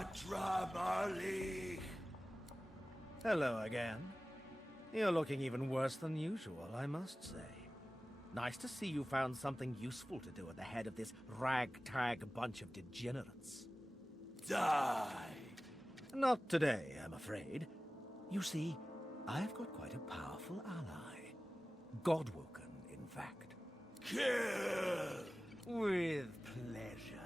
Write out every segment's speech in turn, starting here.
Atramali. Hello again. You're looking even worse than usual, I must say. Nice to see you found something useful to do at the head of this ragtag bunch of degenerates. Die. Not today, I'm afraid. You see, I've got quite a powerful ally. Godwoken, in fact. Kill. With pleasure.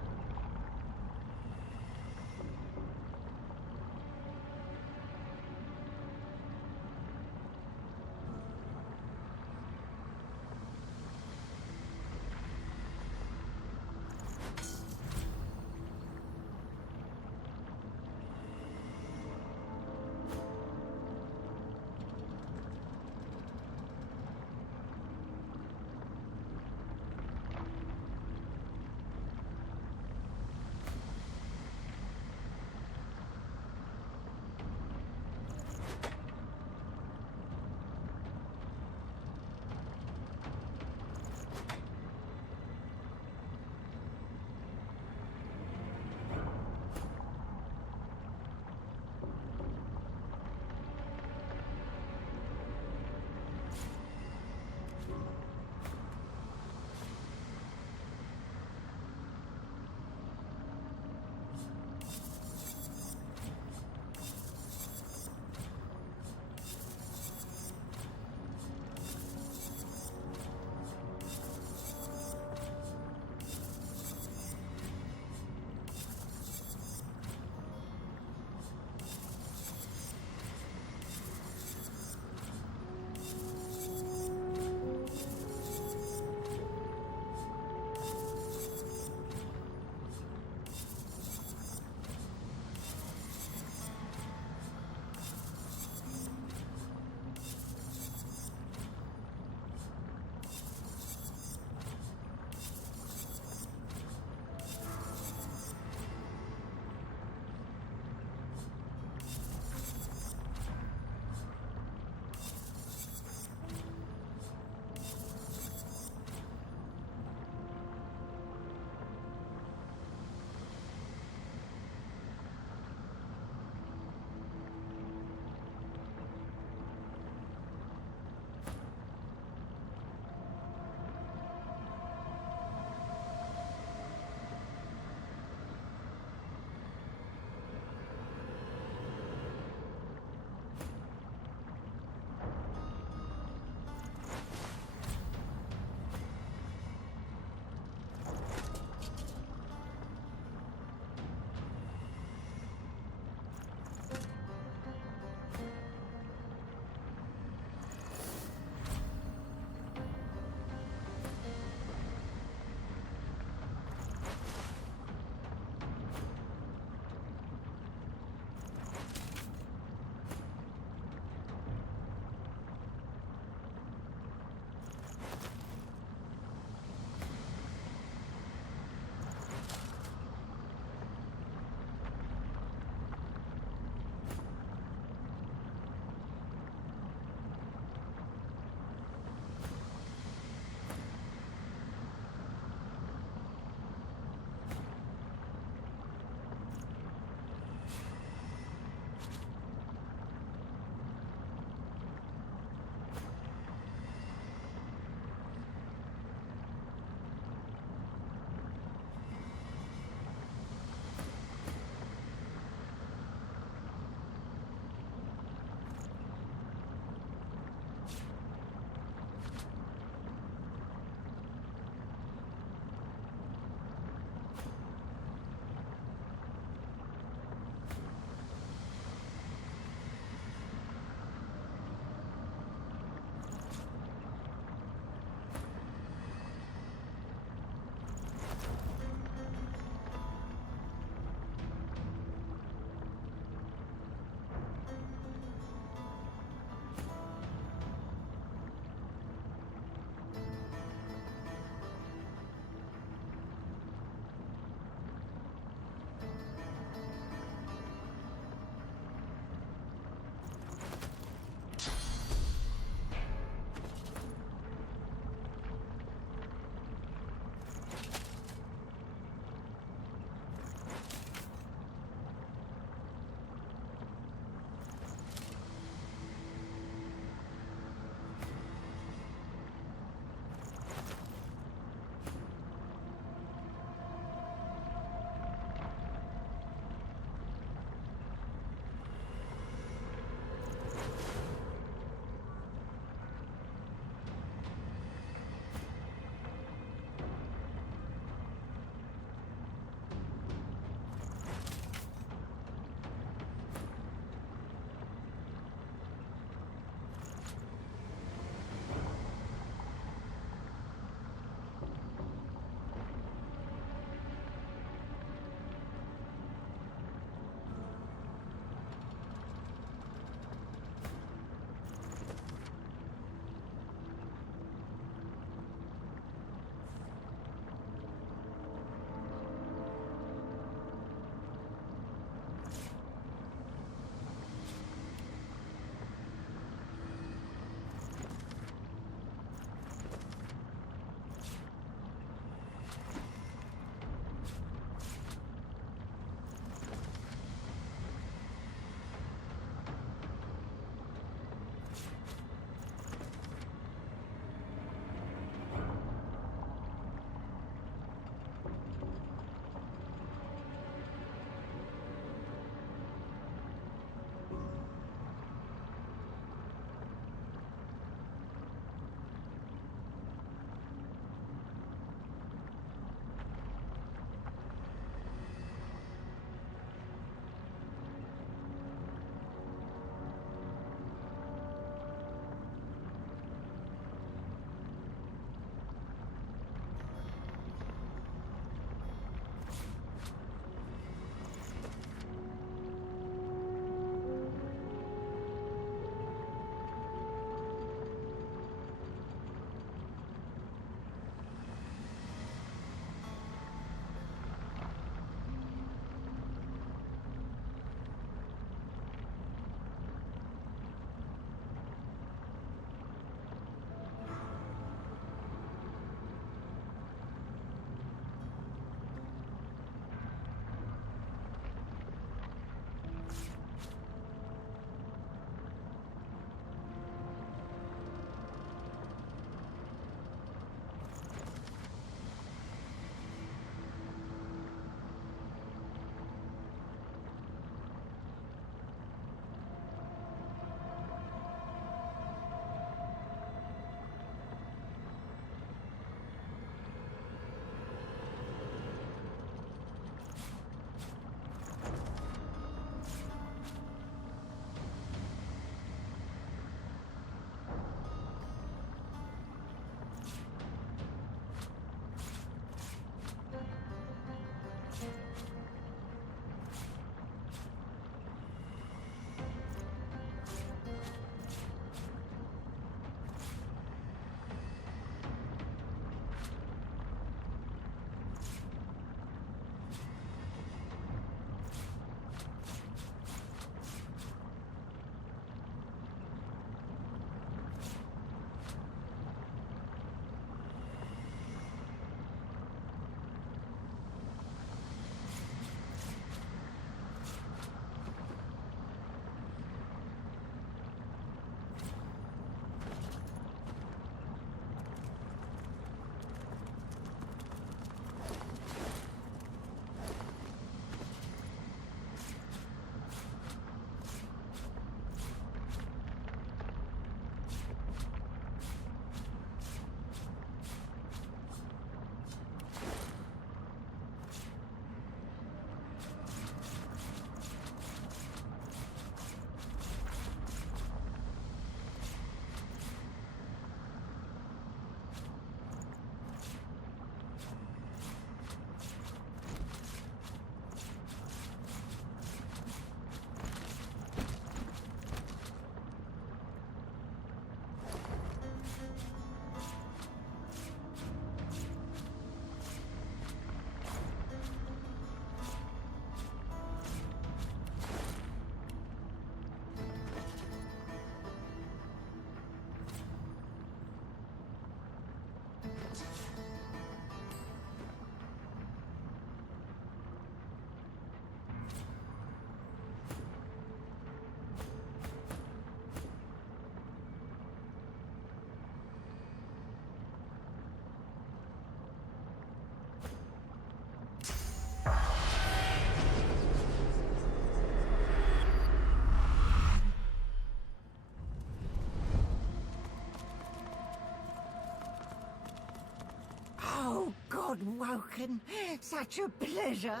God Woken. Such a pleasure.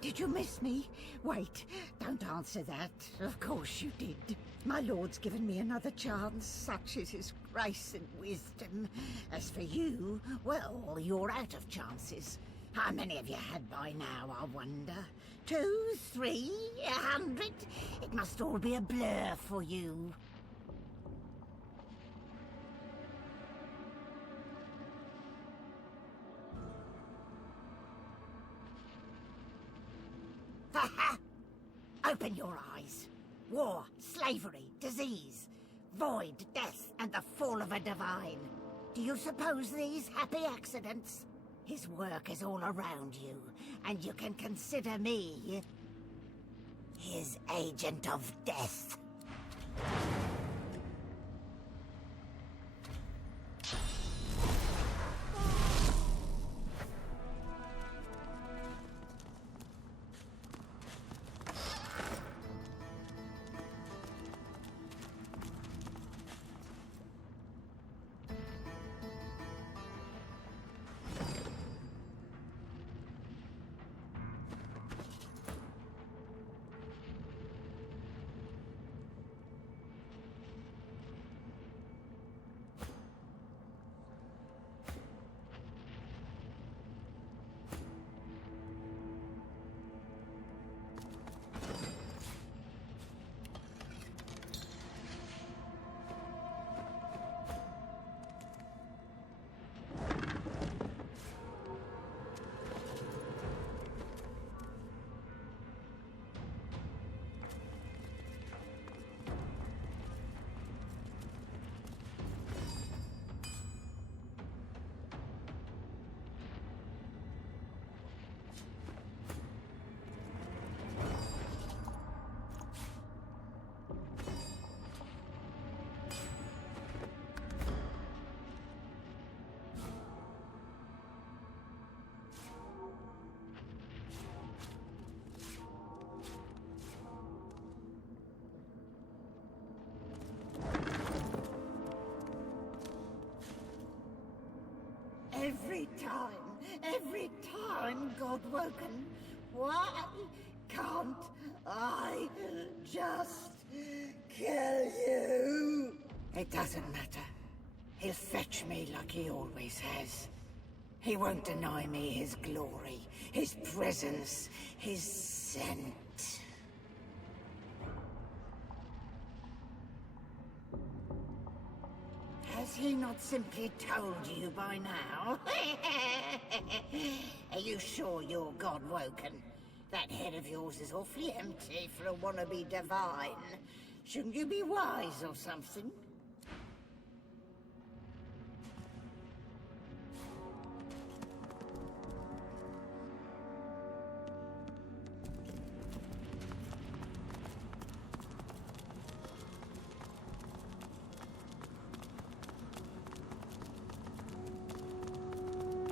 Did you miss me? Wait, don't answer that. Of course you did. My lord's given me another chance. Such is his grace and wisdom. As for you, well, you're out of chances. How many have you had by now, I wonder? 2, 3, 100? It must all be a blur for you. Ha ha! Open your eyes. War, slavery, disease, void, death, and the fall of a divine. Do you suppose these happy accidents? His work is all around you, and you can consider me his agent of death. Every time, God Woken, why can't I just kill you? It doesn't matter. He'll fetch me like he always has. He won't deny me his glory, his presence, his scent. Has he not simply told you by now? Are you sure you're God Woken? That head of yours is awfully empty for a wannabe divine. Shouldn't you be wise or something?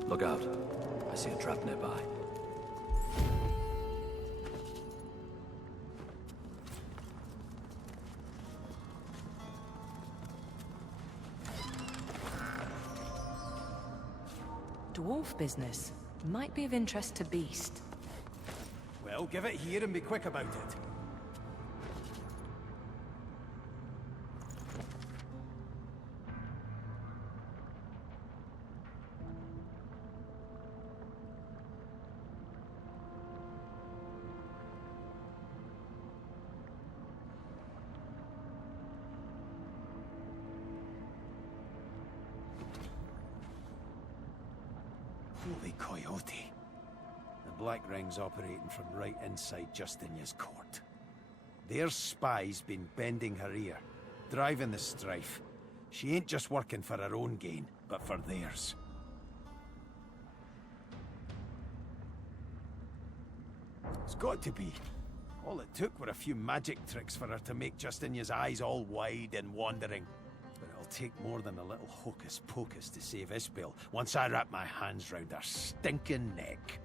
Look out. I see a trap nearby. Dwarf business. Might be of interest to Beast. Well, give it here and be quick about it. Holy coyote. The Black Ring's operating from right inside Justinia's court. Their spy's been bending her ear, driving the strife. She ain't just working for her own gain, but for theirs. It's got to be. All it took were a few magic tricks for her to make Justinia's eyes all wide and wandering. But it'll take more than a little hocus-pocus to save Isabel once I wrap my hands round her stinking neck.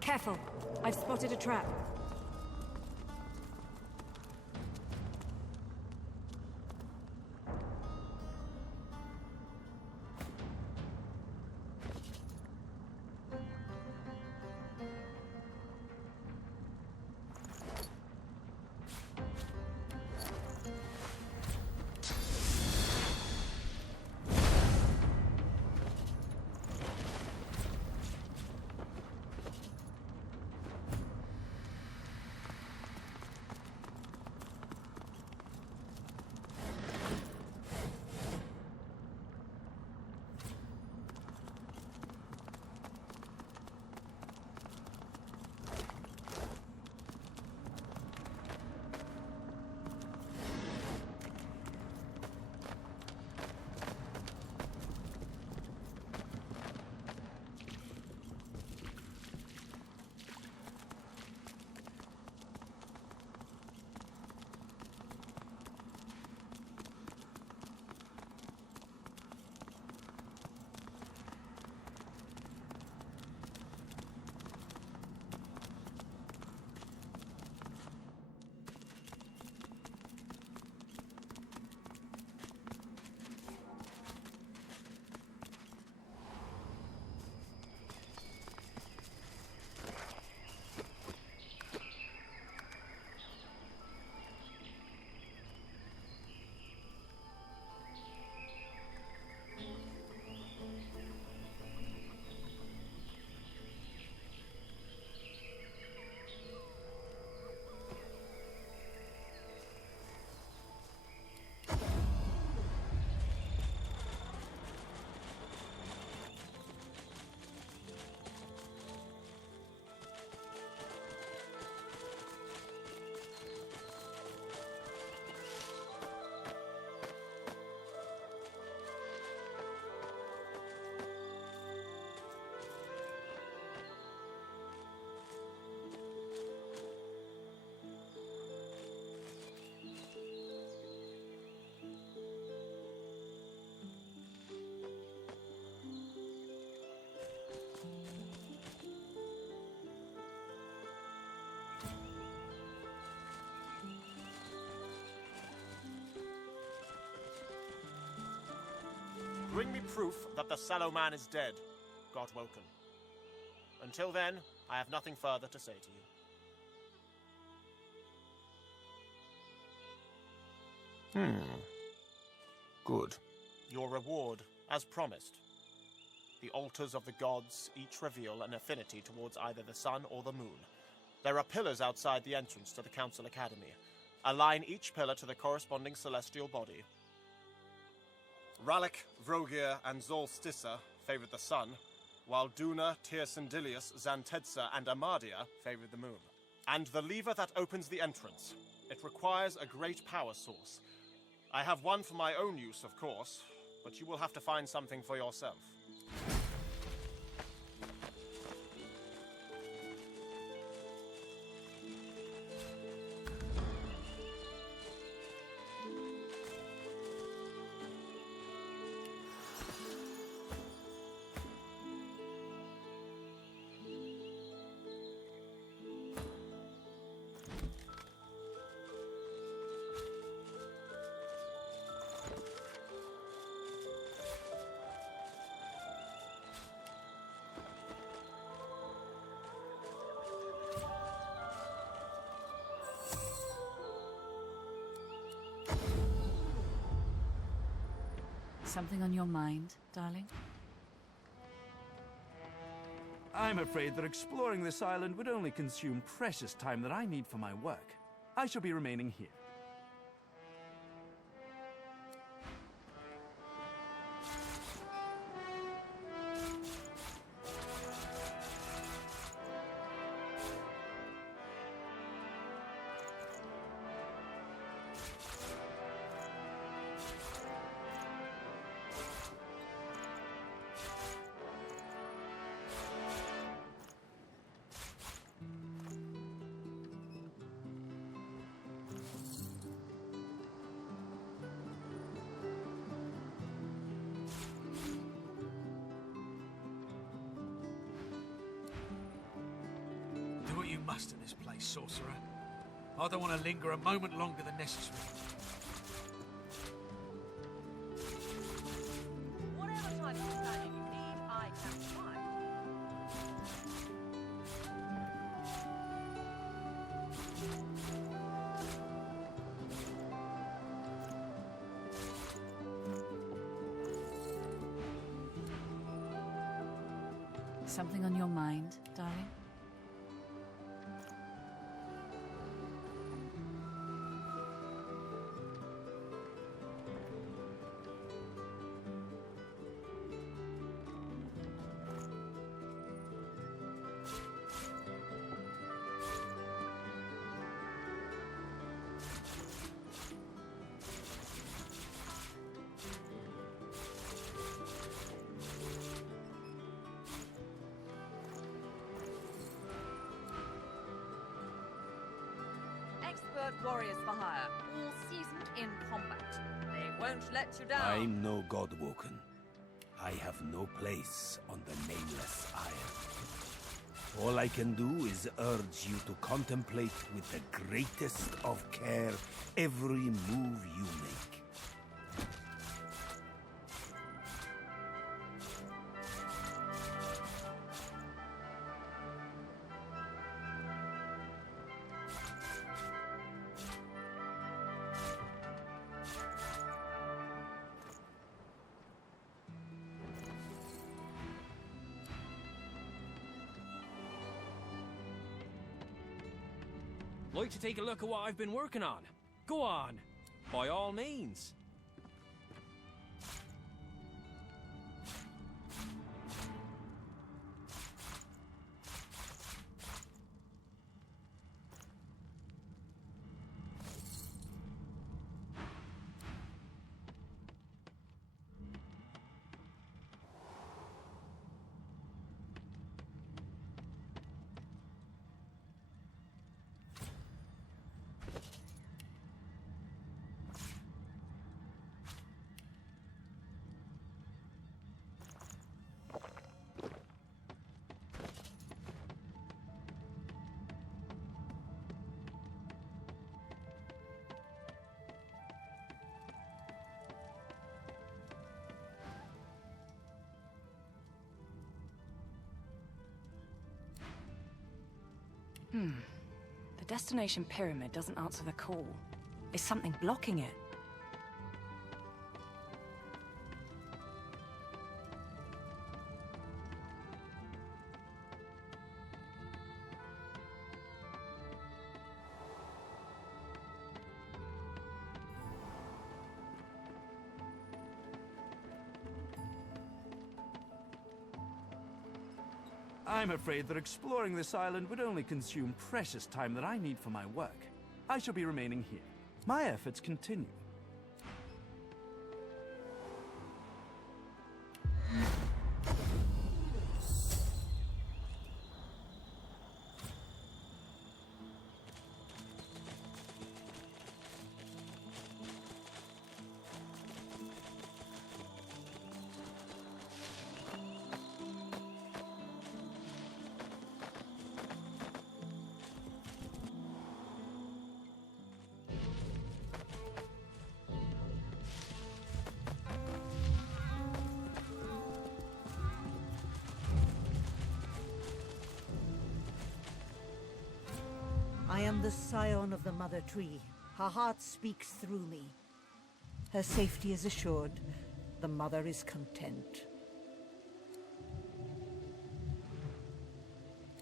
Careful. I've spotted a trap. Bring me proof that the sallow man is dead, God Woken. Until then, I have nothing further to say to you. Good. Your reward, as promised. The altars of the gods each reveal an affinity towards either the sun or the moon. There are pillars outside the entrance to the Council Academy. Align each pillar to the corresponding celestial body. Ralek, Vrogir, and Zolstissa favored the sun, while Duna, Tyrsendilius, Xantedsa, and Amadia favored the moon. And the lever that opens the entrance. It requires a great power source. I have one for my own use, of course, but you will have to find something for yourself. Something on your mind, darling? I'm afraid that exploring this island would only consume precious time that I need for my work. I shall be remaining here. muster this place, sorcerer. I don't want to linger a moment longer than necessary. Whatever type of standing you need, I can provide. Something on your mind, darling? Expert warriors for hire, all seasoned in combat. They won't let you down. I'm no Godwoken. I have no place on the Nameless Isle. All I can do is urge you to contemplate with the greatest of care every move you make. Like to take a look at what I've been working on? Go on, by all means. The destination pyramid doesn't answer the call. Is something blocking it? I'm afraid that exploring this island would only consume precious time that I need for my work. I shall be remaining here. My efforts continue. I am the scion of the Mother Tree. Her heart speaks through me. Her safety is assured. The Mother is content.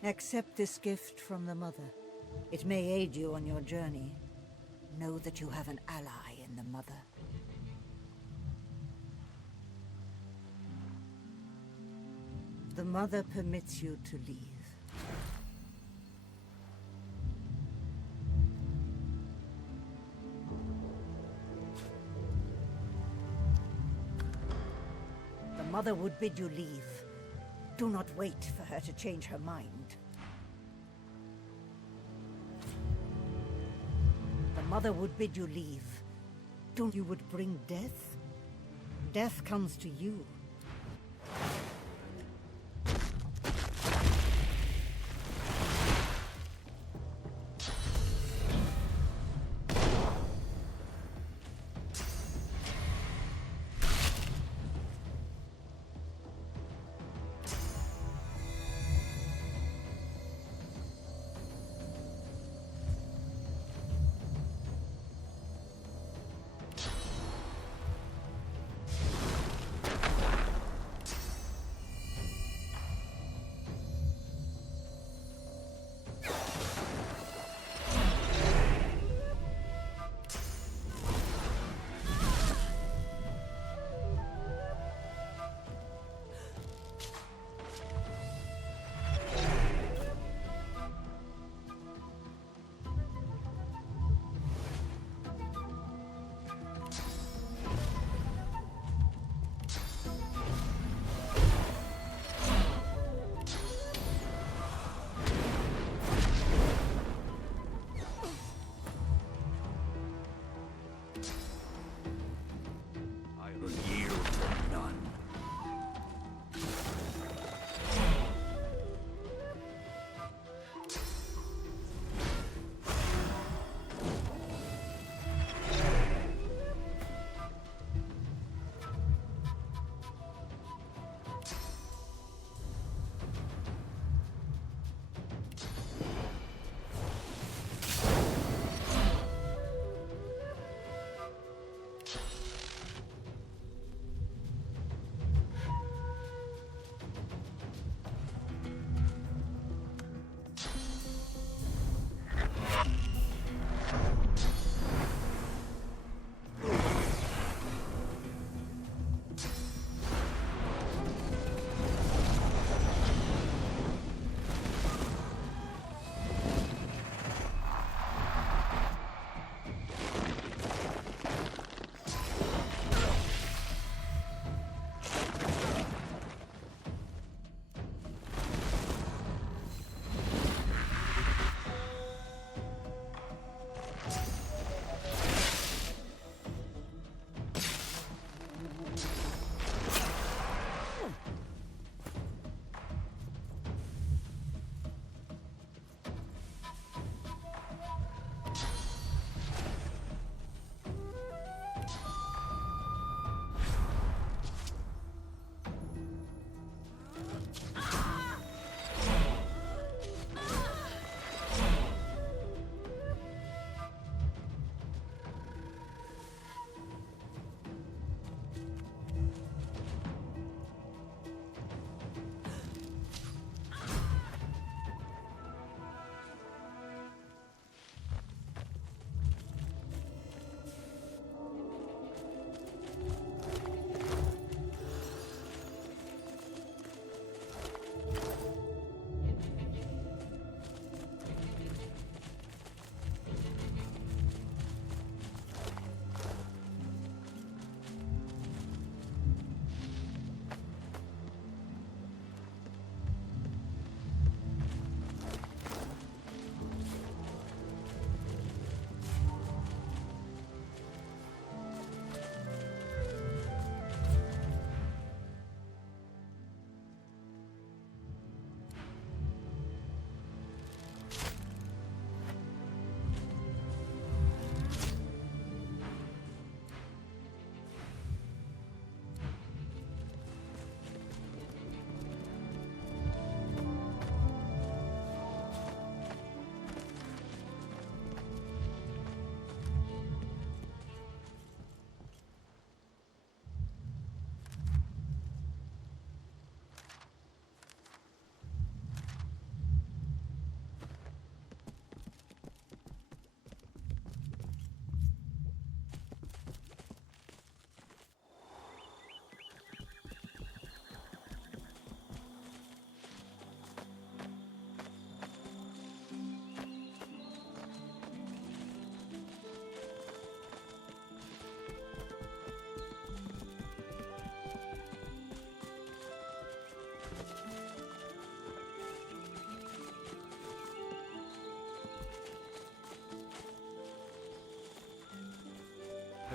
Accept this gift from the Mother. It may aid you on your journey. Know that you have an ally in the Mother. The Mother permits you to leave. The Mother would bid you leave. Do not wait for her to change her mind. The Mother would bid you leave. Don't you would bring death? Death comes to you.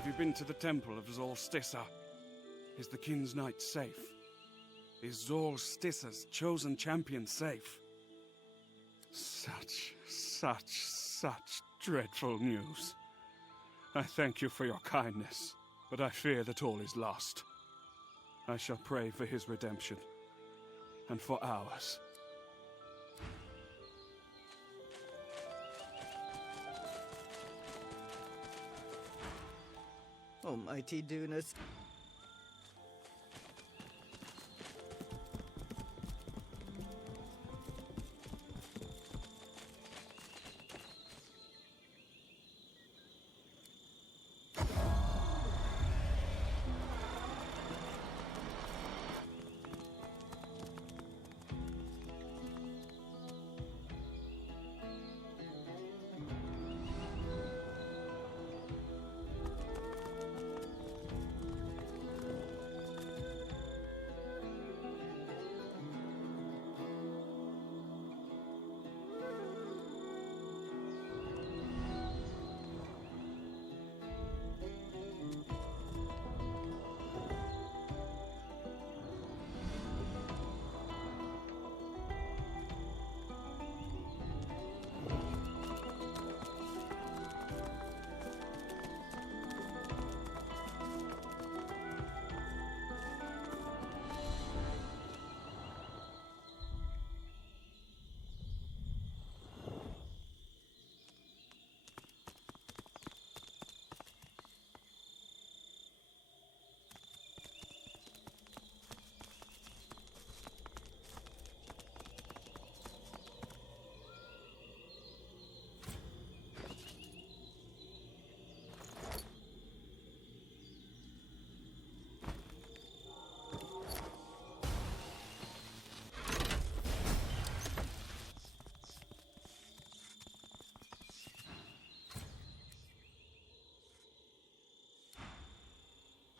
Have you been to the temple of Zolstissa? Is the King's Knight safe? Is Zolstissa's chosen champion safe? Such dreadful news. I thank you for your kindness, but I fear that all is lost. I shall pray for his redemption, and for ours. Almighty Dunas.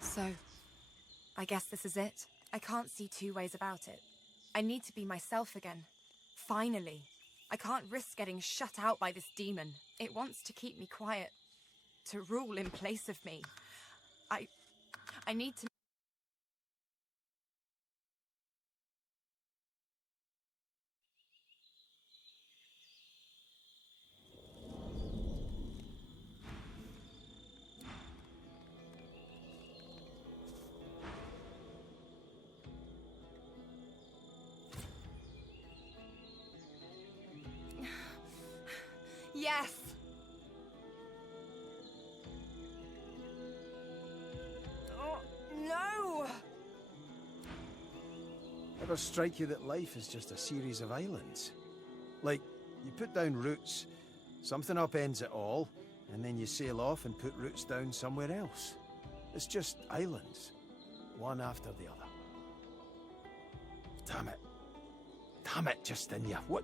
So, I guess this is it. I can't see two ways about it. I need to be myself again. Finally. I can't risk getting shut out by this demon. It wants to keep me quiet. To rule in place of me. I need to... Yes! Oh, no! Ever strike you that life is just a series of islands? Like, you put down roots, something upends it all, and then you sail off and put roots down somewhere else. It's just islands, one after the other. Damn it. Damn it, Justinia. What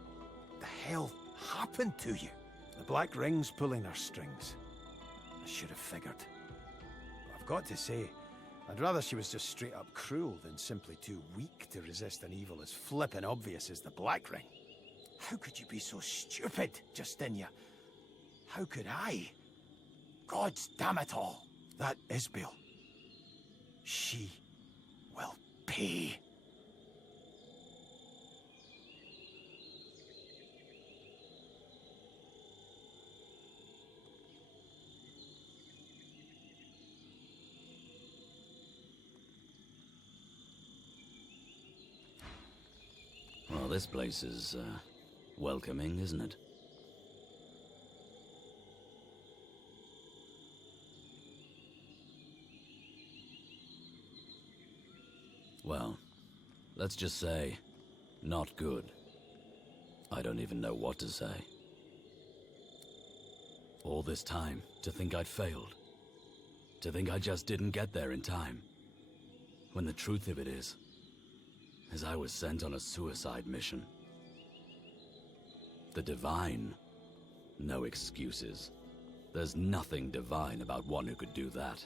the hell happened to you? The Black Ring's pulling her strings. I should have figured. But I've got to say, I'd rather she was just straight up cruel than simply too weak to resist an evil as flippin' obvious as the Black Ring. How could you be so stupid, Justinia? How could I? God's damn it all. That Isabel. She will pay. Well, this place is, welcoming, isn't it? Well, let's just say, not good. I don't even know what to say. All this time, to think I'd failed. To think I just didn't get there in time. When the truth of it is I was sent on a suicide mission. The divine? No excuses. There's nothing divine about one who could do that.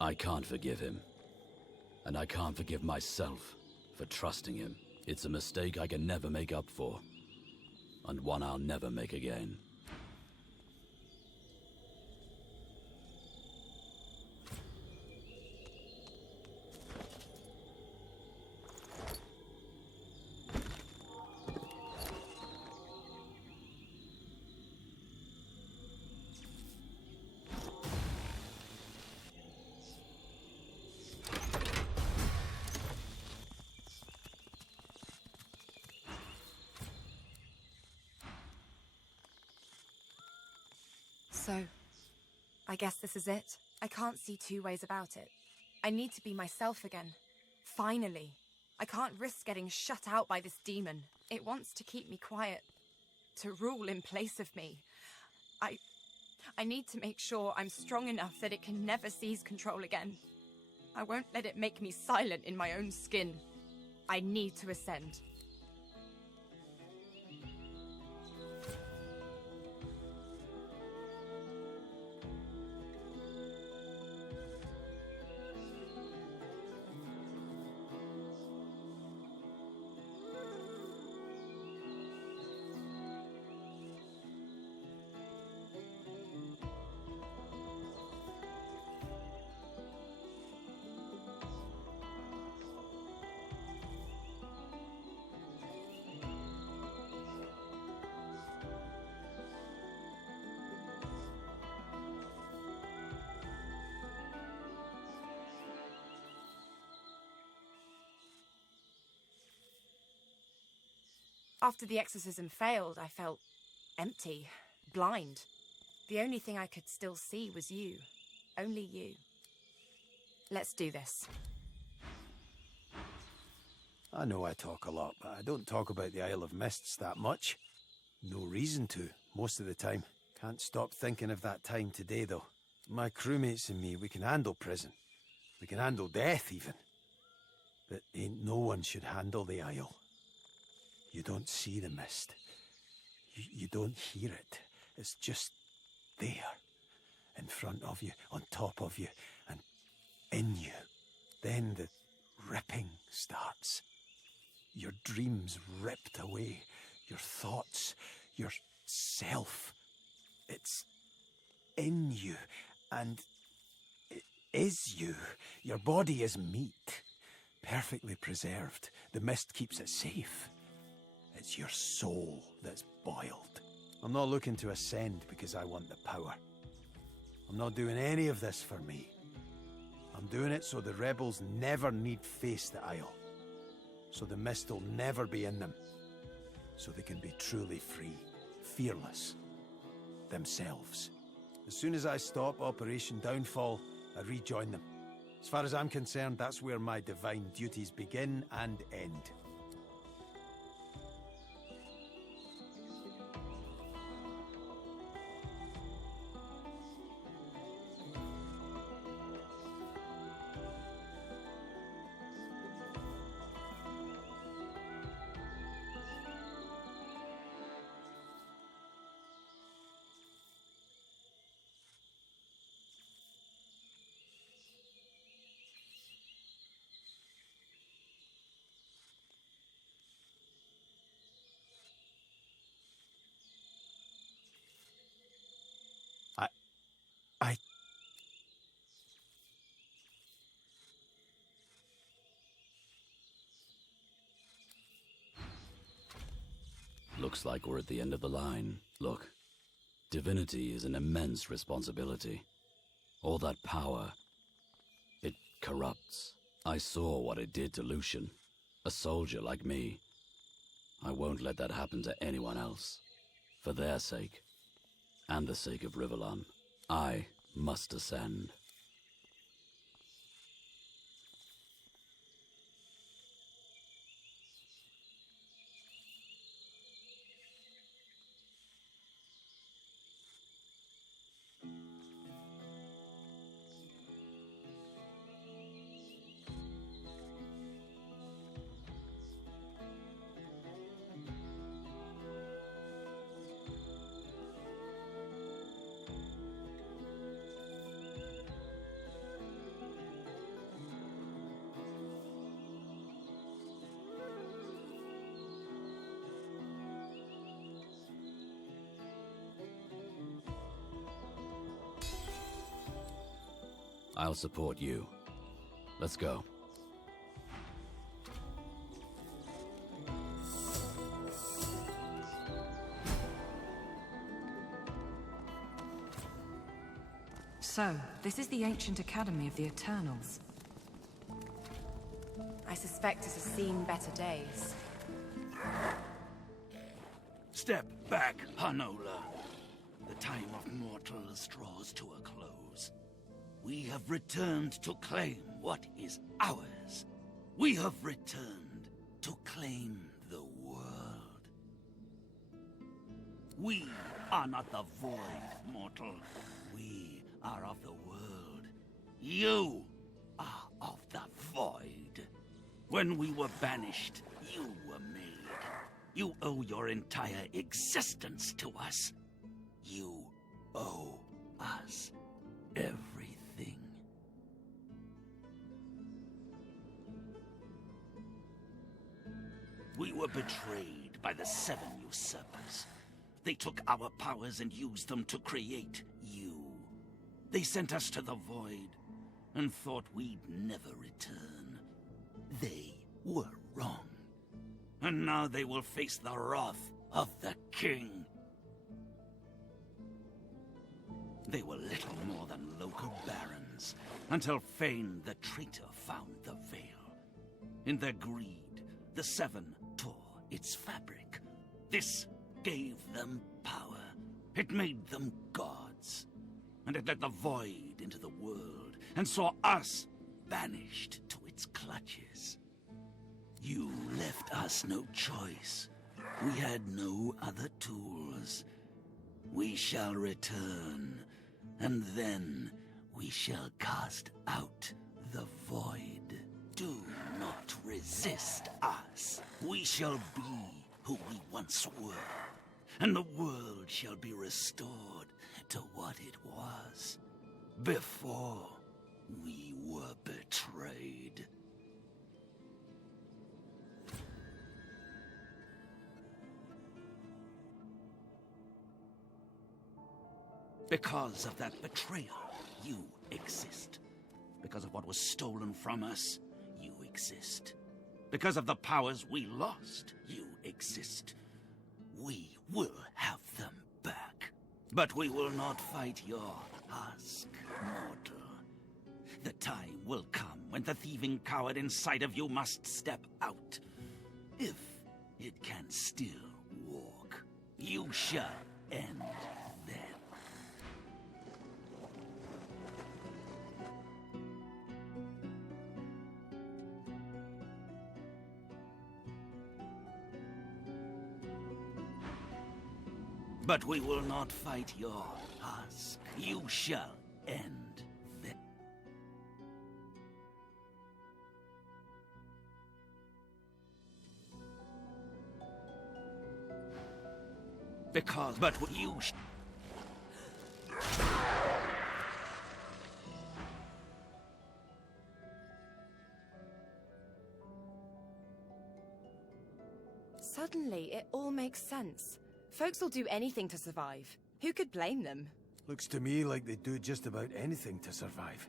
I can't forgive him. And I can't forgive myself for trusting him. It's a mistake I can never make up for. And one I'll never make again. So, I guess this is it. I can't see two ways about it. I need to be myself again. Finally. I can't risk getting shut out by this demon. It wants to keep me quiet. To rule in place of me. I need to make sure I'm strong enough that it can never seize control again. I won't let it make me silent in my own skin. I need to ascend. After the exorcism failed, I felt empty, blind. The only thing I could still see was you. Only you. Let's do this. I know I talk a lot, but I don't talk about the Isle of Mists that much. No reason to, most of the time. Can't stop thinking of that time today, though. My crewmates and me, we can handle prison. We can handle death, even. But ain't no one should handle the Isle. You don't see the mist. You don't hear it. It's just there. In front of you, on top of you, and in you. Then the ripping starts. Your dreams ripped away. Your thoughts, your self. It's in you, and it is you. Your body is meat, perfectly preserved. The mist keeps it safe. It's your soul that's boiled. I'm not looking to ascend because I want the power. I'm not doing any of this for me. I'm doing it so the rebels never need face the Isle. So the mist will never be in them. So they can be truly free, fearless, themselves. As soon as I stop Operation Downfall, I rejoin them. As far as I'm concerned, that's where my divine duties begin and end. Looks like we're at the end of the line. Look, Divinity is an immense responsibility. All that power, it corrupts. I saw what it did to Lucian, a soldier like me. I won't let that happen to anyone else. For their sake, and the sake of Rivellon, I must ascend. I'll support you. Let's go. So, this is the ancient academy of the Eternals. I suspect it has seen better days. Step back, Hanola. The time of mortals draws to a close. We have returned to claim what is ours. We have returned to claim the world. We are not the void, mortal. We are of the world. You are of the void. When we were banished, you were made. You owe your entire existence to us. You owe us everything. We were betrayed by the 7 usurpers. They took our powers and used them to create you. They sent us to the void and thought we'd never return. They were wrong. And now they will face the wrath of the king. They were little more than local barons, until Fane the traitor found the veil. In their greed, the 7 tore its fabric. This gave them power. It made them gods. And it let the void into the world, and saw us banished to its clutches. You left us no choice. We had no other tools. We shall return, and then we shall cast out the void. Do not resist us. We shall be who we once were, and the world shall be restored to what it was before we were betrayed. Because of that betrayal, you exist. Because of what was stolen from us, you exist. Because of the powers we lost, you exist. We will have them back. But we will not fight your husk, mortal. The time will come when the thieving coward inside of you must step out. If it can still walk, you shall end then. But we will not fight your husk. You shall end then. But you Suddenly, it all makes sense. Folks will do anything to survive. Who could blame them? Looks to me like they'd do just about anything to survive.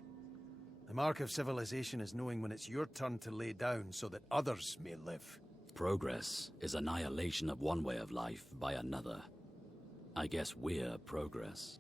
The mark of civilization is knowing when it's your turn to lay down so that others may live. Progress is annihilation of one way of life by another. I guess we're progress.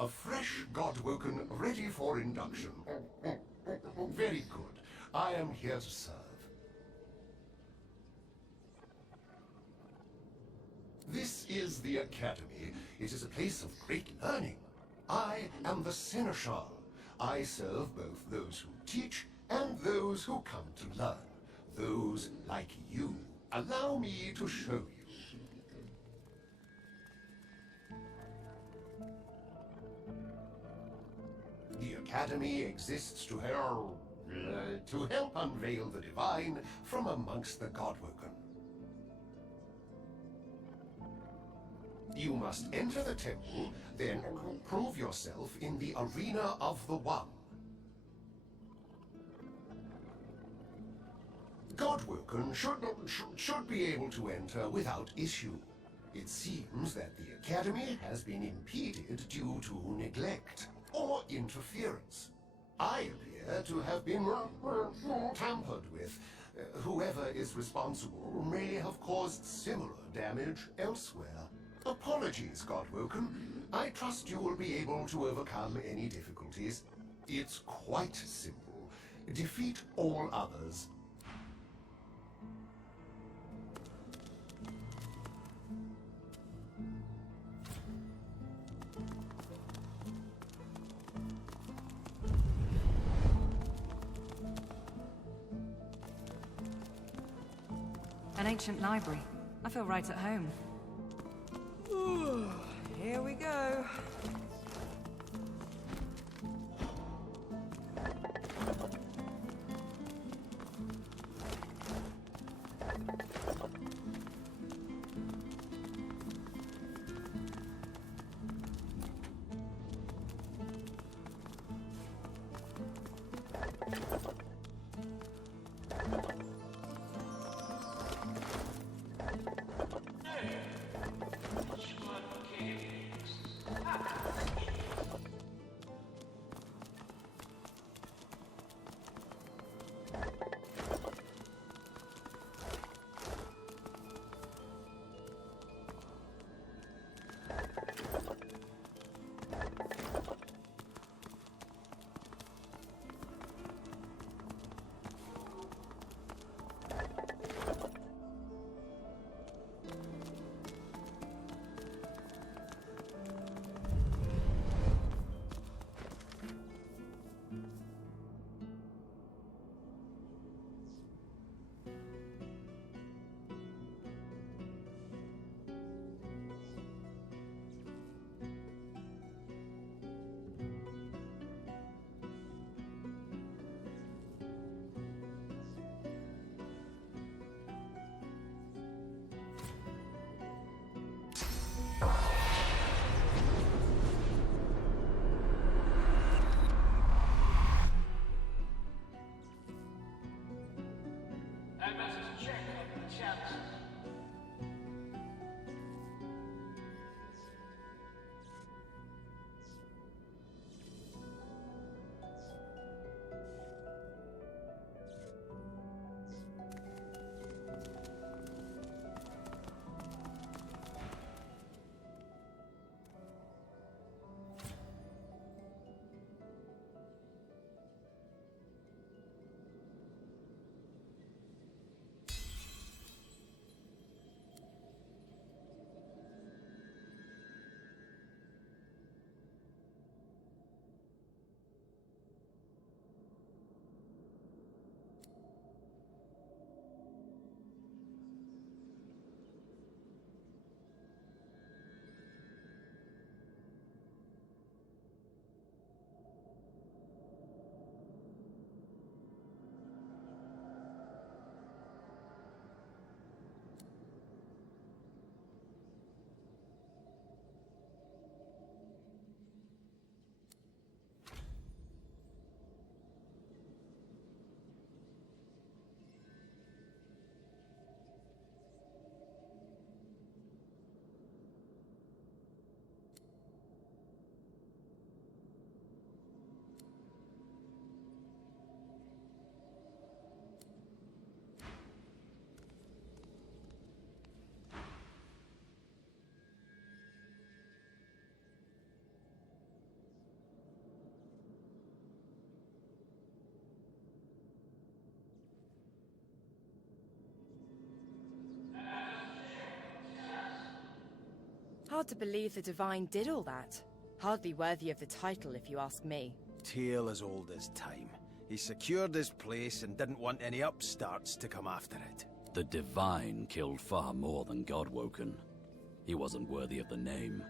A fresh Godwoken ready for induction. Very good. I am here to serve. This is the Academy. It is a place of great learning. I am the Seneschal. I serve both those who teach and those who come to learn. Those like you. Allow me to show you. Academy exists to help unveil the divine from amongst the Godwoken. You must enter the temple, then prove yourself in the Arena of the One. Godwoken should be able to enter without issue. It seems that the Academy has been impeded due to neglect or interference. I appear to have been tampered with. Whoever is responsible may have caused similar damage elsewhere. Apologies, Godwoken. I trust you will be able to overcome any difficulties. It's quite simple. Defeat all others. An ancient library. I feel right at home. Here we go. Hard to believe the Divine did all that. Hardly worthy of the title, if you ask me. Tale as old as time. He secured his place and didn't want any upstarts to come after it. The Divine killed far more than Godwoken. He wasn't worthy of the name.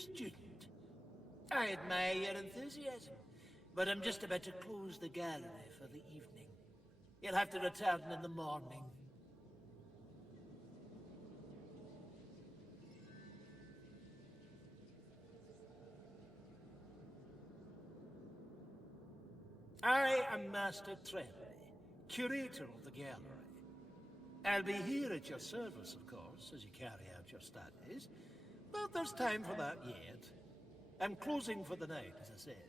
student. I admire your enthusiasm, but I'm just about to close the gallery for the evening. You'll have to return in the morning. I am Master Tremblay, curator of the gallery. I'll be here at your service, of course, as you carry out your studies, but there's time for that yet. I'm closing for the night, as I said.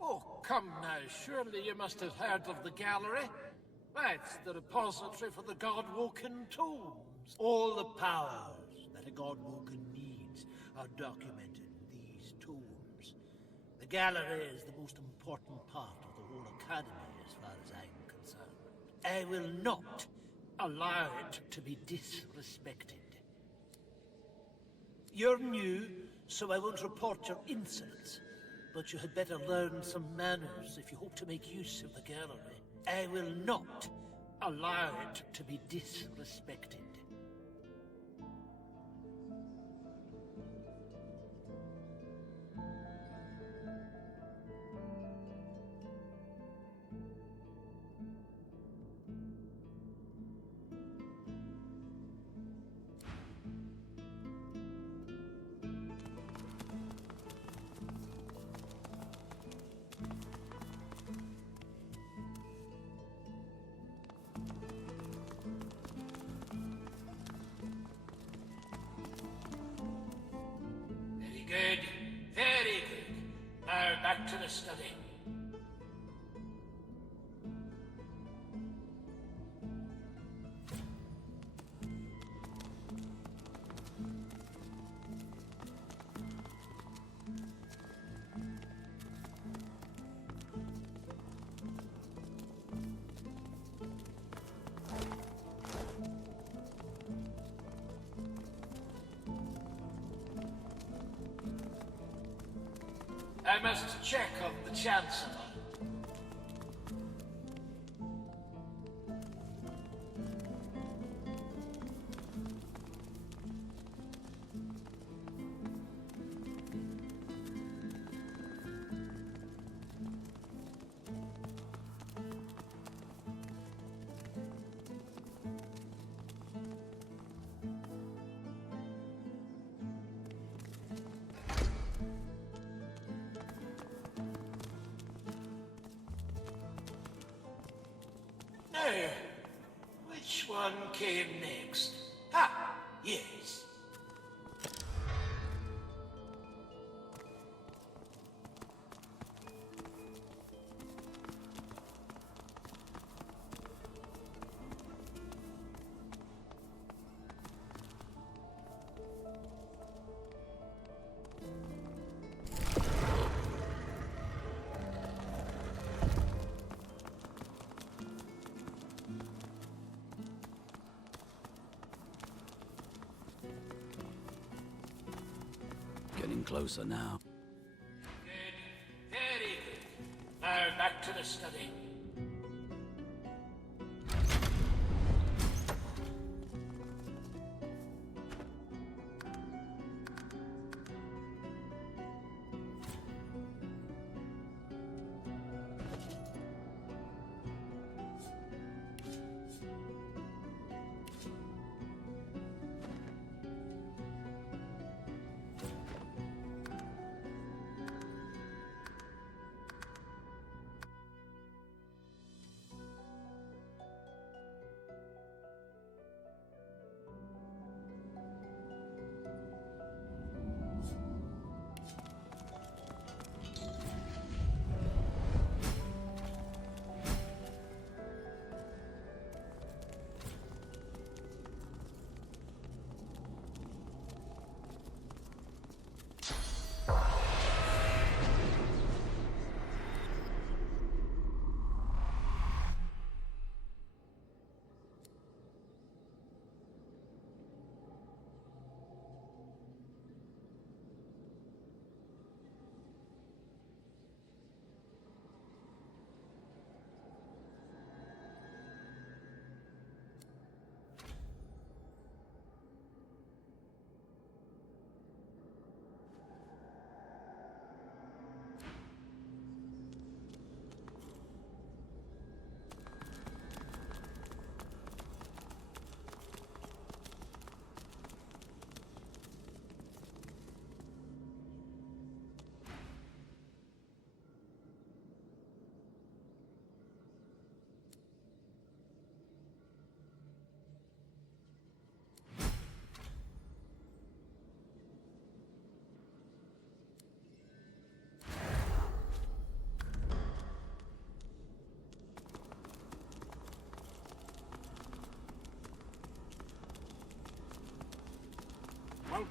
Oh, come now, surely you must have heard of the gallery. Why, it's the repository for the God-woken tomes. All the powers that a God-woken needs are documented in these tomes. The gallery is the most important part of the whole academy as far as I'm concerned. I will not allow it to be disrespected. You're new, so I won't report your insolence. But you had better learn some manners if you hope to make use of the gallery. I will not allow it to be disrespected. Good. Very good. Now back to the study. I must check on the Chancellor. Now, which one came next? Ah, yes. Getting closer now. Good. Very good. Now back to the study.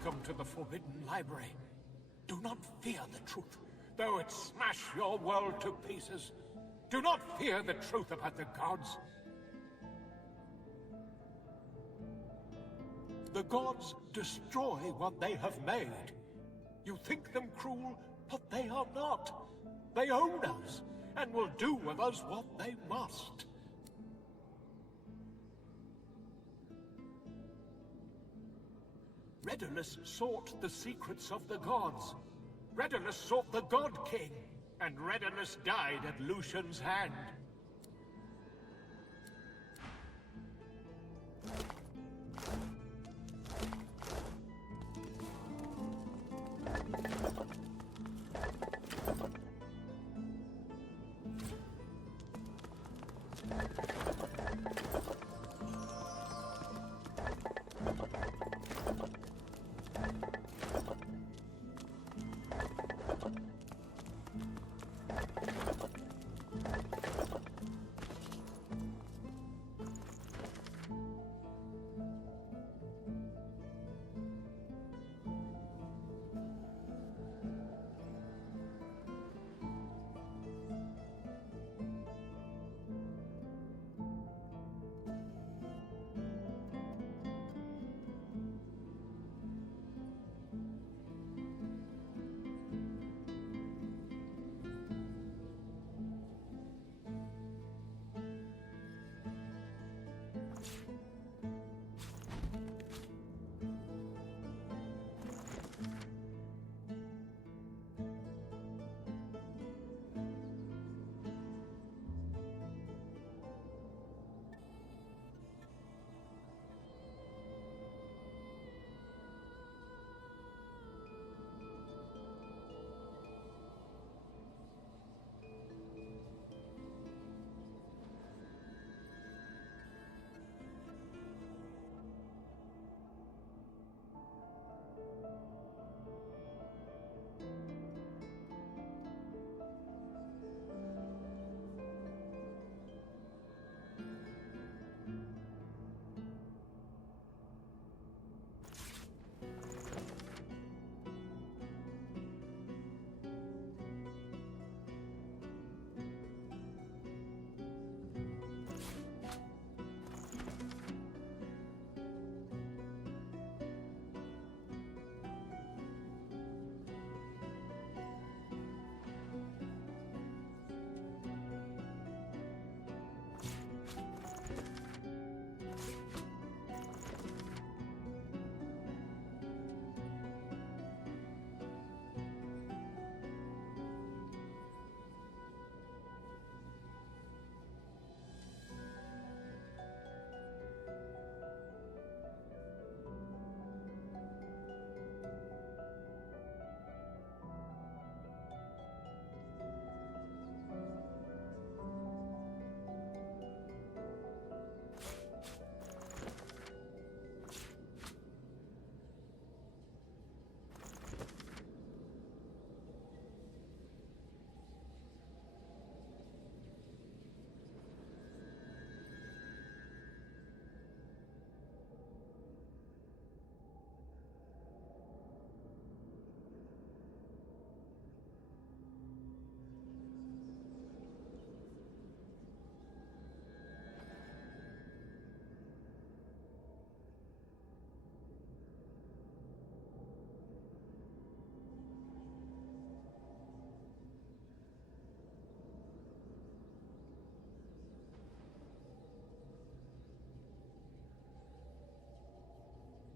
Welcome to the Forbidden Library. Do not fear the truth, though it smash your world to pieces. Do not fear the truth about the gods. The gods destroy what they have made. You think them cruel, but they are not. They own us, and will do with us what they must. Redulus sought the secrets of the gods. Redulus sought the God King, and Redulus died at Lucian's hand.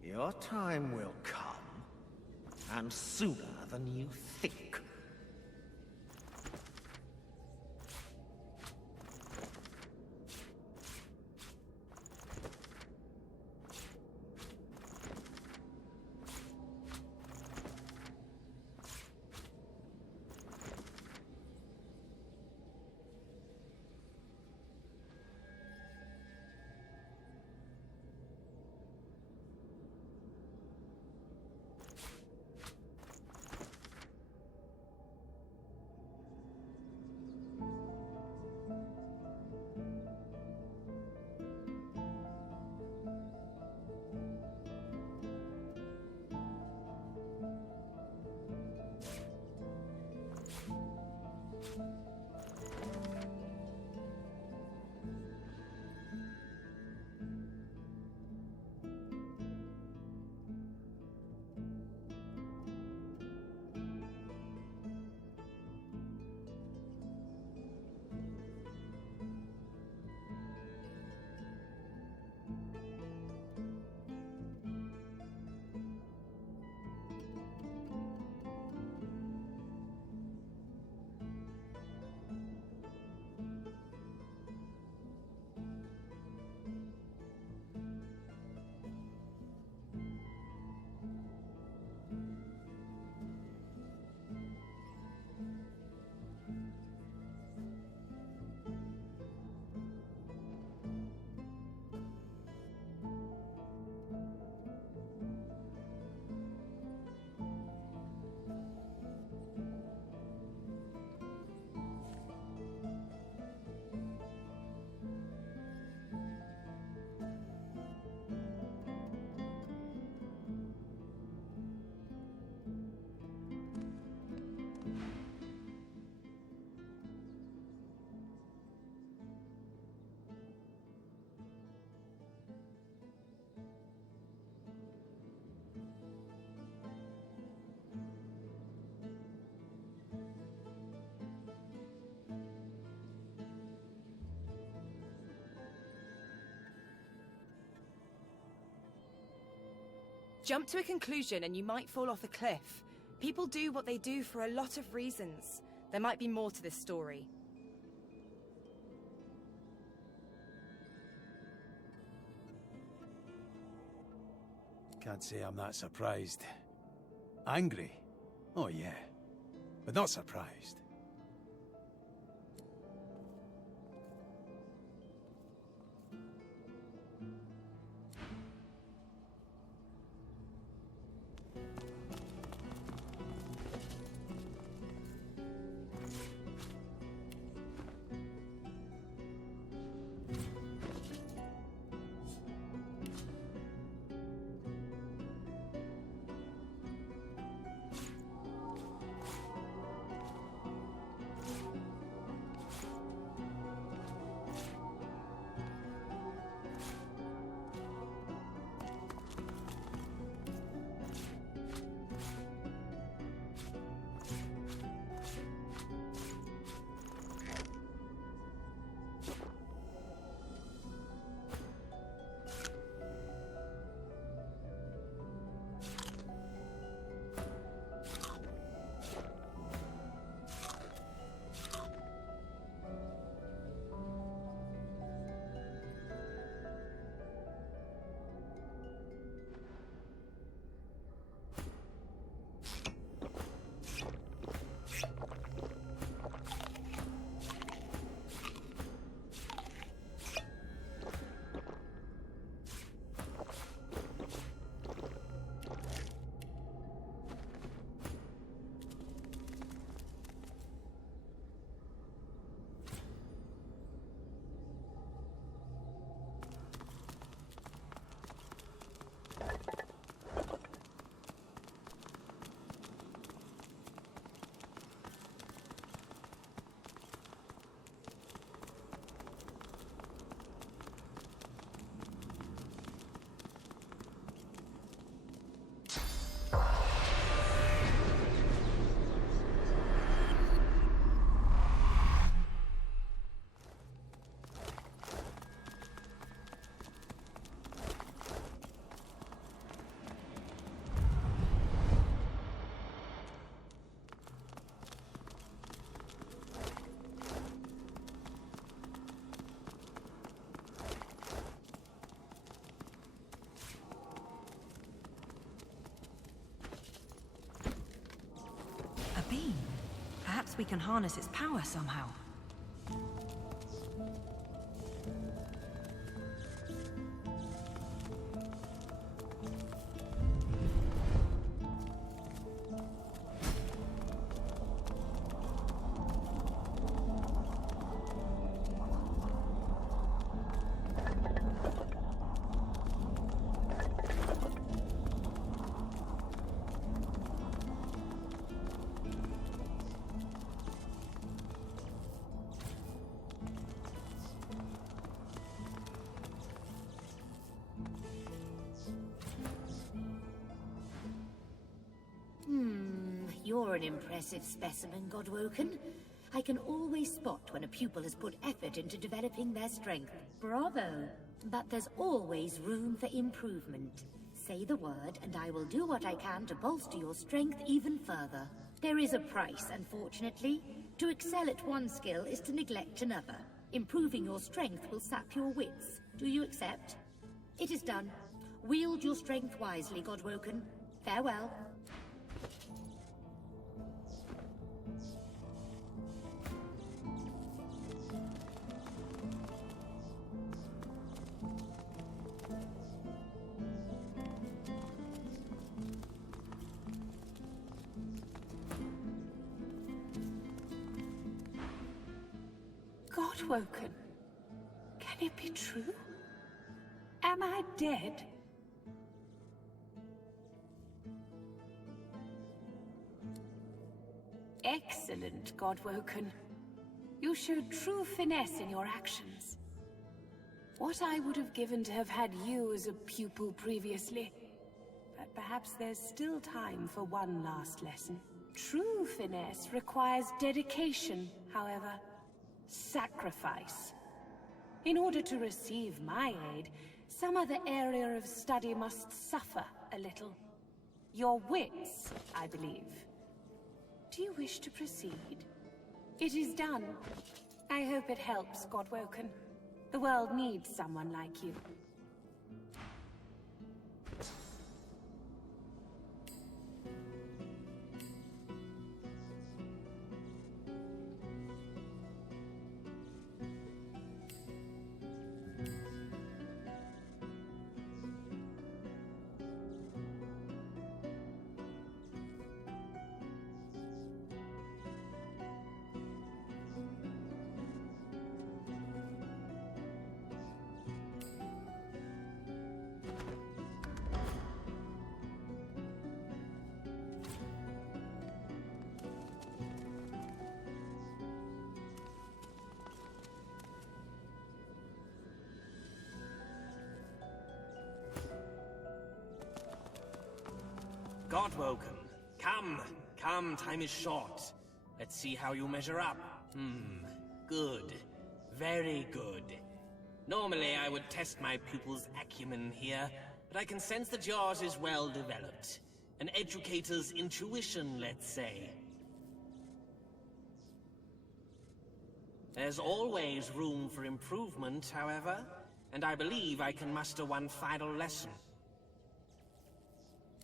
Your time will come, and sooner than you think. jump to a conclusion and you might fall off a cliff. People do what they do for a lot of reasons. There might be more to this story. Can't say I'm that surprised. Angry? Oh yeah. But not surprised. A beam. Perhaps we can harness its power somehow. You're an impressive specimen, Godwoken. I can always spot when a pupil has put effort into developing their strength. Bravo! But there's always room for improvement. Say the word, and I will do what I can to bolster your strength even further. There is a price, unfortunately. To excel at one skill is to neglect another. Improving your strength will sap your wits. Do you accept? It is done. Wield your strength wisely, Godwoken. Farewell. Godwoken. Can it be true? Am I dead? Excellent, Godwoken. You showed true finesse in your actions. What I would have given to have had you as a pupil previously. But perhaps there's still time for one last lesson. True finesse requires dedication, however. Sacrifice. In order to receive my aid, some other area of study must suffer. a little. Your wits, I believe. Do you wish to proceed? It is done. I hope it helps, Godwoken. The world needs someone like you. Godwoken, come, time is short. Let's see how you measure up. Good. Very good. Normally I would test my pupil's acumen here, but I can sense that yours is well developed. An educator's intuition, let's say. There's always room for improvement, however, and I believe I can muster one final lesson.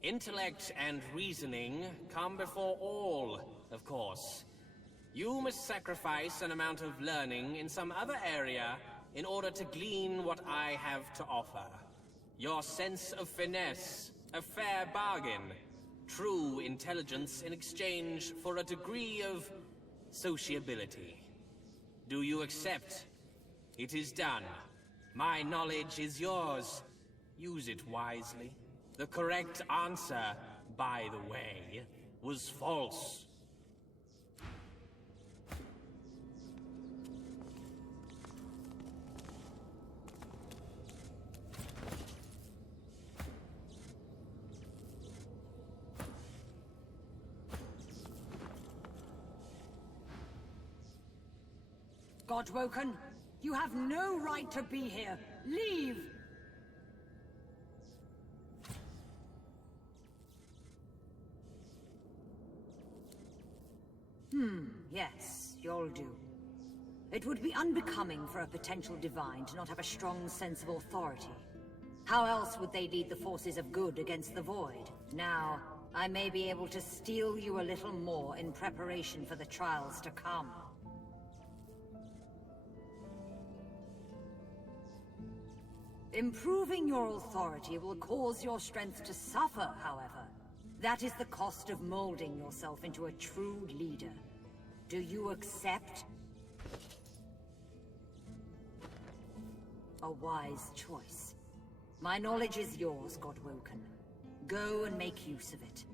Intellect and reasoning come before all, of course. You must sacrifice an amount of learning in some other area in order to glean what I have to offer. Your sense of finesse, a fair bargain. True intelligence in exchange for a degree of sociability. Do you accept? It is done. My knowledge is yours. Use it wisely. The correct answer, by the way, was false. Godwoken, you have no right to be here. Leave! Yes, you'll do. It would be unbecoming for a potential divine to not have a strong sense of authority. How else would they lead the forces of good against the void? Now, I may be able to steal you a little more in preparation for the trials to come. Improving your authority will cause your strength to suffer, however. That is the cost of molding yourself into a true leader. Do you accept? A wise choice. My knowledge is yours, Godwoken. Go and make use of it.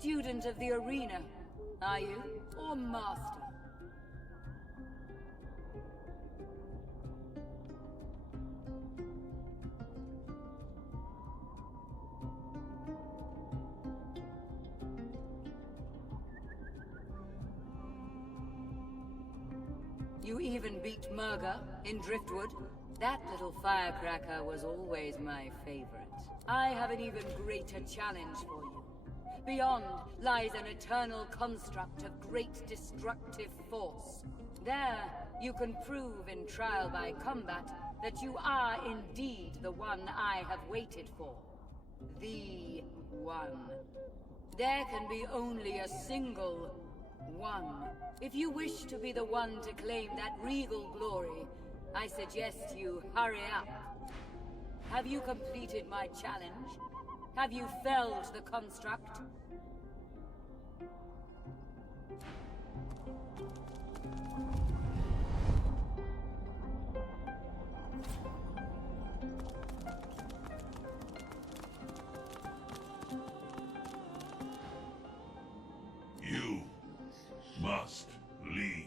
Student of the arena, are you? Or master? You even beat Murga in Driftwood? That little firecracker was always my favorite. I have an even greater challenge for you. Beyond lies an eternal construct of great destructive force. There, you can prove in trial by combat that you are indeed the one I have waited for. The one. There can be only a single one. If you wish to be the one to claim that regal glory, I suggest you hurry up. Have you completed my challenge? Have you felled the construct? You must leave.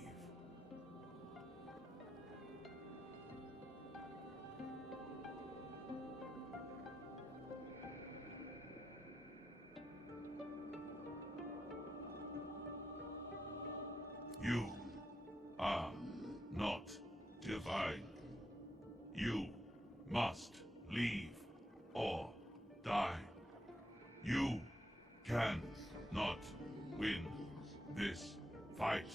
You are not divine. You must leave or die. You can not win this fight.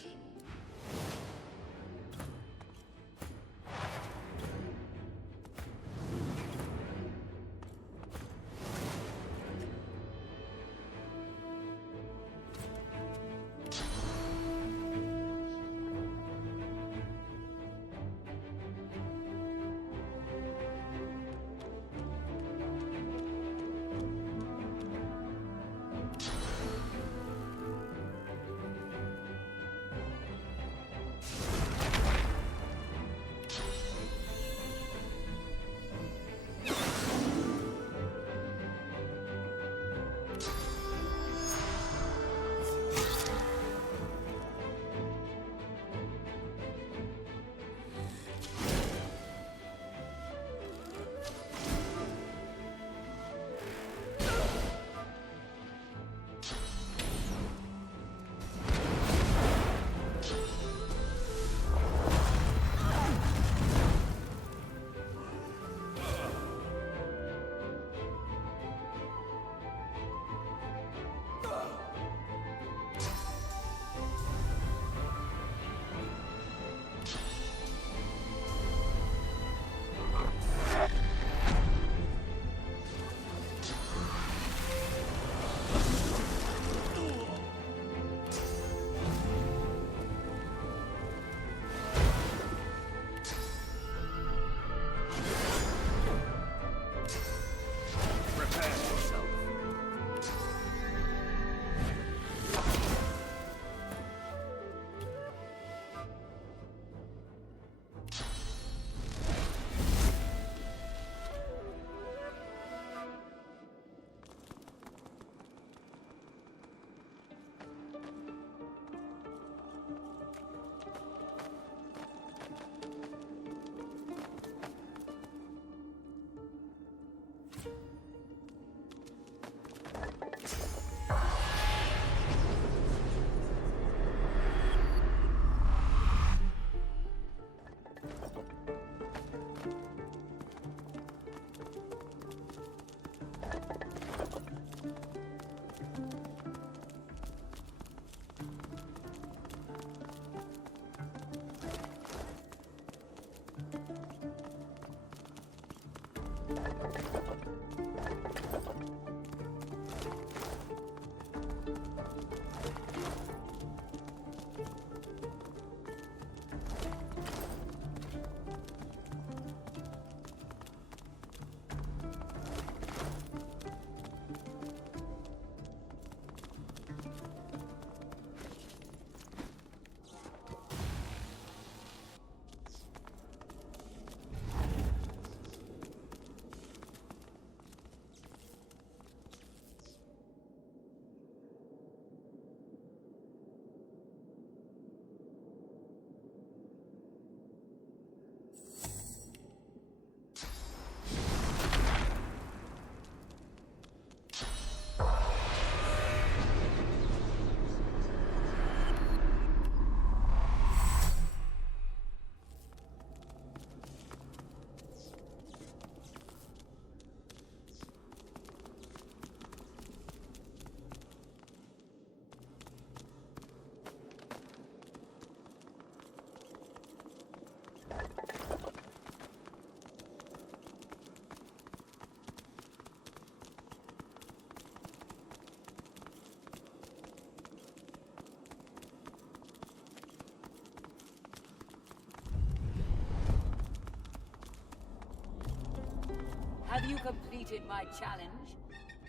you completed my challenge?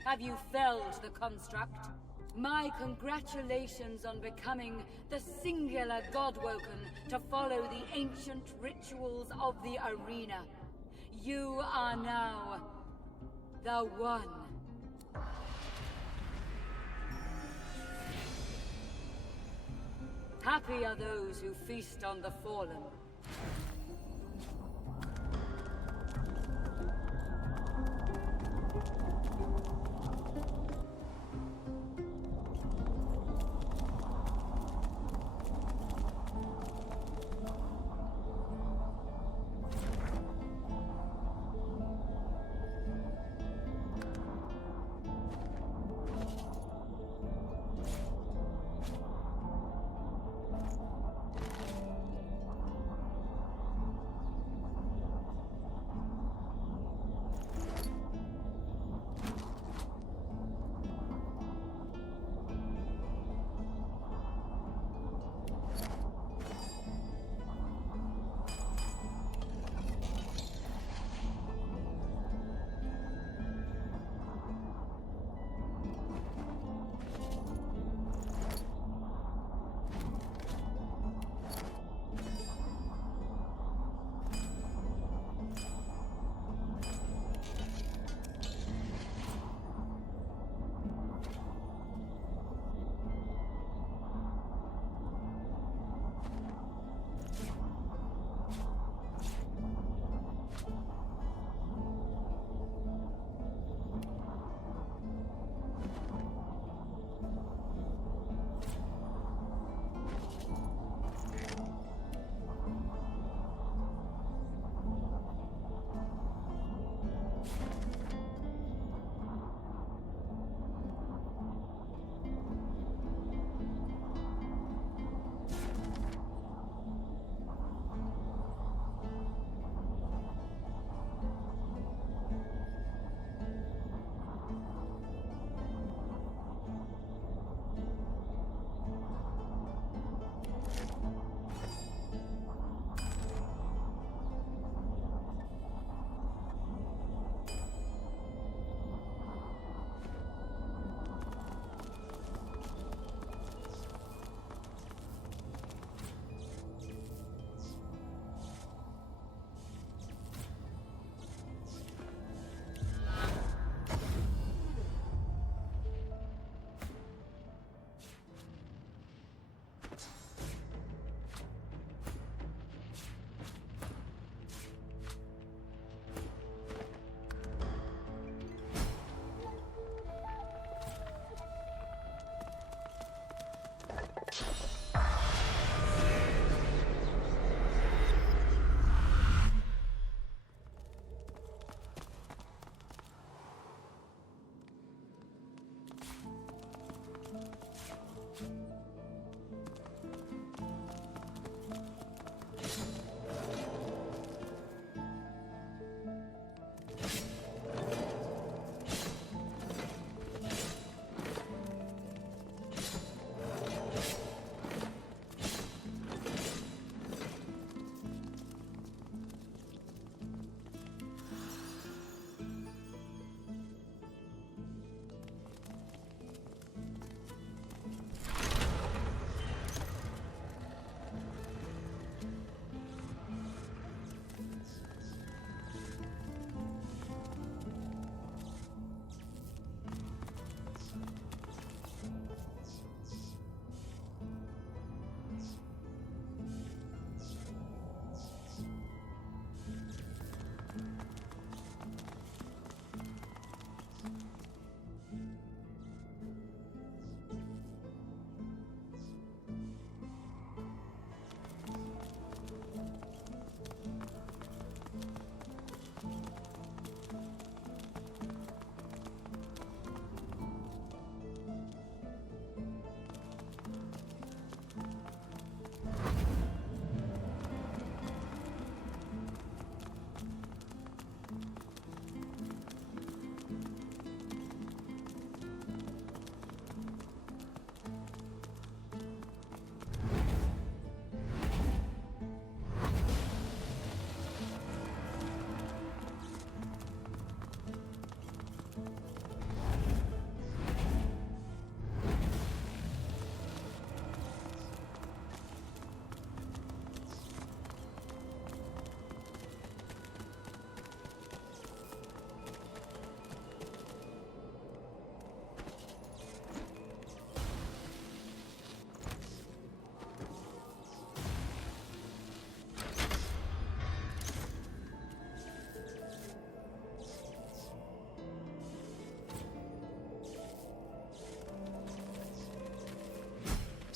Have you felled the construct? My congratulations on becoming the singular Godwoken to follow the ancient rituals of the arena. You are now the One. Happy are those who feast on the fallen.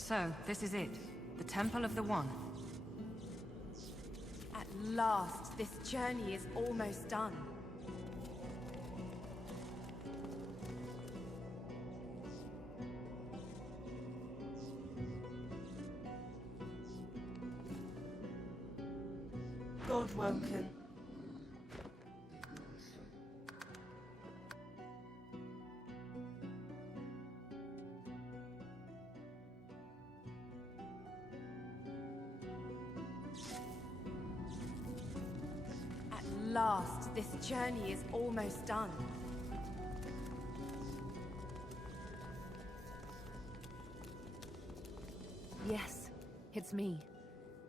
So, this is it. The Temple of the One. At last, this journey is almost done. Godwoken. At last, this journey is almost done. Yes, it's me.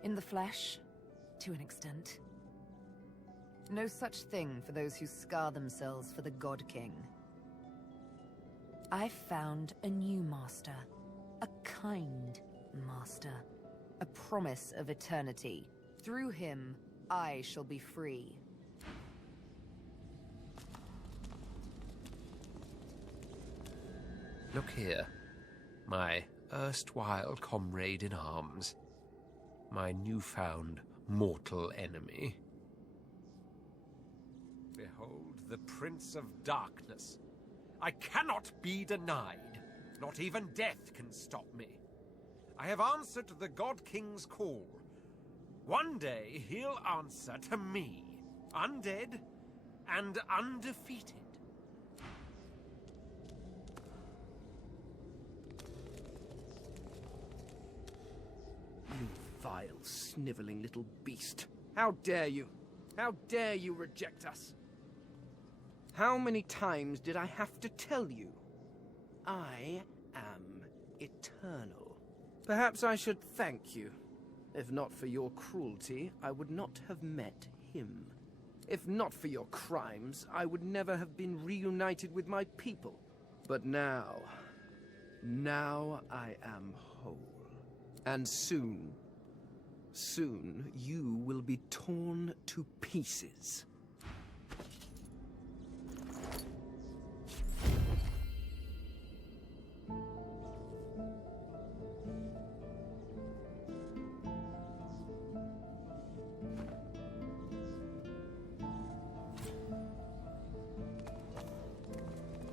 In the flesh, to an extent. No such thing for those who scar themselves for the God King. I've found a new master. A kind master. A promise of eternity. Through him, I shall be free. Look here, my erstwhile comrade in arms. My newfound mortal enemy. Behold the Prince of Darkness. I cannot be denied. Not even death can stop me. I have answered the God King's call. One day he'll answer to me, undead and undefeated. You vile, sniveling little beast. How dare you? How dare you reject us? How many times did I have to tell you? I am eternal. Perhaps I should thank you. If not for your cruelty, I would not have met him. If not for your crimes, I would never have been reunited with my people. But now I am whole. And soon you will be torn to pieces.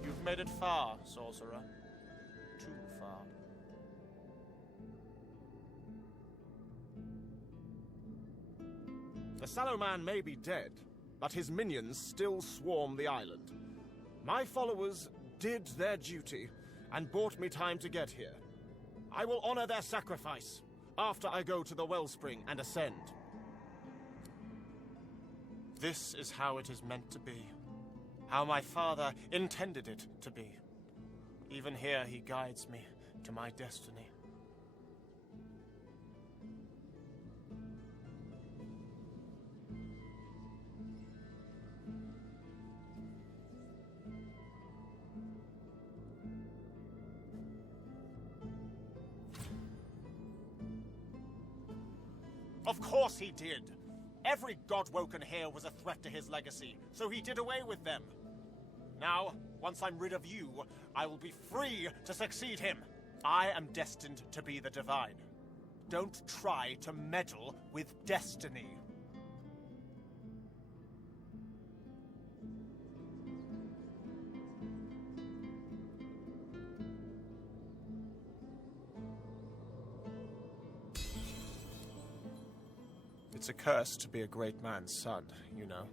You've made it far, sorcerer. Too far. The Sallow Man may be dead, but his minions still swarm the island. My followers did their duty and bought me time to get here. I will honor their sacrifice after I go to the wellspring and ascend. This is how it is meant to be. How my father intended it to be. Even here he guides me to my destiny. Of course he did! Every Godwoken here was a threat to his legacy, so he did away with them. Now, once I'm rid of you, I will be free to succeed him. I am destined to be the Divine. Don't try to meddle with destiny. It's a curse to be a great man's son, you know.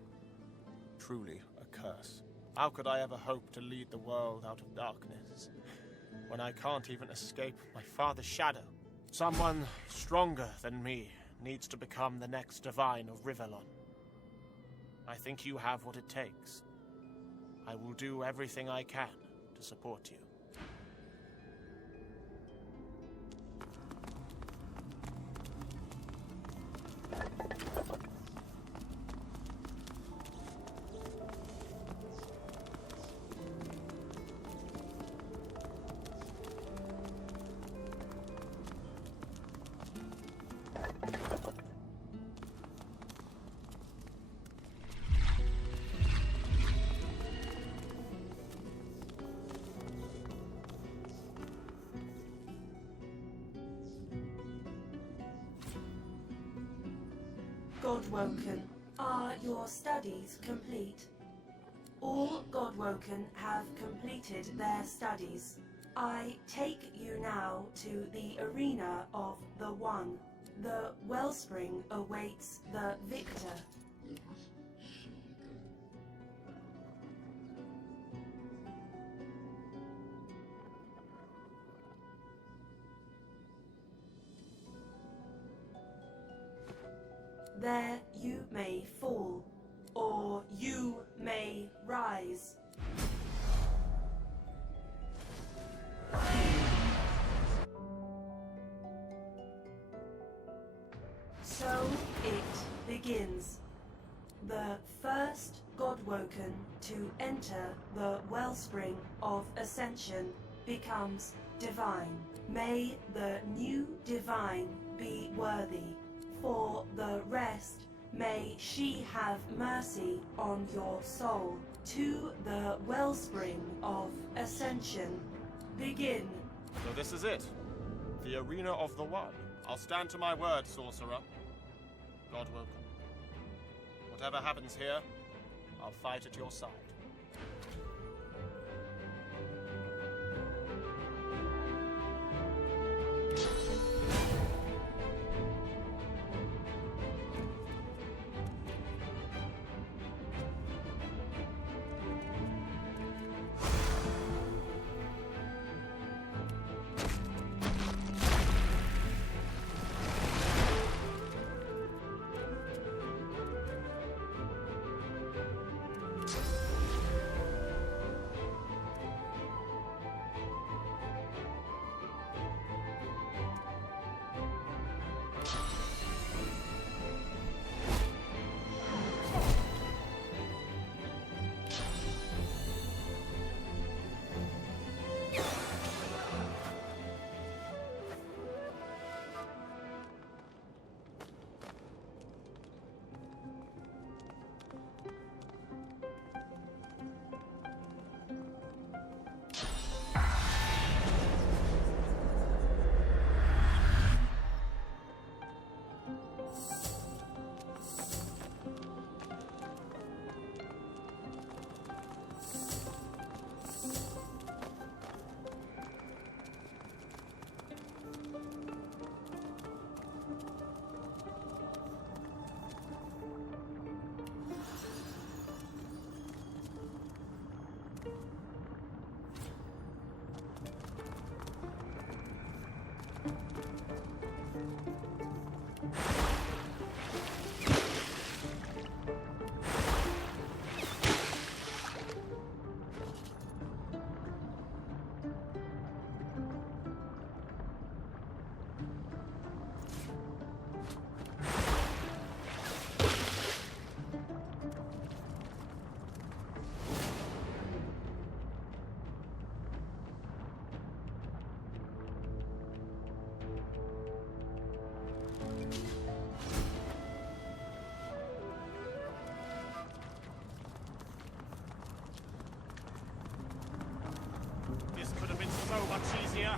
Truly a curse. How could I ever hope to lead the world out of darkness when I can't even escape my father's shadow? Someone stronger than me needs to become the next Divine of Rivellon. I think you have what it takes. I will do everything I can to support you. Godwoken, are your studies complete? All Godwoken have completed their studies. I take you now to the arena of the One. The wellspring awaits the victor. There you may fall, or you may rise. So it begins. The first Godwoken to enter the wellspring of ascension becomes divine. May the new divine be worthy. For the rest, may she have mercy on your soul. To the wellspring of ascension, begin. So this is it. The arena of the One. I'll stand to my word, sorcerer. Godwoken. Whatever happens here, I'll fight at your side. This could have been so much easier.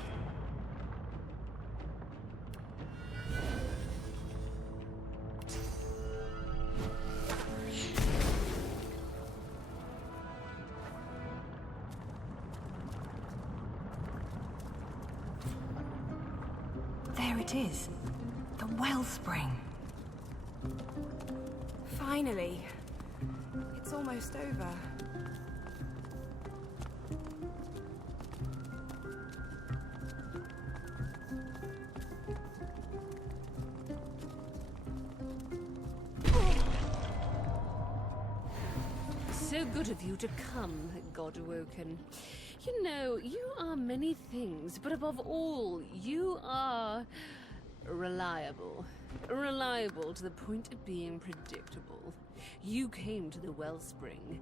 There it is. The wellspring. Finally. It's almost over. So good of you to come, Godwoken. You know, you are many things, but above all, you are reliable. Reliable to the point of being predictable. You came to the wellspring.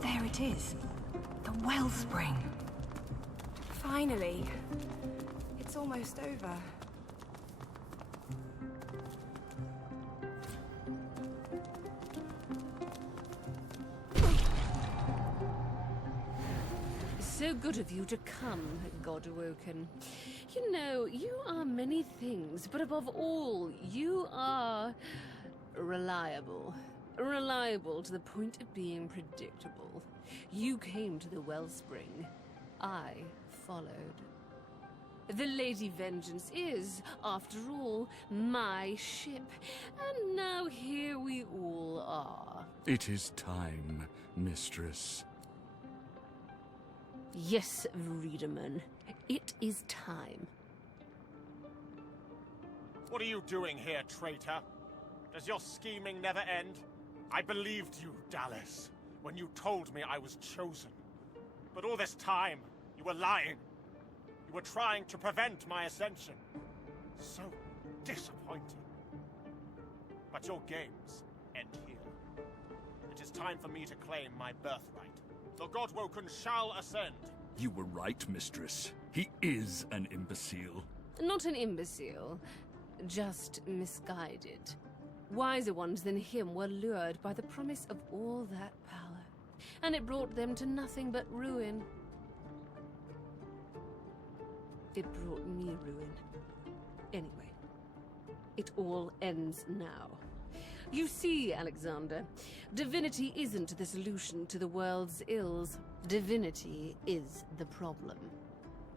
There it is. The wellspring. Finally. It's almost over. So good of you to come, Godwoken. You know, you are many things, but above all, you are reliable. Reliable to the point of being predictable. You came to the wellspring. I followed. The Lady Vengeance is, after all, my ship. And now here we all are. It is time, mistress. Yes, Vredeman. It is time. What are you doing here, traitor? Does your scheming never end? I believed you, Dallas, when you told me I was chosen. But all this time, you were lying. You were trying to prevent my ascension. So disappointing. But your games end here. It is time for me to claim my birthright. The Godwoken shall ascend. You were right, mistress. He is an imbecile. Not an imbecile, just misguided. Wiser ones than him were lured by the promise of all that power, and it brought them to nothing but ruin. It brought me ruin. Anyway, it all ends now. You see, Alexander, divinity isn't the solution to the world's ills. Divinity is the problem.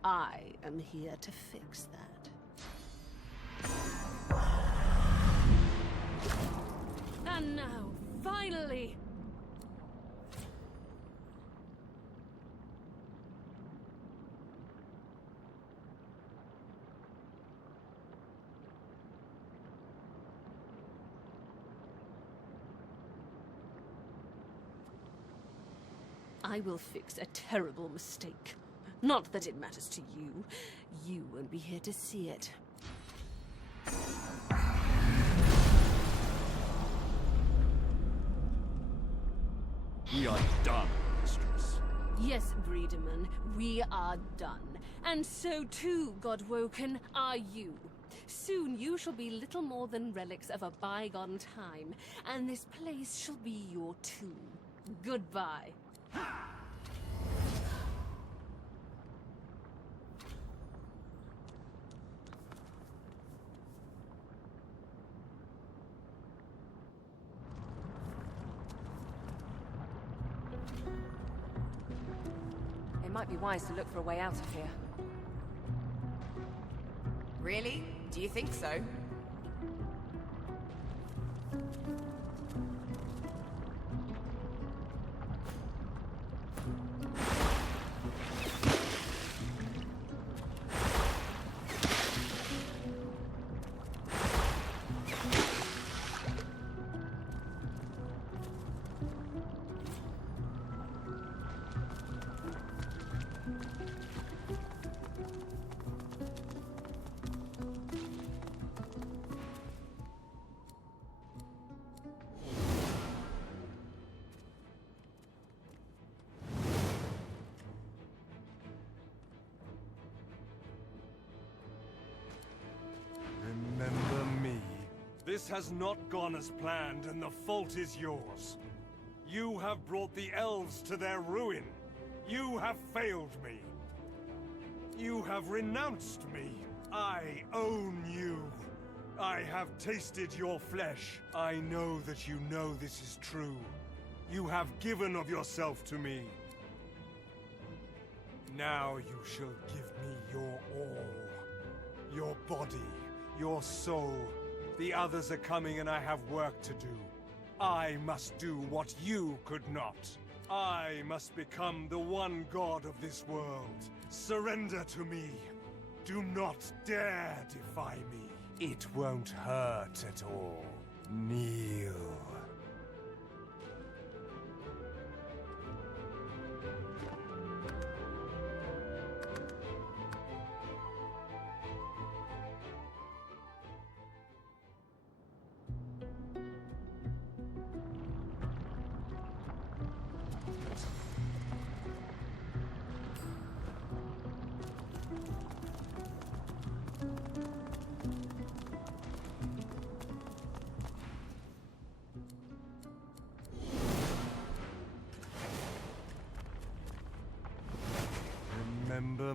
I am here to fix that. And now, finally! I will fix a terrible mistake. Not that it matters to you. You won't be here to see it. We are done, mistress. Yes, Vredeman, we are done. And so too, Godwoken, are you. Soon you shall be little more than relics of a bygone time, and this place shall be your tomb. Goodbye. It might be wise to look for a way out of here. Really? Do you think so? Remember me. This has not gone as planned, and the fault is yours. You have brought the elves to their ruin. You have failed me. You have renounced me. I own you. I have tasted your flesh. I know that you know this is true. You have given of yourself to me. Now you shall give me your all. Your body, your soul. The others are coming and I have work to do. I must do what you could not. I must become the one god of this world. Surrender to me. Do not dare defy me. It won't hurt at all. Kneel.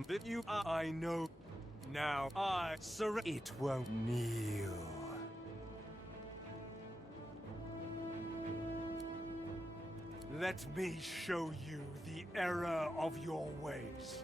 that you are. I know. Now I surrender. It won't kneel. Let me show you the error of your ways.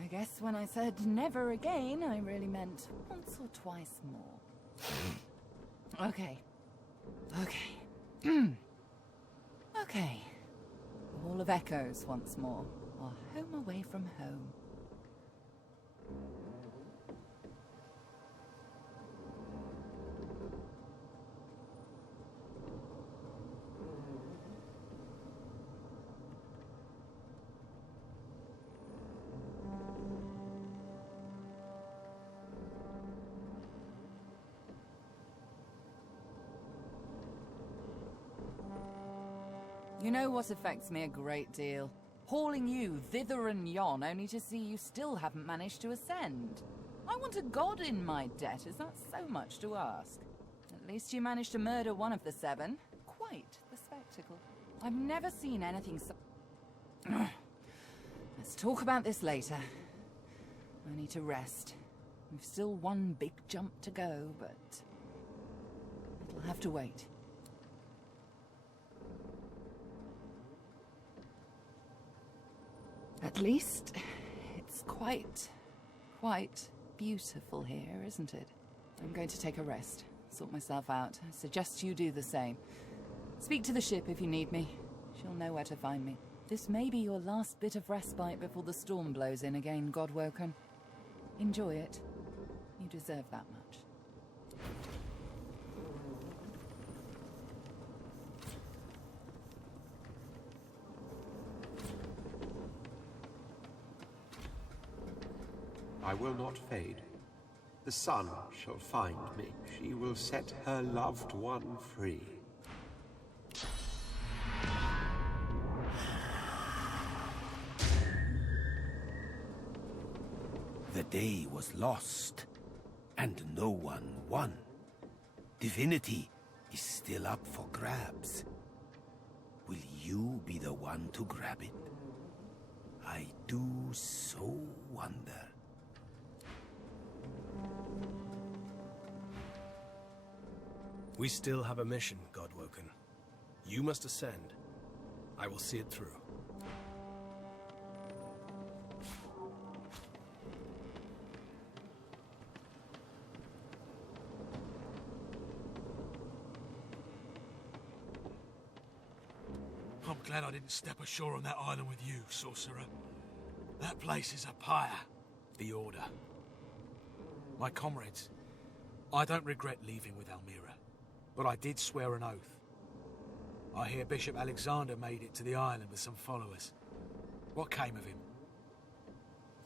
I guess when I said never again, I really meant once or twice more. Okay. Okay. Okay. Hall of Echoes once more. Our home away from home. You know what affects me a great deal? Hauling you thither and yon only to see you still haven't managed to ascend. I want a god in my debt. Is that so much to ask? At least you managed to murder one of the 7. Quite the spectacle. I've never seen anything so... Let's talk about this later. I need to rest. We've still one big jump to go, but it'll have to wait. At least, it's quite beautiful here, isn't it? I'm going to take a rest, sort myself out. I suggest you do the same. Speak to the ship if you need me. She'll know where to find me. This may be your last bit of respite before the storm blows in again, Godwoken. Enjoy it. You deserve that much. I will not fade. The sun shall find me. She will set her loved one free. The day was lost, and no one won. Divinity is still up for grabs. Will you be the one to grab it? I do so wonder. We still have a mission, Godwoken. You must ascend. I will see it through. I'm glad I didn't step ashore on that island with you, sorcerer. That place is a pyre. The Order. My comrades, I don't regret leaving with Almira, but I did swear an oath. I hear Bishop Alexander made it to the island with some followers. What came of him?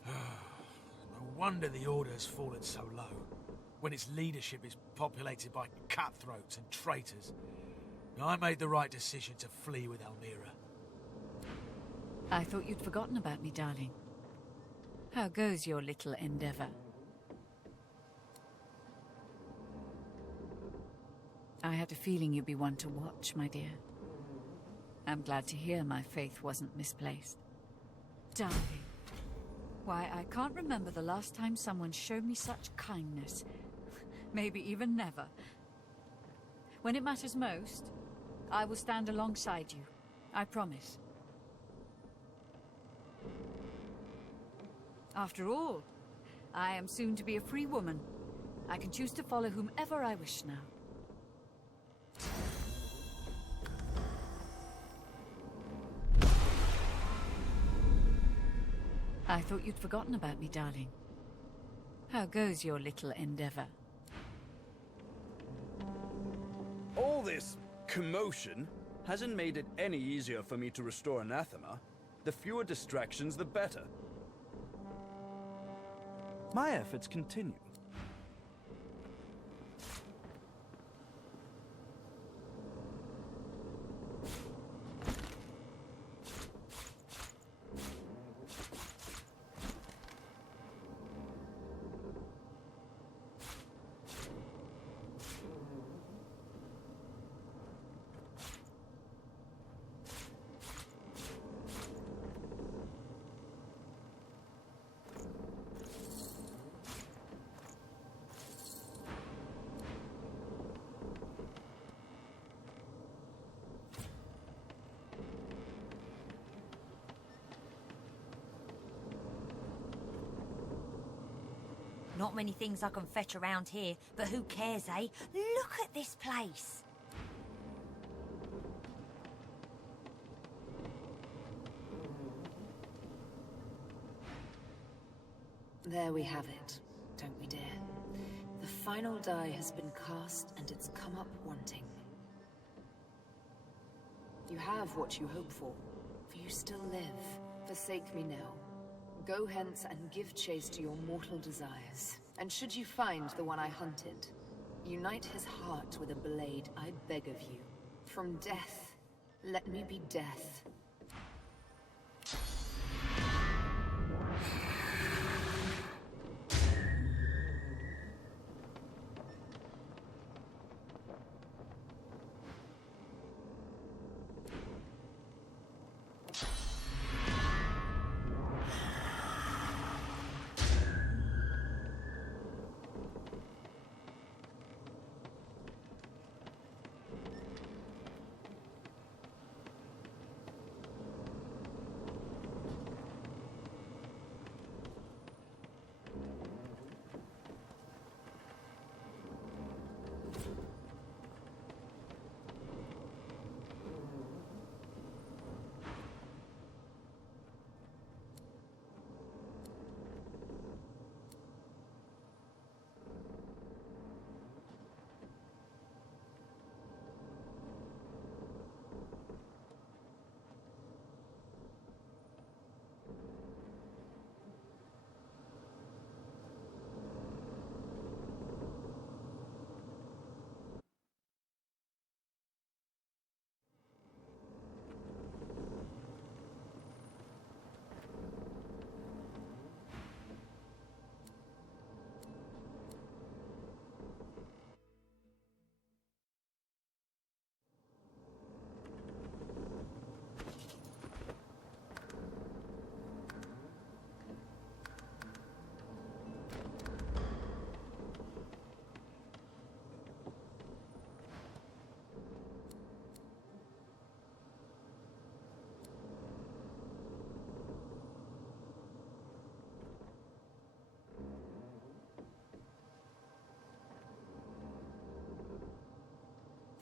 No wonder the Order has fallen so low, when its leadership is populated by cutthroats and traitors. I made the right decision to flee with Almira. I thought you'd forgotten about me, darling. How goes your little endeavor? I had a feeling you'd be one to watch, my dear. I'm glad to hear my faith wasn't misplaced. Darling. Why, I can't remember the last time someone showed me such kindness. Maybe even never. When it matters most, I will stand alongside you. I promise. After all, I am soon to be a free woman. I can choose to follow whomever I wish now. I thought you'd forgotten about me, darling. How goes your little endeavor? All this commotion hasn't made it any easier for me to restore anathema. The fewer distractions, the better. My efforts continue. Not many things I can fetch around here, but who cares, eh? Look at this place! There we have it, don't we, dear? The final die has been cast, and it's come up wanting. You have what you hope for you still live. Forsake me now. Go hence and give chase to your mortal desires. And should you find the one I hunted, unite his heart with a blade, I beg of you. From death, let me be death.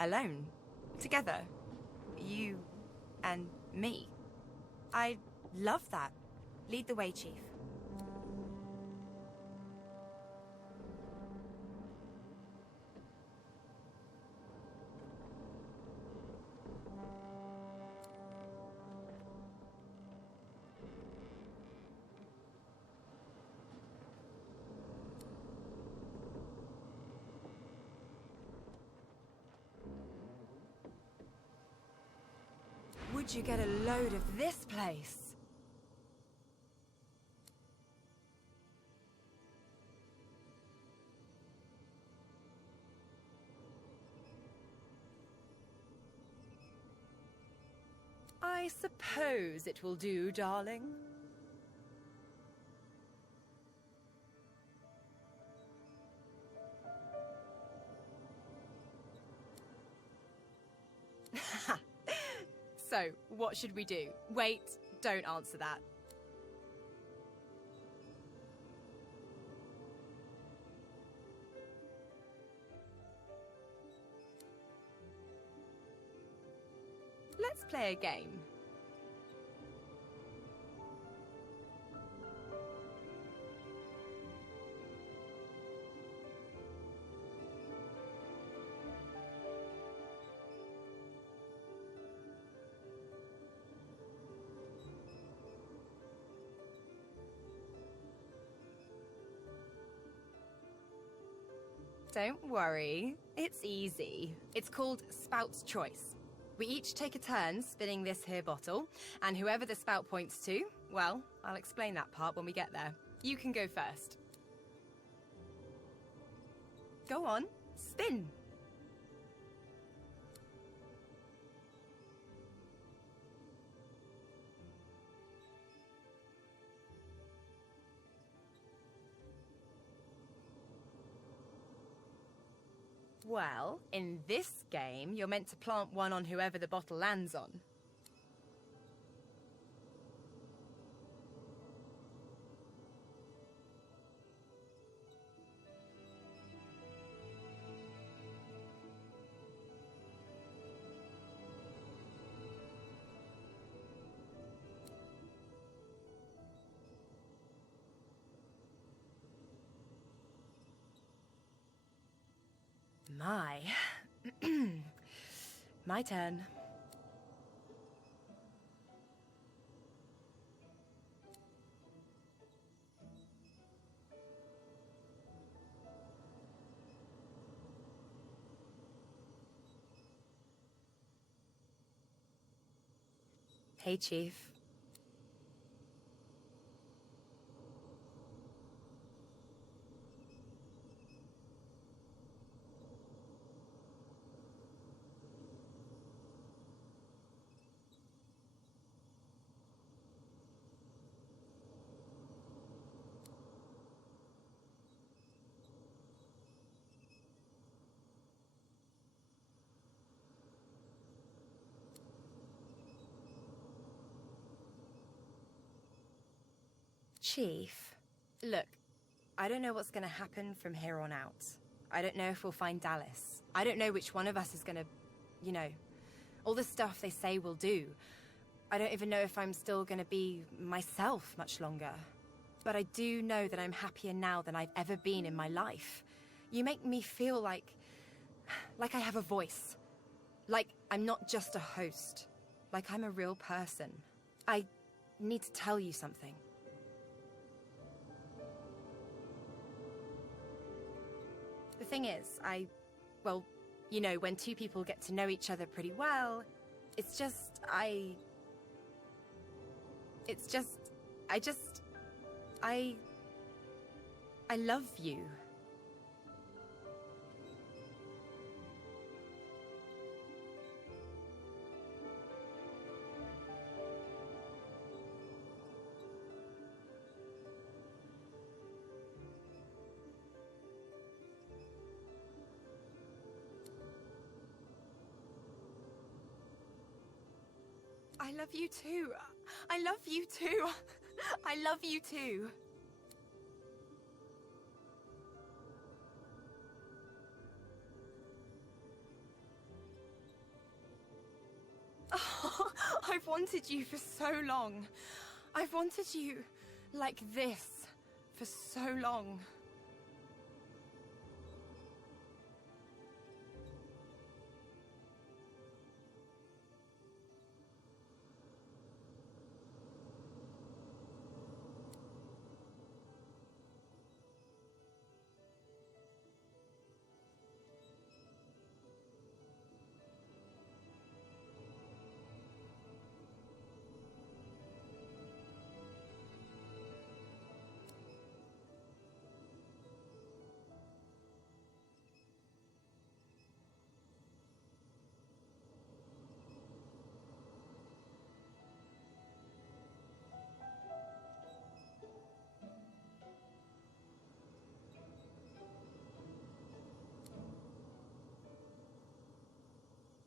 alone. Together. You and me. I love that. Lead the way, Chief. Would you get a load of this place? I suppose it will do, darling. So, what should we do? Wait, don't answer that. Let's play a game. Don't worry, it's easy. It's called Spout's Choice. We each take a turn spinning this here bottle, and whoever the spout points to, well, I'll explain that part when we get there. You can go first. Go on, spin. Well, in this game, you're meant to plant one on whoever the bottle lands on. My turn. Hey, Chief. Chief, look, I don't know what's gonna happen from here on out. I don't know if we'll find Dallas. I don't know which one of us is gonna, you know, all the stuff they say we'll do. I don't even know if I'm still gonna be myself much longer. But I do know that I'm happier now than I've ever been in my life. You make me feel like I have a voice. Like I'm not just a host. Like I'm a real person. I need to tell you something. The thing is, well, you know, when two people get to know each other pretty well, it's just, I love you. I love you too. I love you too. I love you too. I've wanted you for so long. I've wanted you like this for so long.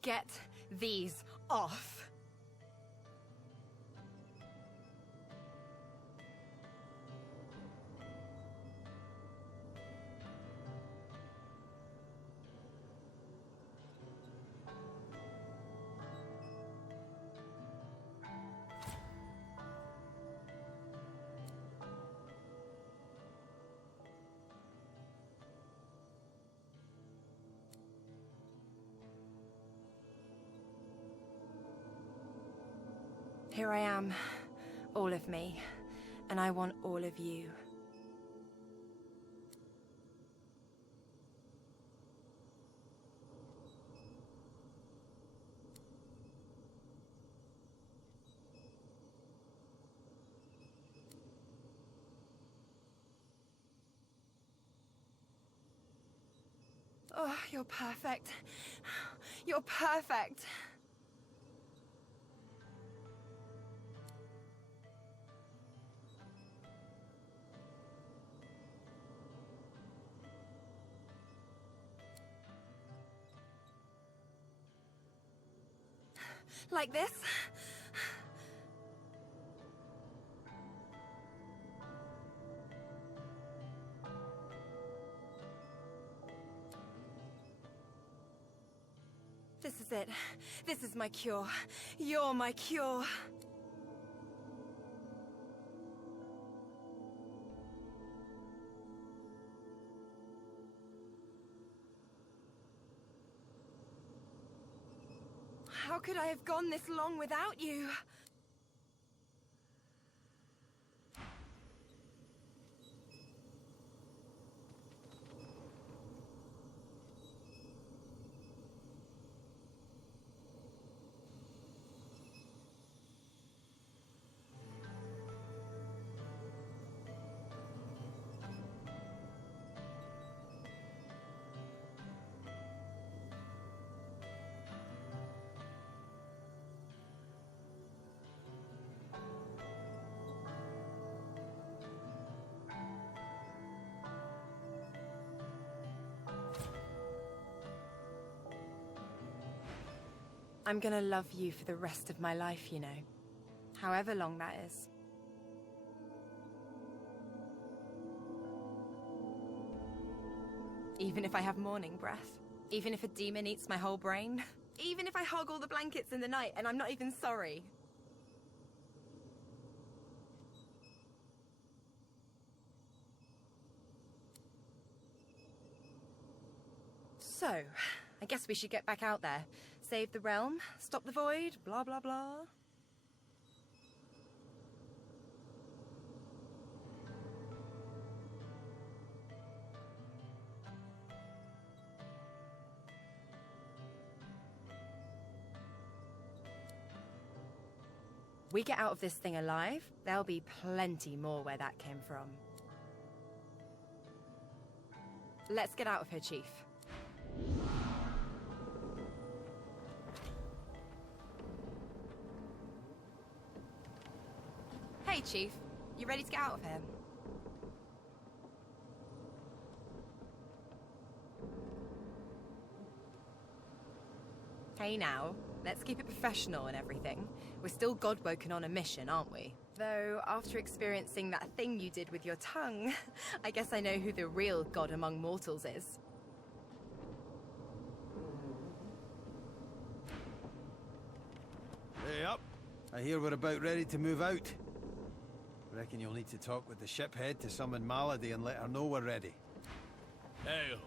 Get these off. Here I am, all of me, and I want all of you. Oh, you're perfect. You're perfect. Like this? This is it. This is my cure. You're my cure. How could I have gone this long without you? I'm gonna love you for the rest of my life, you know. However long that is. Even if I have morning breath. Even if a demon eats my whole brain. Even if I hog all the blankets in the night and I'm not even sorry. So, I guess we should get back out there. Save the realm, stop the void, blah blah blah. We get out of this thing alive, there'll be plenty more where that came from. Let's get out of here, Chief. Hey, Chief. You ready to get out of here? Hey now, let's keep it professional and everything. We're still God-woken on a mission, aren't we? Though, after experiencing that thing you did with your tongue, I guess I know who the real god among mortals is. Yep. I hear we're about ready to move out. Reckon you'll need to talk with the shiphead to summon Malady and let her know we're ready. Hail.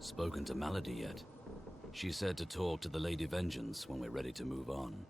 Spoken to Malady yet? She said to talk to the Lady Vengeance when we're ready to move on.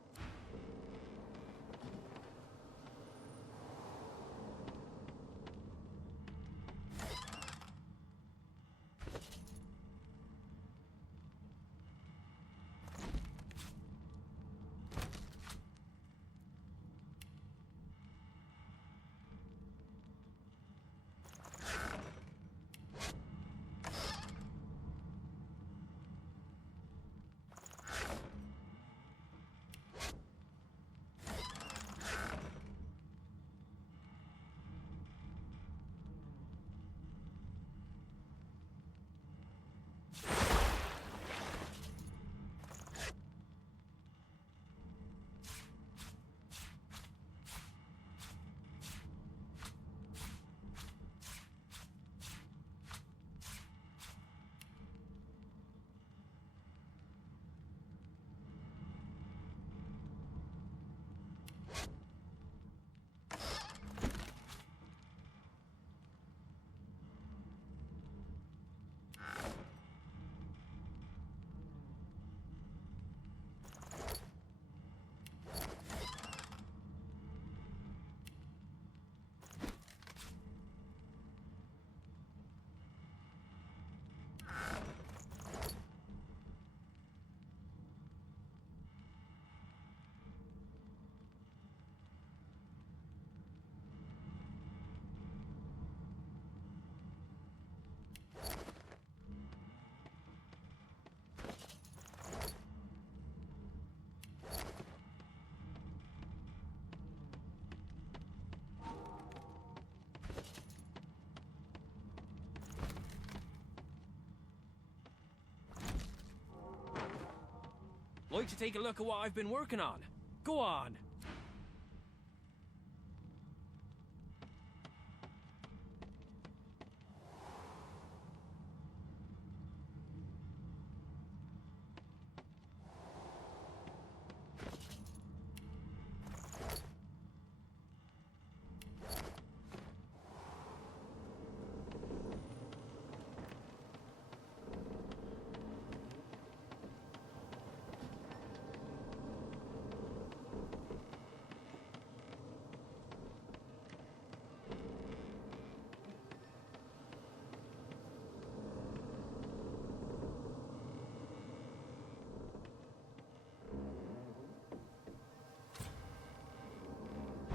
Like to take a look at what I've been working on? Go on!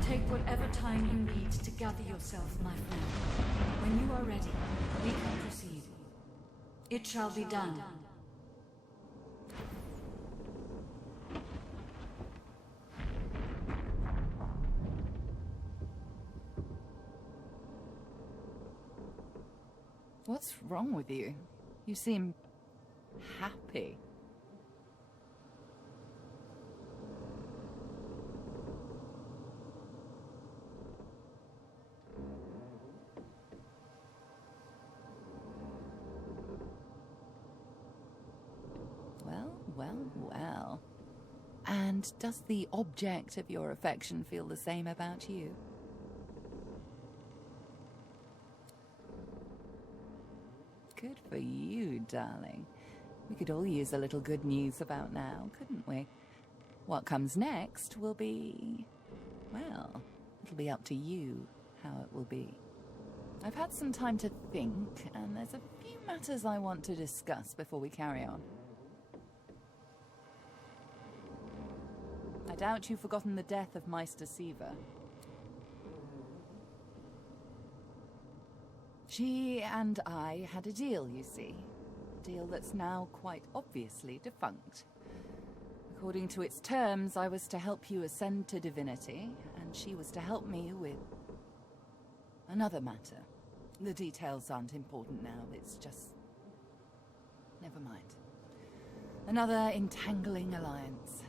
Take whatever time you need to gather yourself, my friend. When you are ready, we can proceed. It shall be done. What's wrong with you? You seem happy. Well. And does the object of your affection feel the same about you? Good for you, darling. We could all use a little good news about now, couldn't we? What comes next will be... well, it'll be up to you how it will be. I've had some time to think, and there's a few matters I want to discuss before we carry on. I doubt you've forgotten the death of Meister Siva. She and I had a deal, you see. A deal that's now quite obviously defunct. According to its terms, I was to help you ascend to divinity, and she was to help me with another matter. The details aren't important now, it's just... never mind. Another entangling alliance.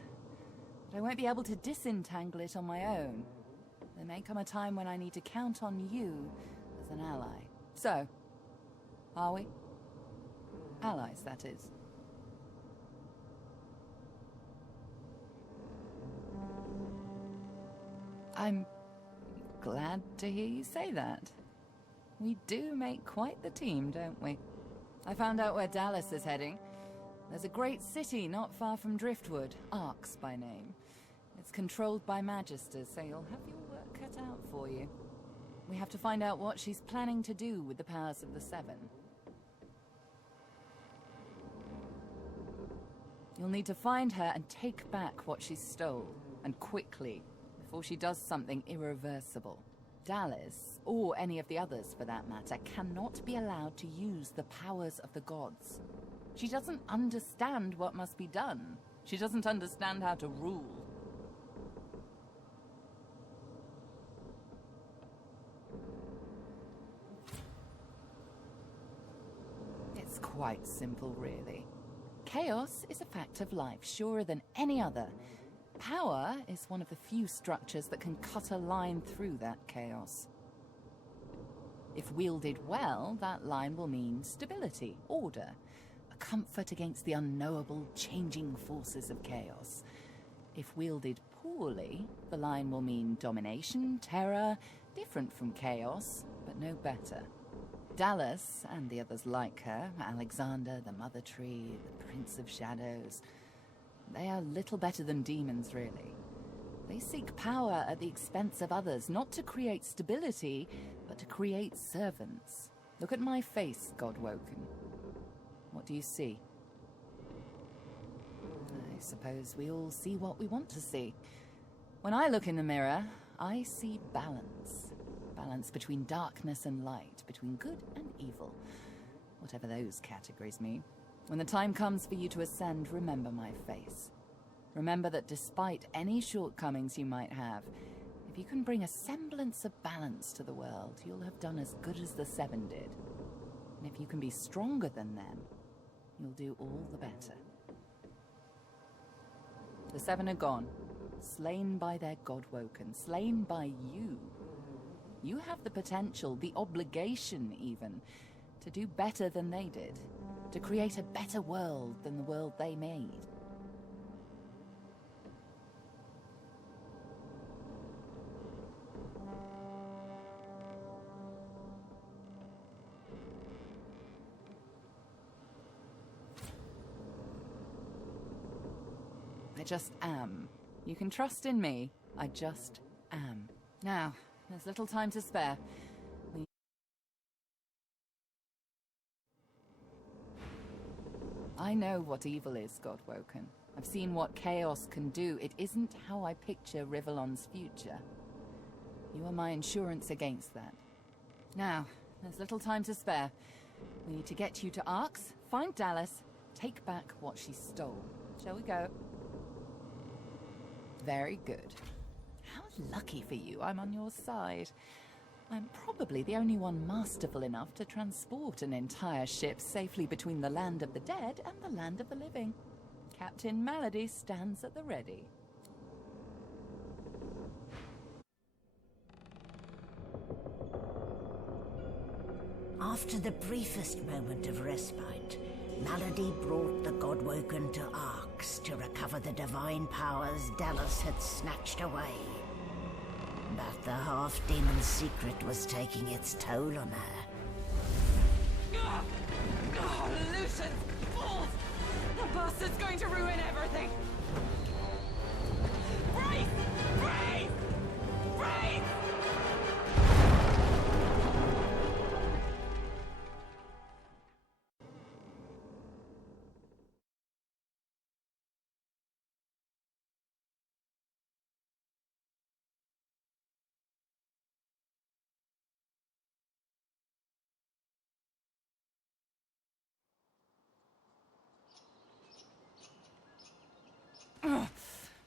But I won't be able to disentangle it on my own. There may come a time when I need to count on you as an ally. So, are we? Allies, that is. I'm glad to hear you say that. We do make quite the team, don't we? I found out where Dallas is heading. There's a great city not far from Driftwood, Arx by name. It's controlled by Magisters, so you'll have your work cut out for you. We have to find out what she's planning to do with the powers of the Seven. You'll need to find her and take back what she stole, and quickly, before she does something irreversible. Dallas, or any of the others for that matter, cannot be allowed to use the powers of the gods. She doesn't understand what must be done. She doesn't understand how to rule. It's quite simple, really. Chaos is a fact of life, surer than any other. Power is one of the few structures that can cut a line through that chaos. If wielded well, that line will mean stability, order, a comfort against the unknowable, changing forces of chaos. If wielded poorly, the line will mean domination, terror, different from chaos, but no better. Dallas, and the others like her, Alexander, the Mother Tree, the Prince of Shadows, they are little better than demons, really. They seek power at the expense of others, not to create stability, but to create servants. Look at my face, Godwoken. What do you see? I suppose we all see what we want to see. When I look in the mirror, I see balance. Balance between darkness and light, between good and evil. Whatever those categories mean. When the time comes for you to ascend, remember my face. Remember that despite any shortcomings you might have, if you can bring a semblance of balance to the world, you'll have done as good as the Seven did. And if you can be stronger than them, you'll do all the better. The Seven are gone, slain by their Godwoken, slain by you. You have the potential, the obligation even, to do better than they did, to create a better world than the world they made. I just am. You can trust in me. I just am. Now, there's little time to spare. I know what evil is, Godwoken. I've seen what chaos can do. It isn't how I picture Rivellon's future. You are my insurance against that. Now, there's little time to spare. We need to get you to Arx, find Dallas, take back what she stole. Shall we go? Very good. How lucky for you I'm on your side. I'm probably the only one masterful enough to transport an entire ship safely between the land of the dead and the land of the living. Captain Malady stands at the ready. After the briefest moment of respite, Malady brought the Godwoken to Arx to recover the divine powers Dallas had snatched away. But the half-demon secret was taking its toll on her. Lucian! Fools! The bastard's going to ruin everything! Brace! Brace! Brace!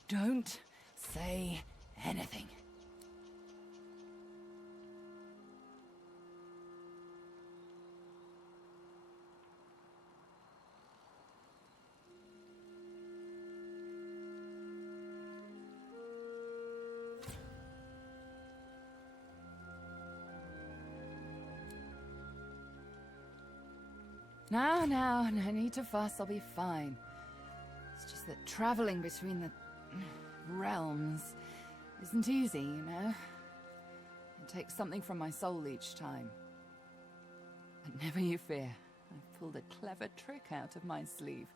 Don't say anything. Now, no need to fuss, I'll be fine. It's just that traveling between the realms Isn't easy, you know. It takes something from my soul each time. But never you fear. I've pulled a clever trick out of my sleeve.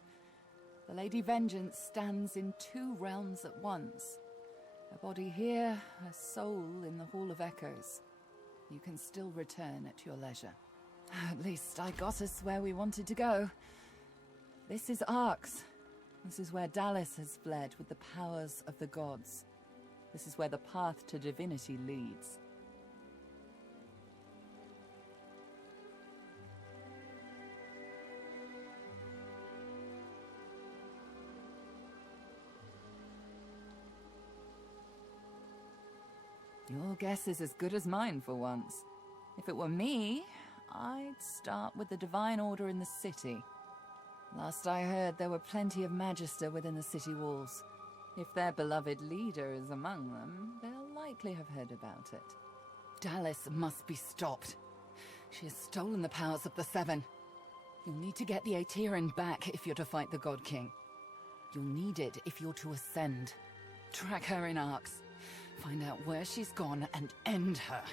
The Lady Vengeance stands in 2 realms at once. A body here, a soul in the Hall of Echoes. You can still return at your leisure. At least I got us where we wanted to go. This is Arx. This is where Dallas has fled with the powers of the gods. This is where the path to divinity leads. Your guess is as good as mine for once. If it were me, I'd start with the Divine Order in the city. Last I heard, there were plenty of Magister within the city walls. If their beloved leader is among them, they'll likely have heard about it. Dallas must be stopped. She has stolen the powers of the Seven. You'll need to get the Aetherin back if you're to fight the God King. You'll need it if you're to ascend. Track her in Arx. Find out where she's gone and end her.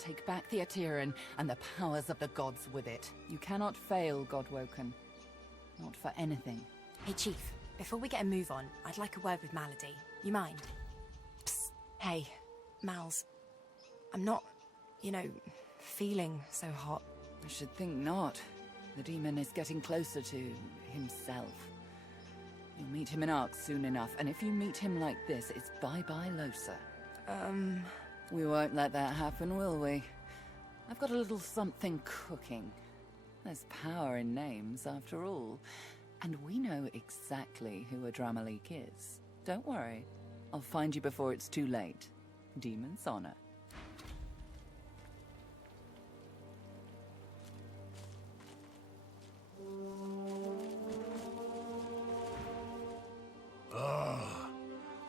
Take back the Aetherin and the powers of the gods with it. You cannot fail, Godwoken. Not for anything. Hey, Chief. Before we get a move on, I'd like a word with Malady. You mind? Psst. Hey, Mals. I'm not, feeling so hot. I should think not. The demon is getting closer to himself. You'll meet him in Arx soon enough, and if you meet him like this, it's bye-bye Losa. We won't let that happen, will we? I've got a little something cooking. There's power in names, after all. And we know exactly who Adramalik is. Don't worry. I'll find you before it's too late. Demon's honor. Ugh.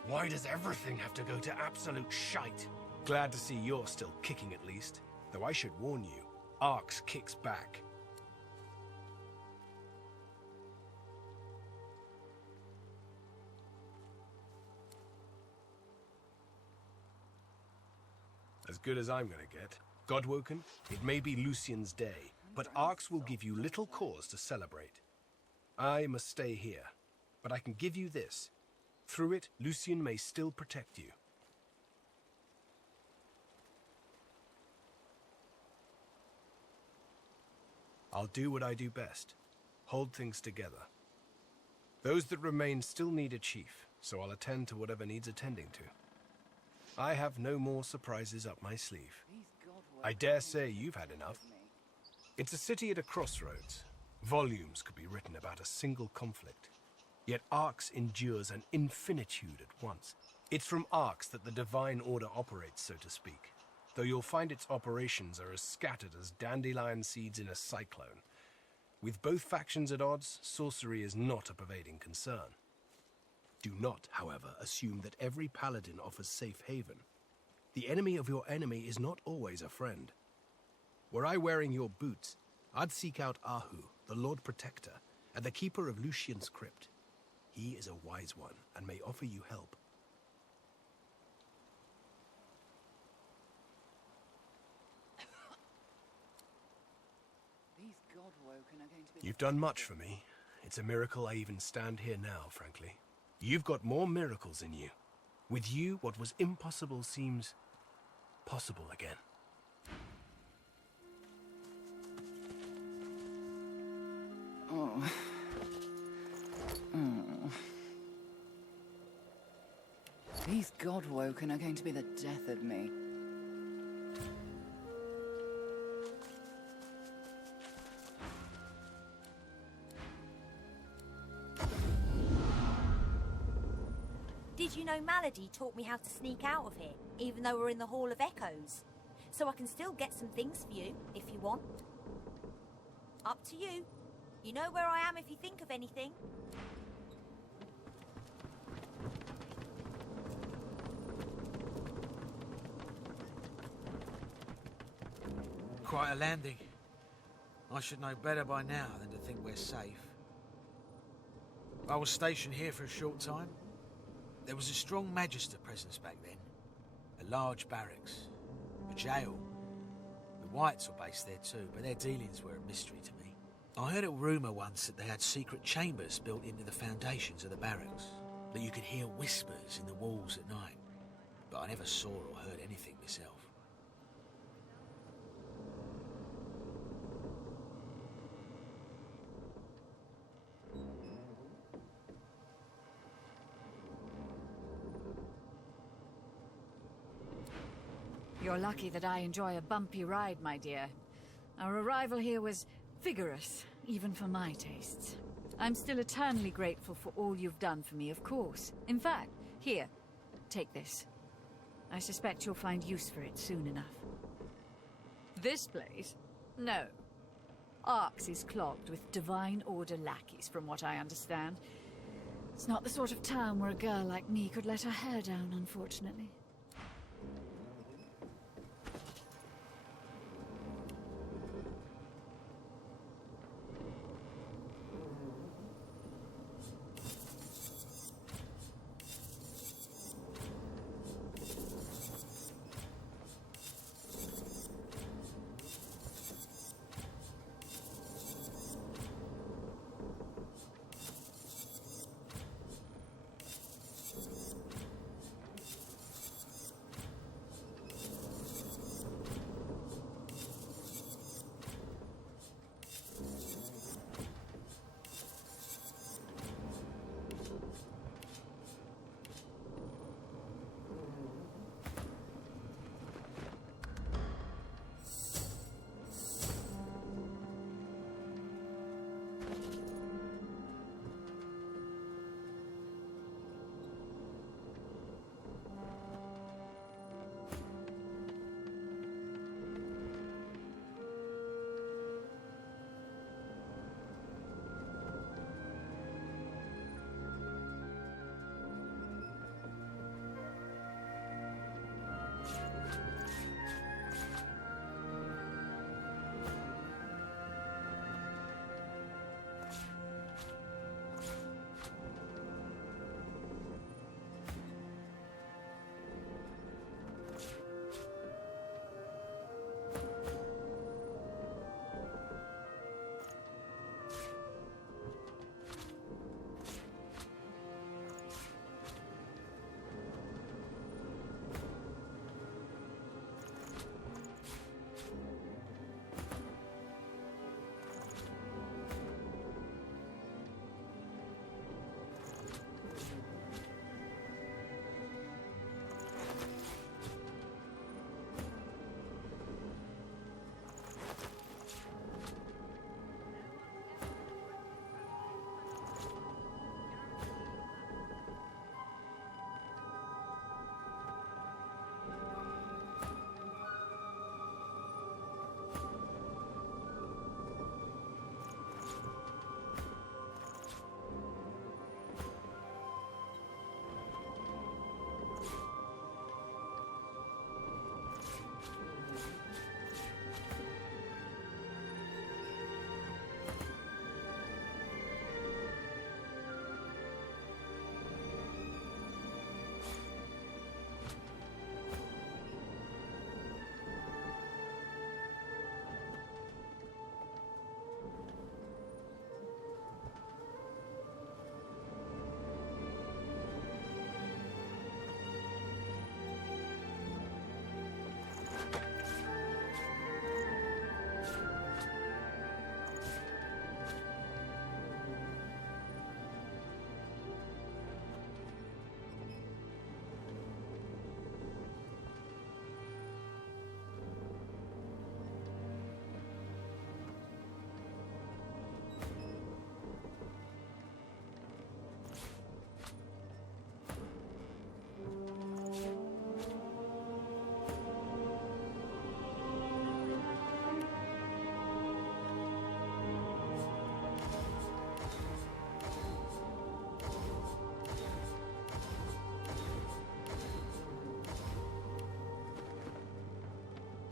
Why does everything have to go to absolute shite? Glad to see you're still kicking at least. Though I should warn you, Arx kicks back. As good as I'm gonna get. Godwoken, it may be Lucian's day, but Arx will give you little cause to celebrate. I must stay here, but I can give you this. Through it, Lucian may still protect you. I'll do what I do best. Hold things together. Those that remain still need a chief, so I'll attend to whatever needs attending to. I have no more surprises up my sleeve. I dare say you've had enough. It's a city at a crossroads. Volumes could be written about a single conflict. Yet Arx endures an infinitude at once. It's from Arx that the Divine Order operates, so to speak. Though you'll find its operations are as scattered as dandelion seeds in a cyclone. With both factions at odds, sorcery is not a pervading concern. Do not, however, assume that every paladin offers safe haven. The enemy of your enemy is not always a friend. Were I wearing your boots, I'd seek out Ahu, the Lord Protector, and the Keeper of Lucian's Crypt. He is a wise one, and may offer you help. You've done much for me. It's a miracle I even stand here now, frankly. You've got more miracles in you. With you, what was impossible seems possible again. Oh. These Godwoken are going to be the death of me. Did you know Malady taught me how to sneak out of here, even though we're in the Hall of Echoes? So I can still get some things for you, if you want. Up to you. You know where I am if you think of anything. Quite a landing. I should know better by now than to think we're safe. I was stationed here for a short time. There was a strong Magister presence back then. a large barracks. A jail. The Whites were based there too, but their dealings were a mystery to me. I heard a rumour once that they had secret chambers built into the foundations of the barracks, that you could hear whispers in the walls at night, but I never saw or heard anything myself. You're lucky that I enjoy a bumpy ride, my dear. Our arrival here was vigorous, even for my tastes. I'm still eternally grateful for all you've done for me, of course. In fact, here, take this. I suspect you'll find use for it soon enough. This place? No. Arx is clogged with Divine Order lackeys, from what I understand. It's not the sort of town where a girl like me could let her hair down, unfortunately.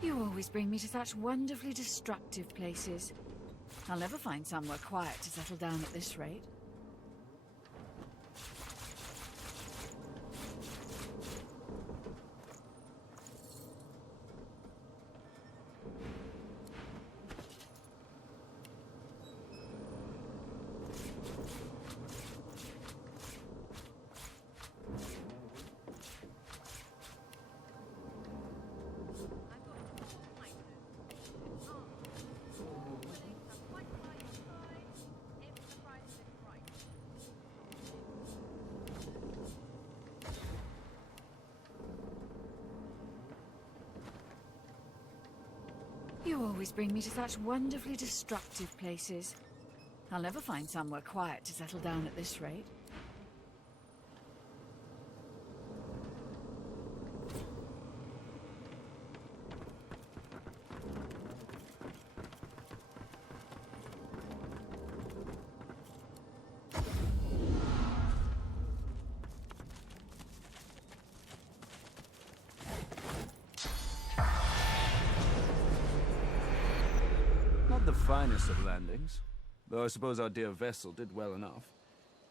You always bring me to such wonderfully destructive places. I'll never find somewhere quiet to settle down at this rate. You always bring me to such wonderfully destructive places. I'll never find somewhere quiet to settle down at this rate. Not the finest of landings, though I suppose our dear vessel did well enough,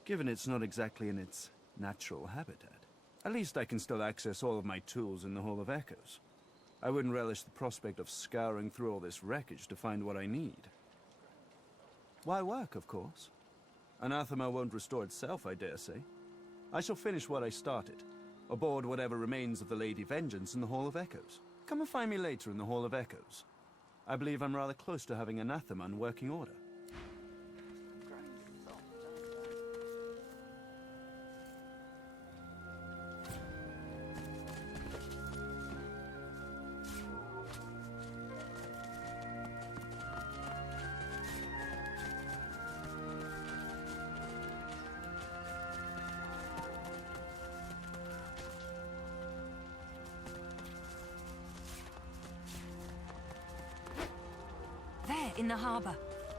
given it's not exactly in its natural habitat. At least I can still access all of my tools in the Hall of Echoes. I wouldn't relish the prospect of scouring through all this wreckage to find what I need. Why work, of course? Anathema won't restore itself, I dare say. I shall finish what I started, aboard whatever remains of the Lady Vengeance in the Hall of Echoes. Come and find me later in the Hall of Echoes. I believe I'm rather close to having Anathema in working order. In the harbour.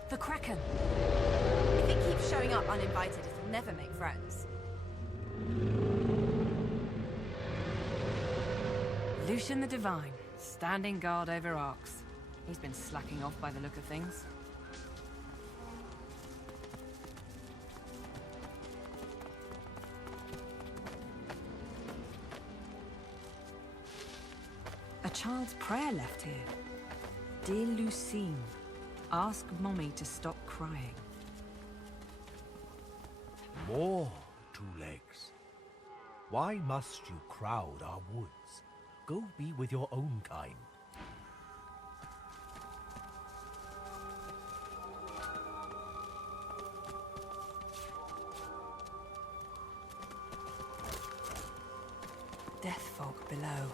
The Kraken. If it keeps showing up uninvited, it'll never make friends. Lucian the Divine, standing guard over Arx. He's been slacking off by the look of things. A child's prayer left here. Dear Lucine, ask Mommy to stop crying. More two legs. Why must you crowd our woods? Go be with your own kind. Death fog below.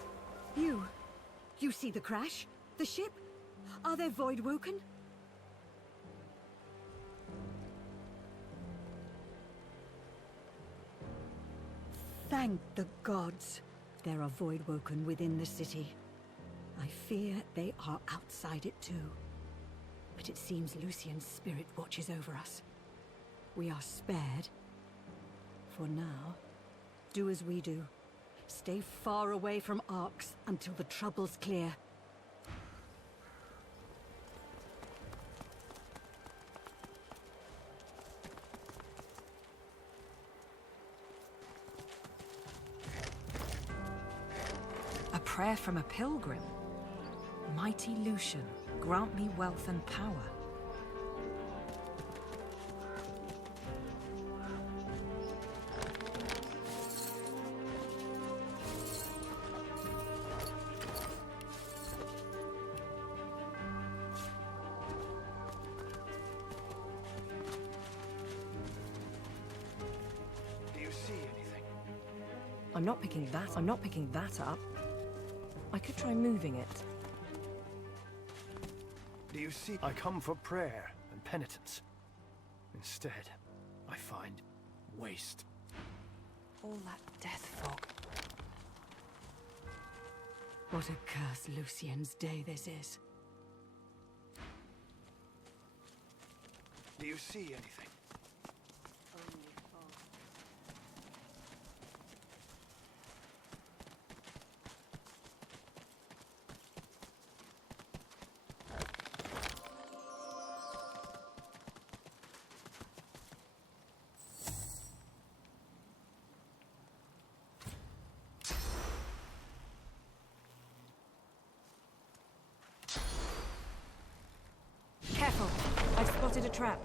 You see the crash? The ship? Are they void-woken? Thank the gods. There are void-woken within the city. I fear they are outside it too. But it seems Lucian's spirit watches over us. We are spared. For now, do as we do. Stay far away from Arx until the trouble's clear. A prayer from a pilgrim. Mighty Lucian, grant me wealth and power. Do you see anything? I'm not picking that up. I could try moving it. Do you see? I come for prayer and penitence. Instead, I find waste. All that death fog. What a cursed Lucian's day this is. Do you see anything? Careful! I've spotted a trap.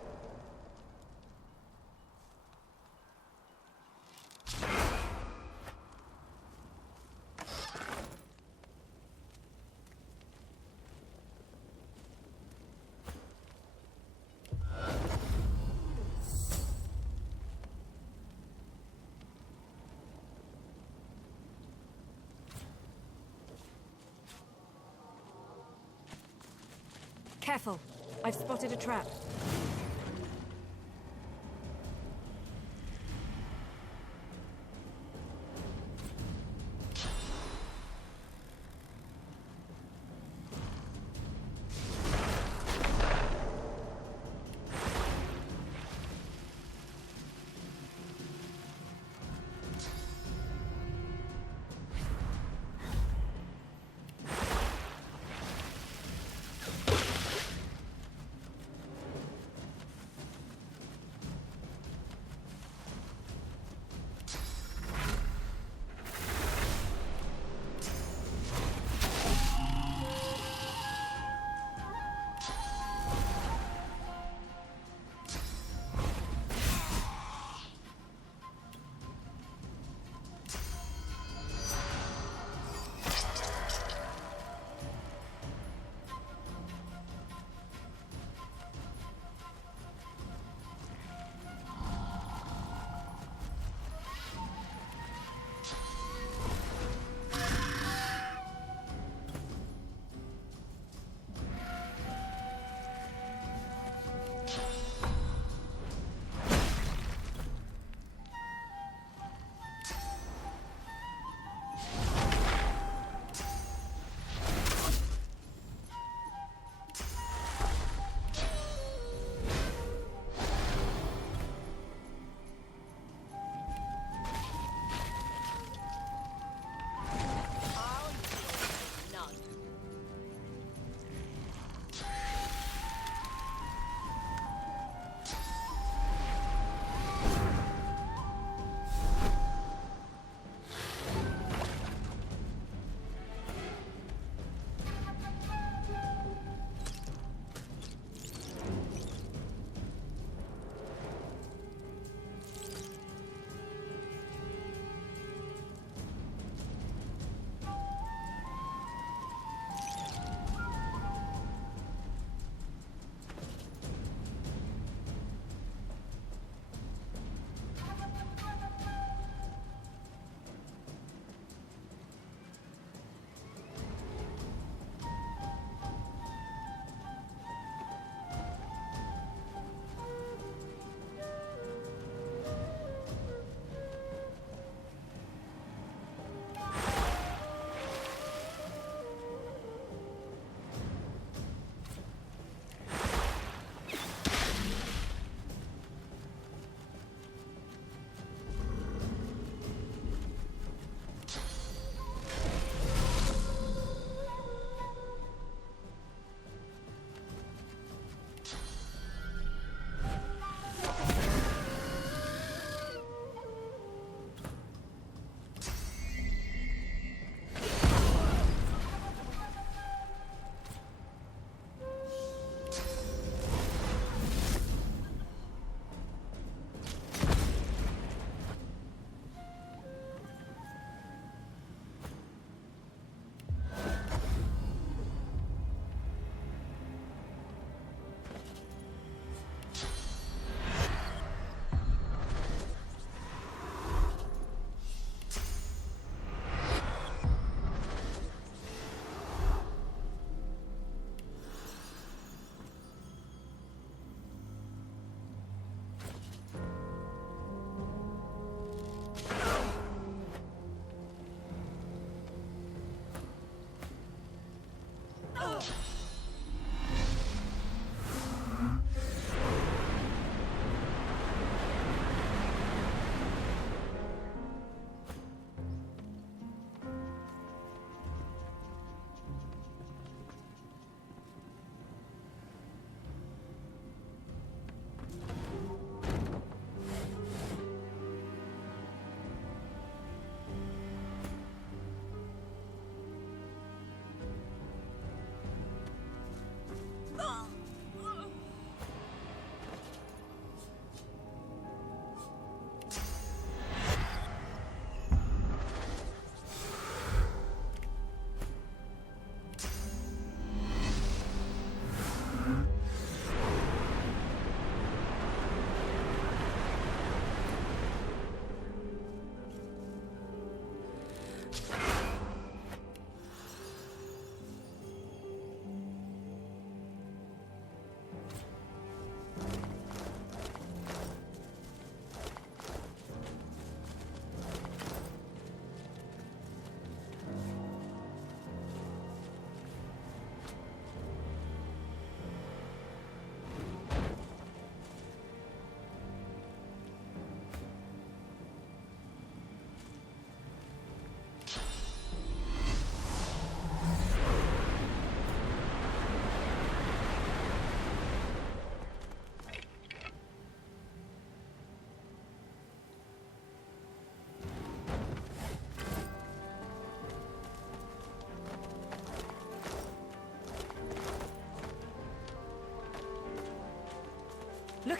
Careful. I've spotted a trap.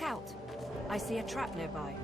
out. I see a trap nearby.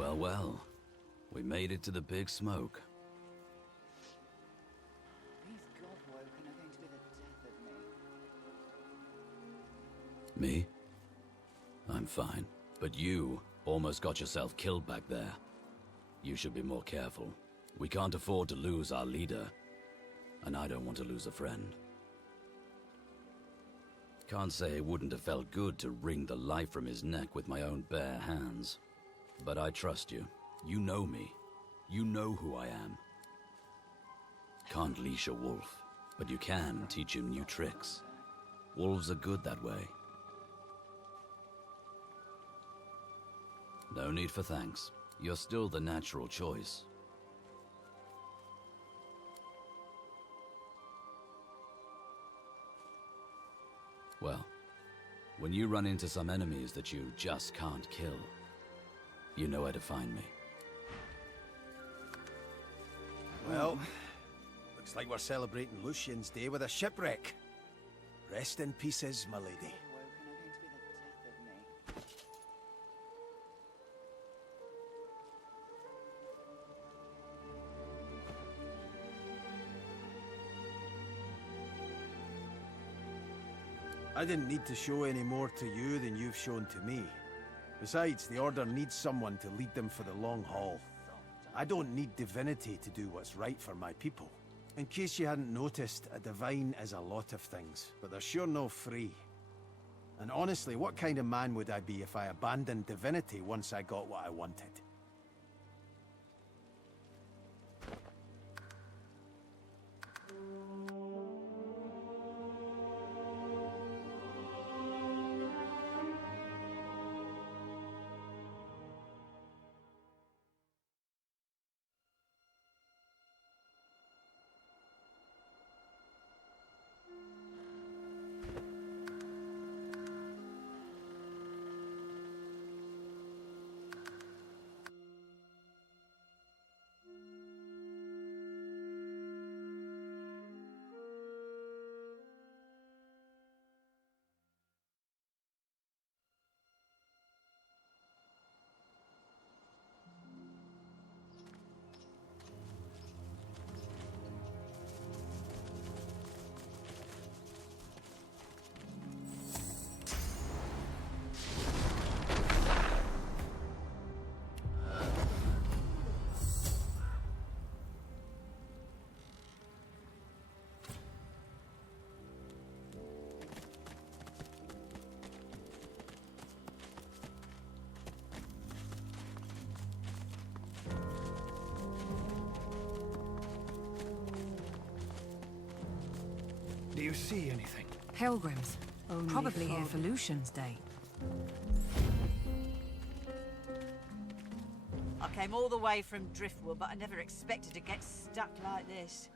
Well, well. We made it to the big smoke. These Godwoken are going to be the death of me. Me? I'm fine. But you almost got yourself killed back there. You should be more careful. We can't afford to lose our leader. And I don't want to lose a friend. Can't say it wouldn't have felt good to wring the life from his neck with my own bare hands. But I trust you. You know me. You know who I am. Can't leash a wolf, but you can teach him new tricks. Wolves are good that way. No need for thanks. You're still the natural choice. Well, when you run into some enemies that you just can't kill, you know where to find me. Well, looks like we're celebrating Lucian's Day with a shipwreck. Rest in pieces, my lady. I didn't need to show any more to you than you've shown to me. Besides, the Order needs someone to lead them for the long haul. I don't need Divinity to do what's right for my people. In case you hadn't noticed, a Divine is a lot of things, but they're sure no free. And honestly, what kind of man would I be if I abandoned Divinity once I got what I wanted? Do you see anything? Pilgrims. Only Probably here fog. for Lucian's Day. I came all the way from Driftwood, but I never expected to get stuck like this.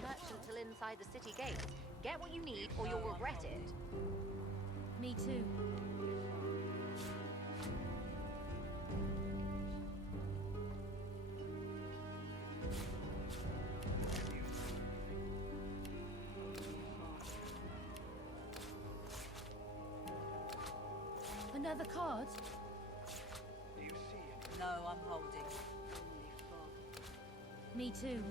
search until inside the city gate. Get what you need, or you'll regret it. Me too. Another card? No, I'm holding. Me too.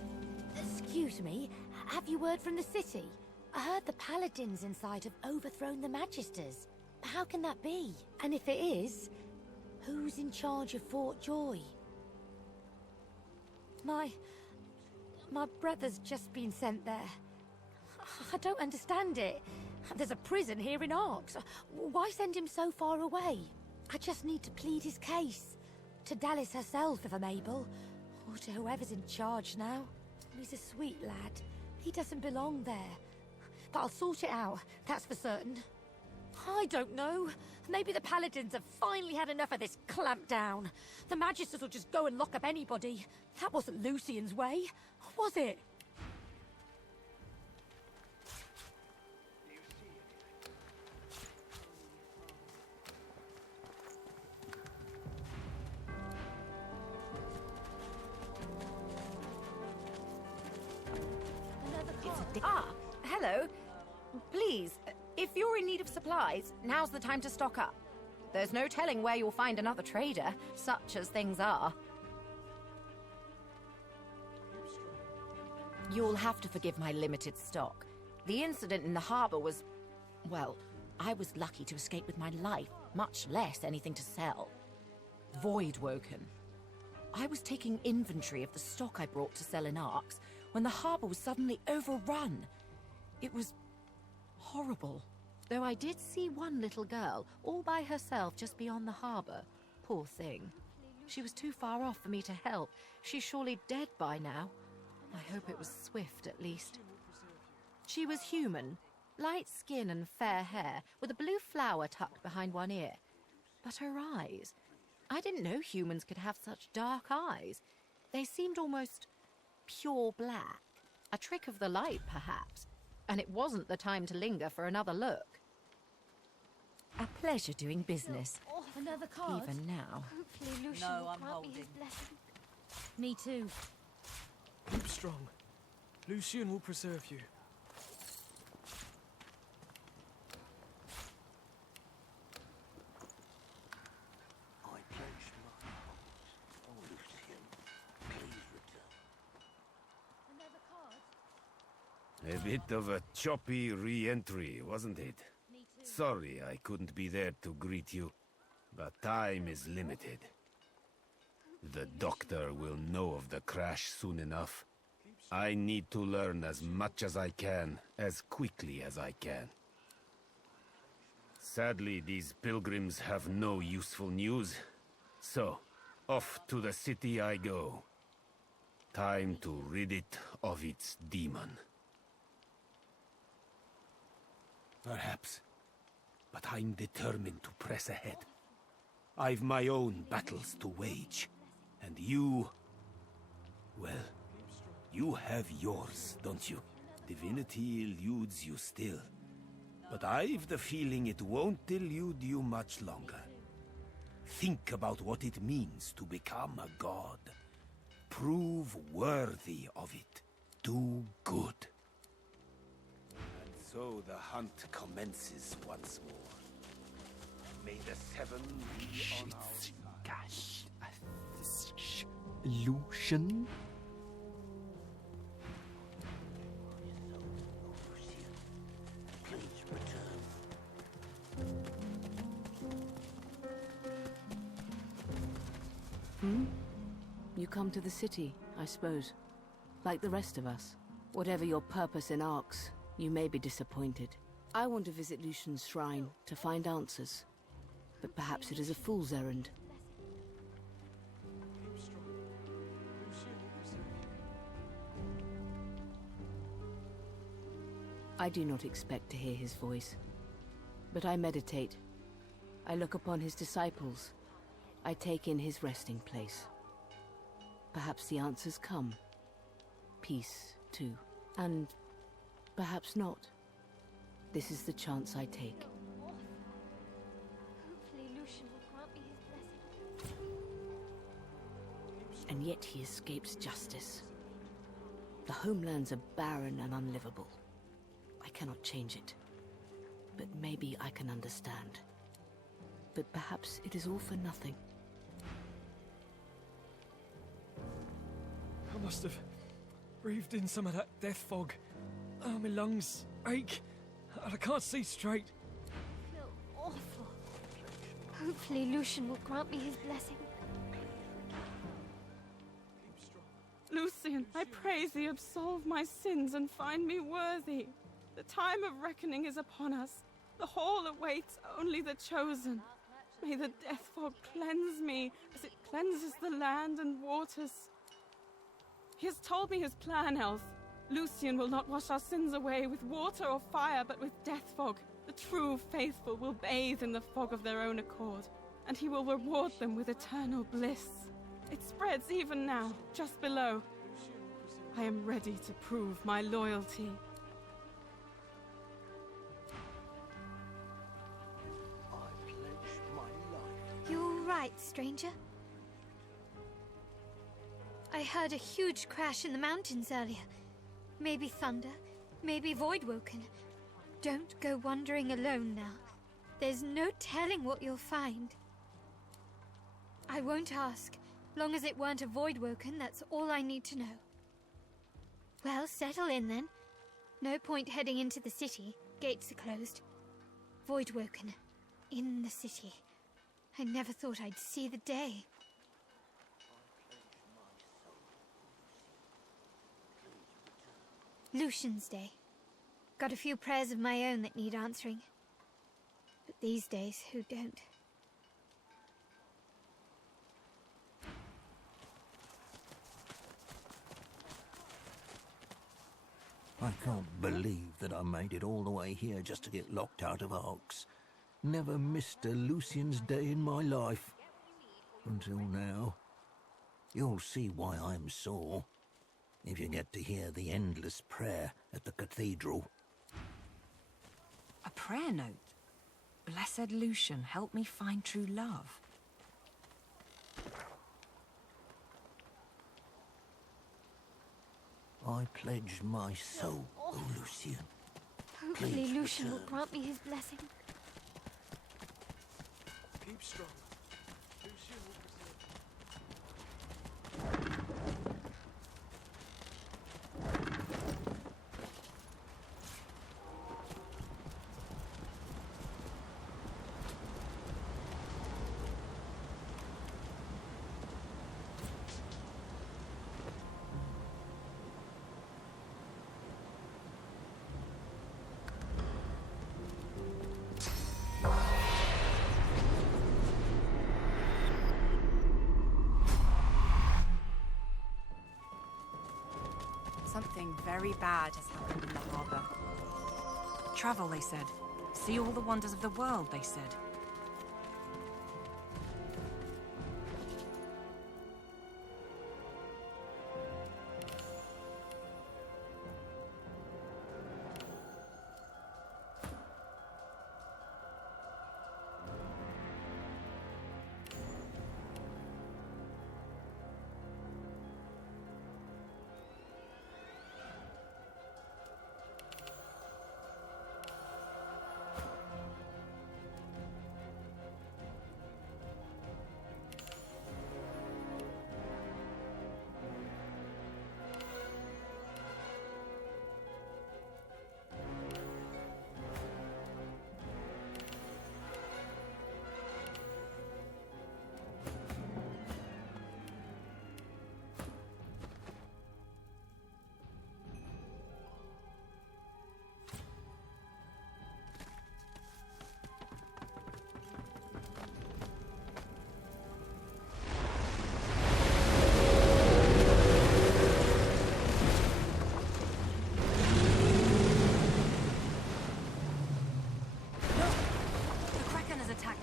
Excuse me, have you word from the city? I heard the paladins inside have overthrown the Magisters. How can that be? And if it is, who's in charge of Fort Joy? My brother's just been sent there. I don't understand it. There's a prison here in Arx. Why send him so far away? I just need to plead his case. To Dallas herself, if I'm able. Or to whoever's in charge now. He's a sweet lad. He doesn't belong there. But I'll sort it out, that's for certain. I don't know. Maybe the Paladins have finally had enough of this clampdown. The Magisters will just go and lock up anybody. That wasn't Lucian's way, was it? Hello. Please, if you're in need of supplies, now's the time to stock up. There's no telling where you'll find another trader, such as things are. You'll have to forgive my limited stock. The incident in the harbor was... well, I was lucky to escape with my life, much less anything to sell. Voidwoken. I was taking inventory of the stock I brought to sell in Arx when the harbor was suddenly overrun. It was horrible. Though I did see one little girl, all by herself just beyond the harbor. Poor thing. She was too far off for me to help. She's surely dead by now. I hope it was swift, at least. She was human. Light skin and fair hair, with a blue flower tucked behind one ear. But her eyes... I didn't know humans could have such dark eyes. They seemed almost pure black. A trick of the light, perhaps. And it wasn't the time to linger for another look. A pleasure doing business. Oh, another card? Even now. Hopefully Lucian No, will I'm grant me holding. his blessing. Me too. Keep strong. Lucian will preserve you. A bit of a choppy re-entry, wasn't it? Sorry I couldn't be there to greet you, but time is limited. The doctor will know of the crash soon enough. I need to learn as much as I can, as quickly as I can. Sadly, these pilgrims have no useful news. So, off to the city I go. Time to rid it of its demon. Perhaps. But I'm determined to press ahead. I've my own battles to wage. And you... well, you have yours, don't you? Divinity eludes you still. But I've the feeling it won't elude you much longer. Think about what it means to become a god. Prove worthy of it. Do good. So the hunt commences once more. May the seven be on our side. Lucian? Please return. You come to the city, I suppose. Like the rest of us. Whatever your purpose in Arx, you may be disappointed. I want to visit Lucian's shrine to find answers. But perhaps it is a fool's errand. I do not expect to hear his voice. But I meditate. I look upon his disciples. I take in his resting place. Perhaps the answers come. Peace, too. And perhaps not. This is the chance I take. Hopefully Lucian will grant me his blessing. And yet he escapes justice. The homelands are barren and unlivable. I cannot change it. But maybe I can understand. But perhaps it is all for nothing. I must have breathed in some of that death fog. Oh, my lungs ache, and I can't see straight. I feel awful. Hopefully Lucian will grant me his blessing. Lucian, I pray thee absolve my sins and find me worthy. The time of reckoning is upon us. The hall awaits only the chosen. May the death fog cleanse me as it cleanses the land and waters. He has told me his plan, Elf. Lucian will not wash our sins away with water or fire, but with death fog. The true faithful will bathe in the fog of their own accord, and he will reward them with eternal bliss. It spreads even now, just below. I am ready to prove my loyalty. You all right, stranger? I heard a huge crash in the mountains earlier. Maybe thunder, maybe Voidwoken. Don't go wandering alone now. There's no telling what you'll find. I won't ask. Long as it weren't a Voidwoken, that's all I need to know. Well, settle in then. No point heading into the city. Gates are closed. Voidwoken. In the city. I never thought I'd see the day. Lucian's Day. Got a few prayers of my own that need answering. But these days, who don't? I can't believe that I made it all the way here just to get locked out of Arx. Never missed a Lucian's Day in my life. Until now. You'll see why I'm sore. If you get to hear the endless prayer at the cathedral. A prayer note? Blessed Lucian, help me find true love. I pledge my soul, O Lucian. Hopefully Please Lucian will return. grant me his blessing. Keep strong. Lucian will Something very bad has happened in the harbor. Travel, they said. See all the wonders of the world, they said.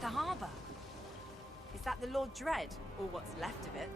The harbour. Is that the Lord Dread, or what's left of it?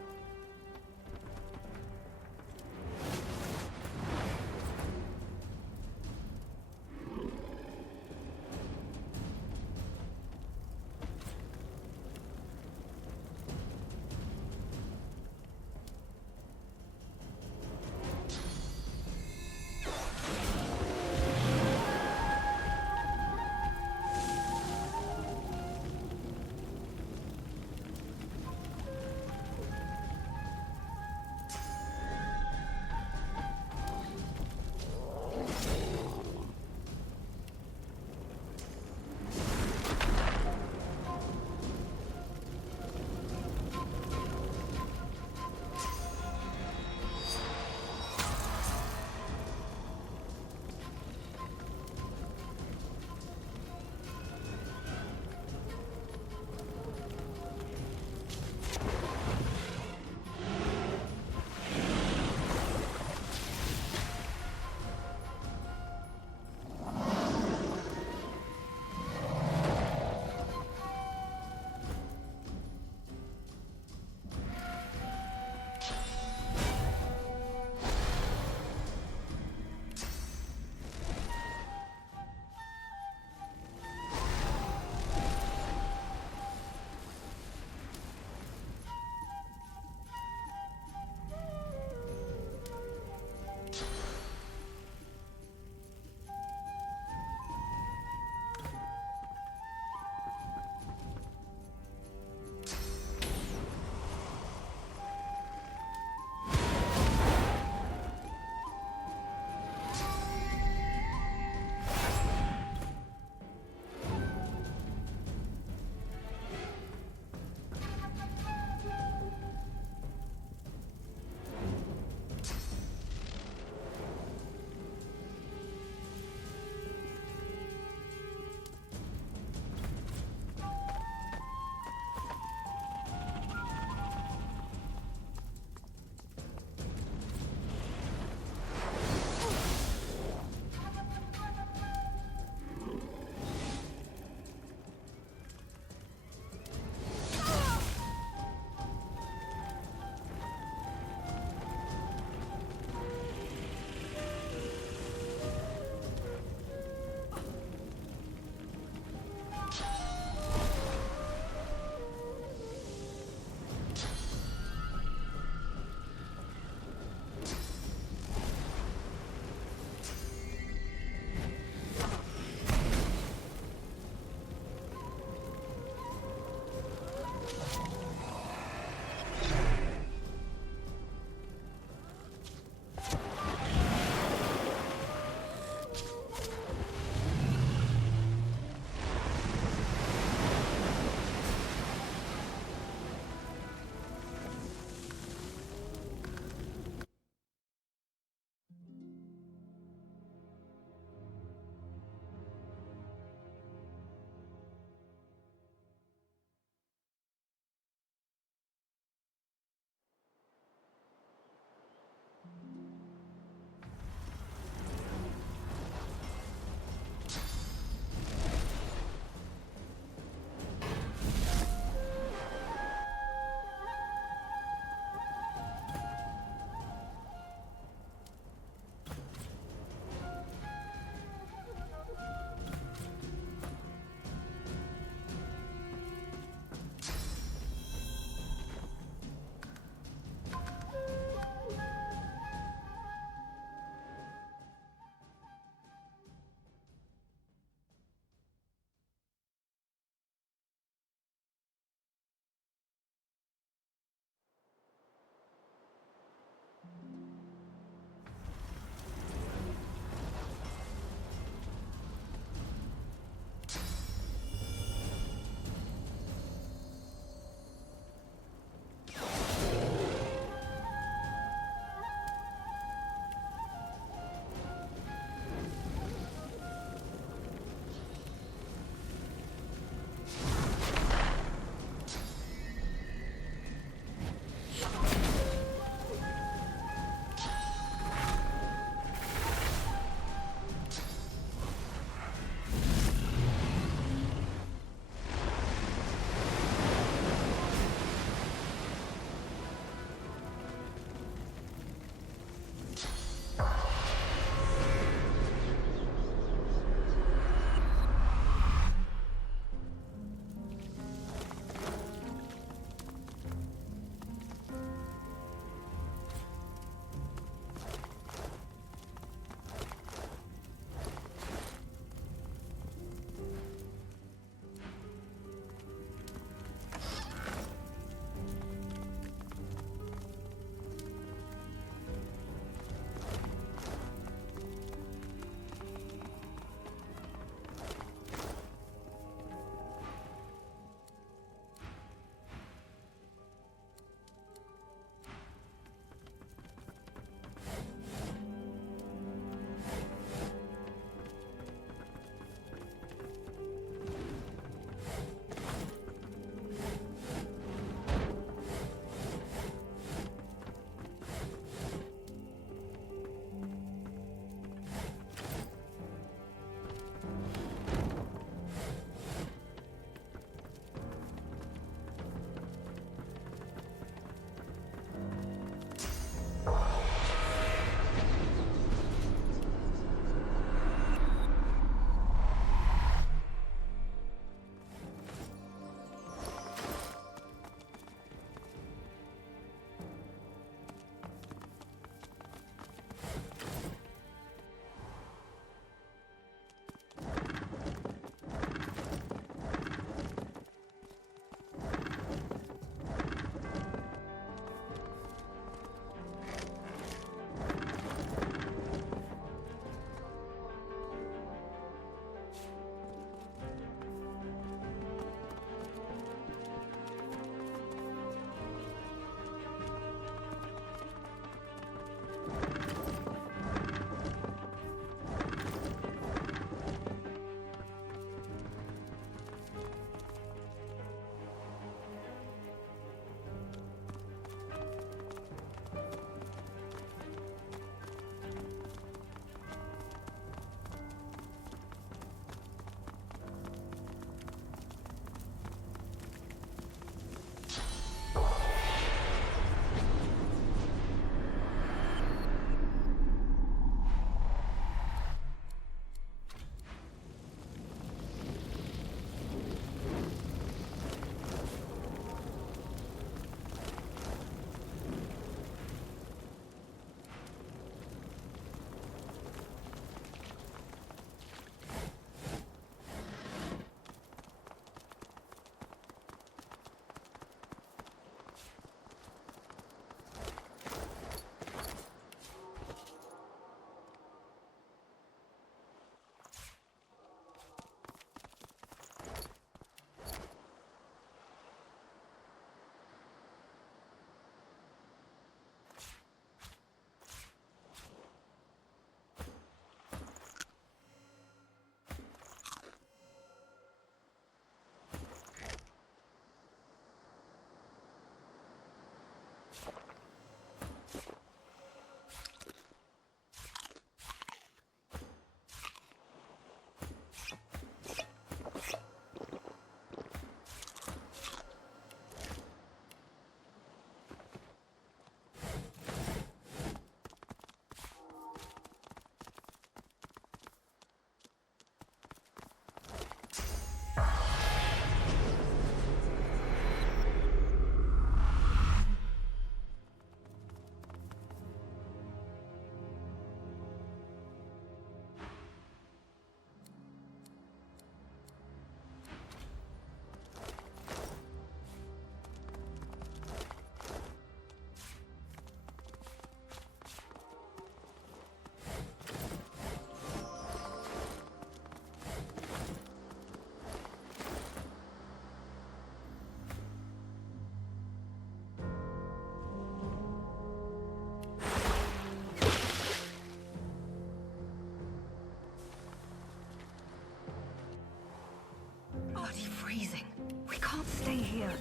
freezing. We can't stay here.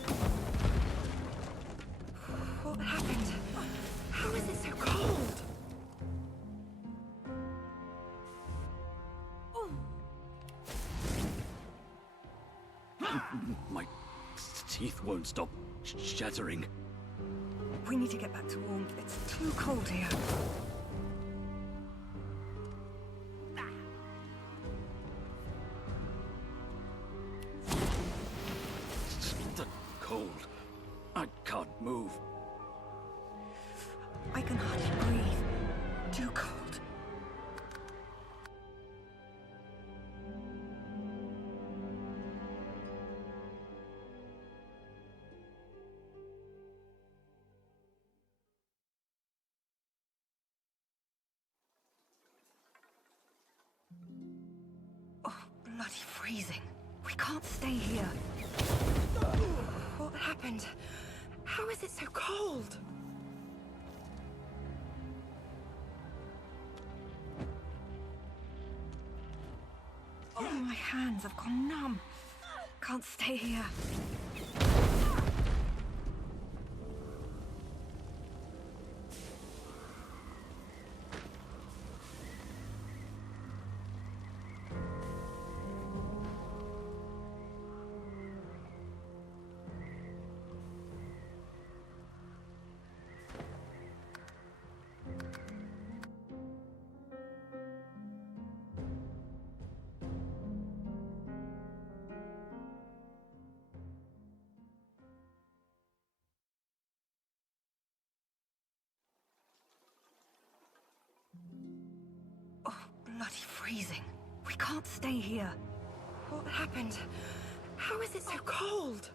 What happened? How is it so cold? My teeth won't stop shattering. We need to get back to warmth. It's too cold here. The cold. I can't move. I can hardly breathe. Too cold. Oh, bloody freezing. We can't stay here. What happened? How is it so cold? Oh, my hands have gone numb. Can't stay here. Oh, bloody freezing. We can't stay here. What happened? How is it so cold?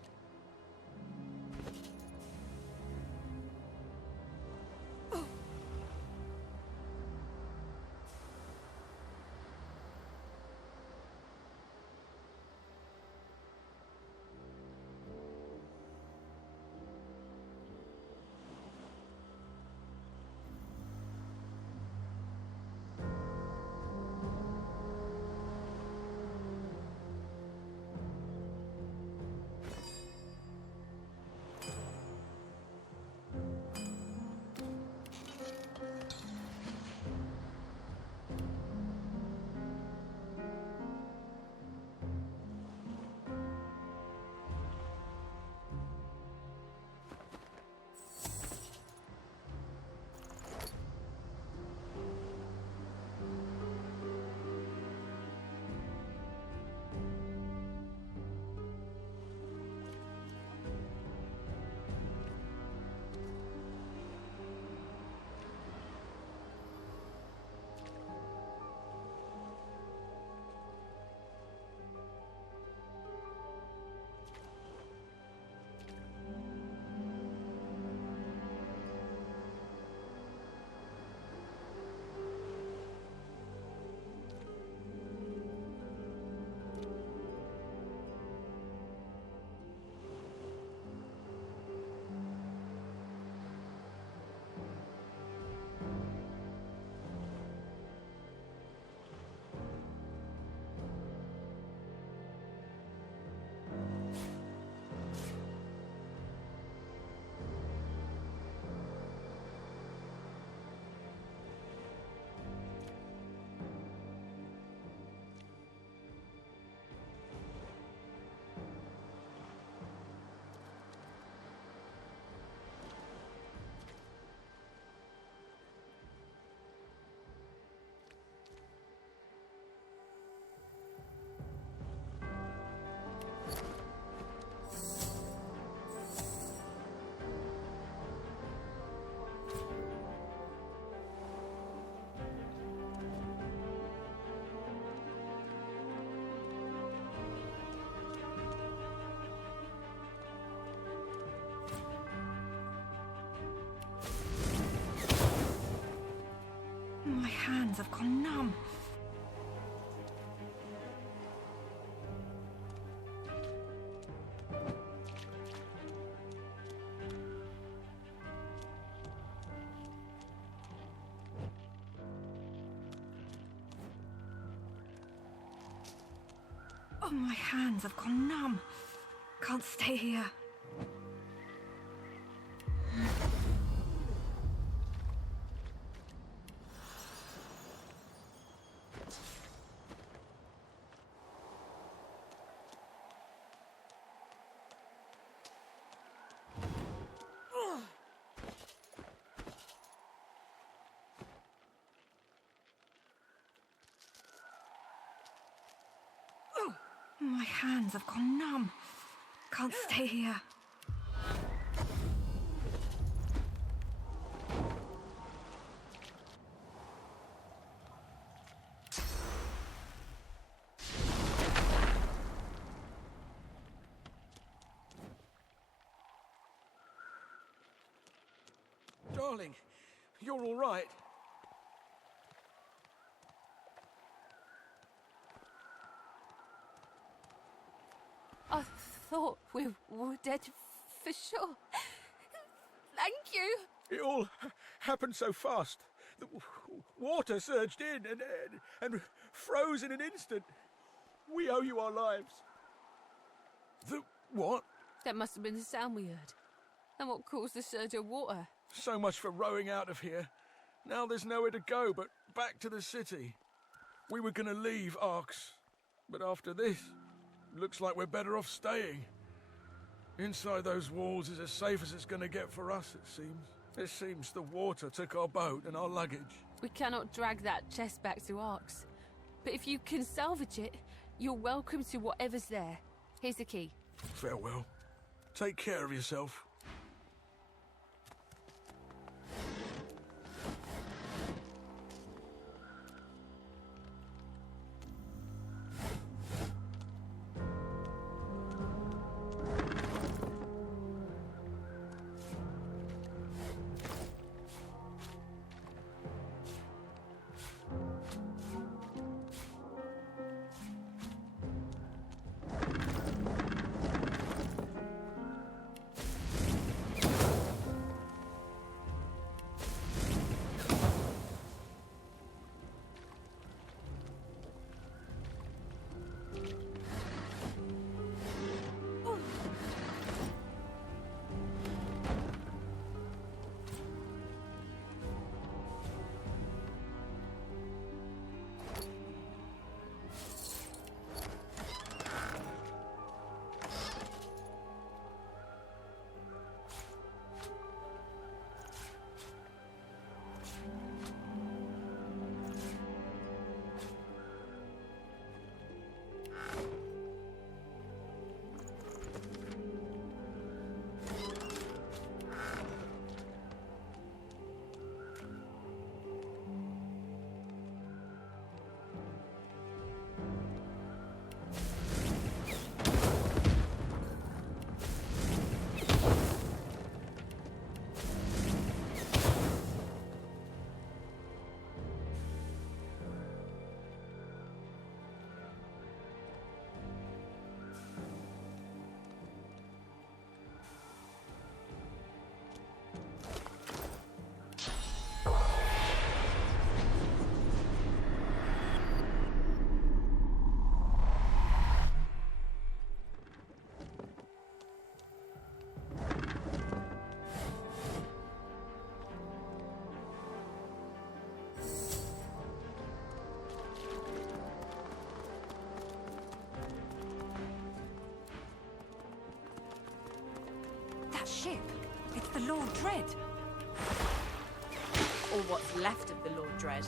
Oh, my hands have gone numb. Can't stay here. My hands have gone numb. Can't stay here. Darling, you're all right. I thought we were dead for sure. Thank you. It all happened so fast. The water surged in and froze in an instant. We owe you our lives. The what? That must have been the sound we heard. And what caused the surge of water? So much for rowing out of here. Now there's nowhere to go but back to the city. We were going to leave Arx, but after this, looks like we're better off staying. Inside those walls is as safe as it's going to get for us, it seems. It seems the water took our boat and our luggage. We cannot drag that chest back to Arx. But if you can salvage it, you're welcome to whatever's there. Here's the key. Farewell. Take care of yourself. That ship. It's the Lord Dread. Or what's left of the Lord Dread.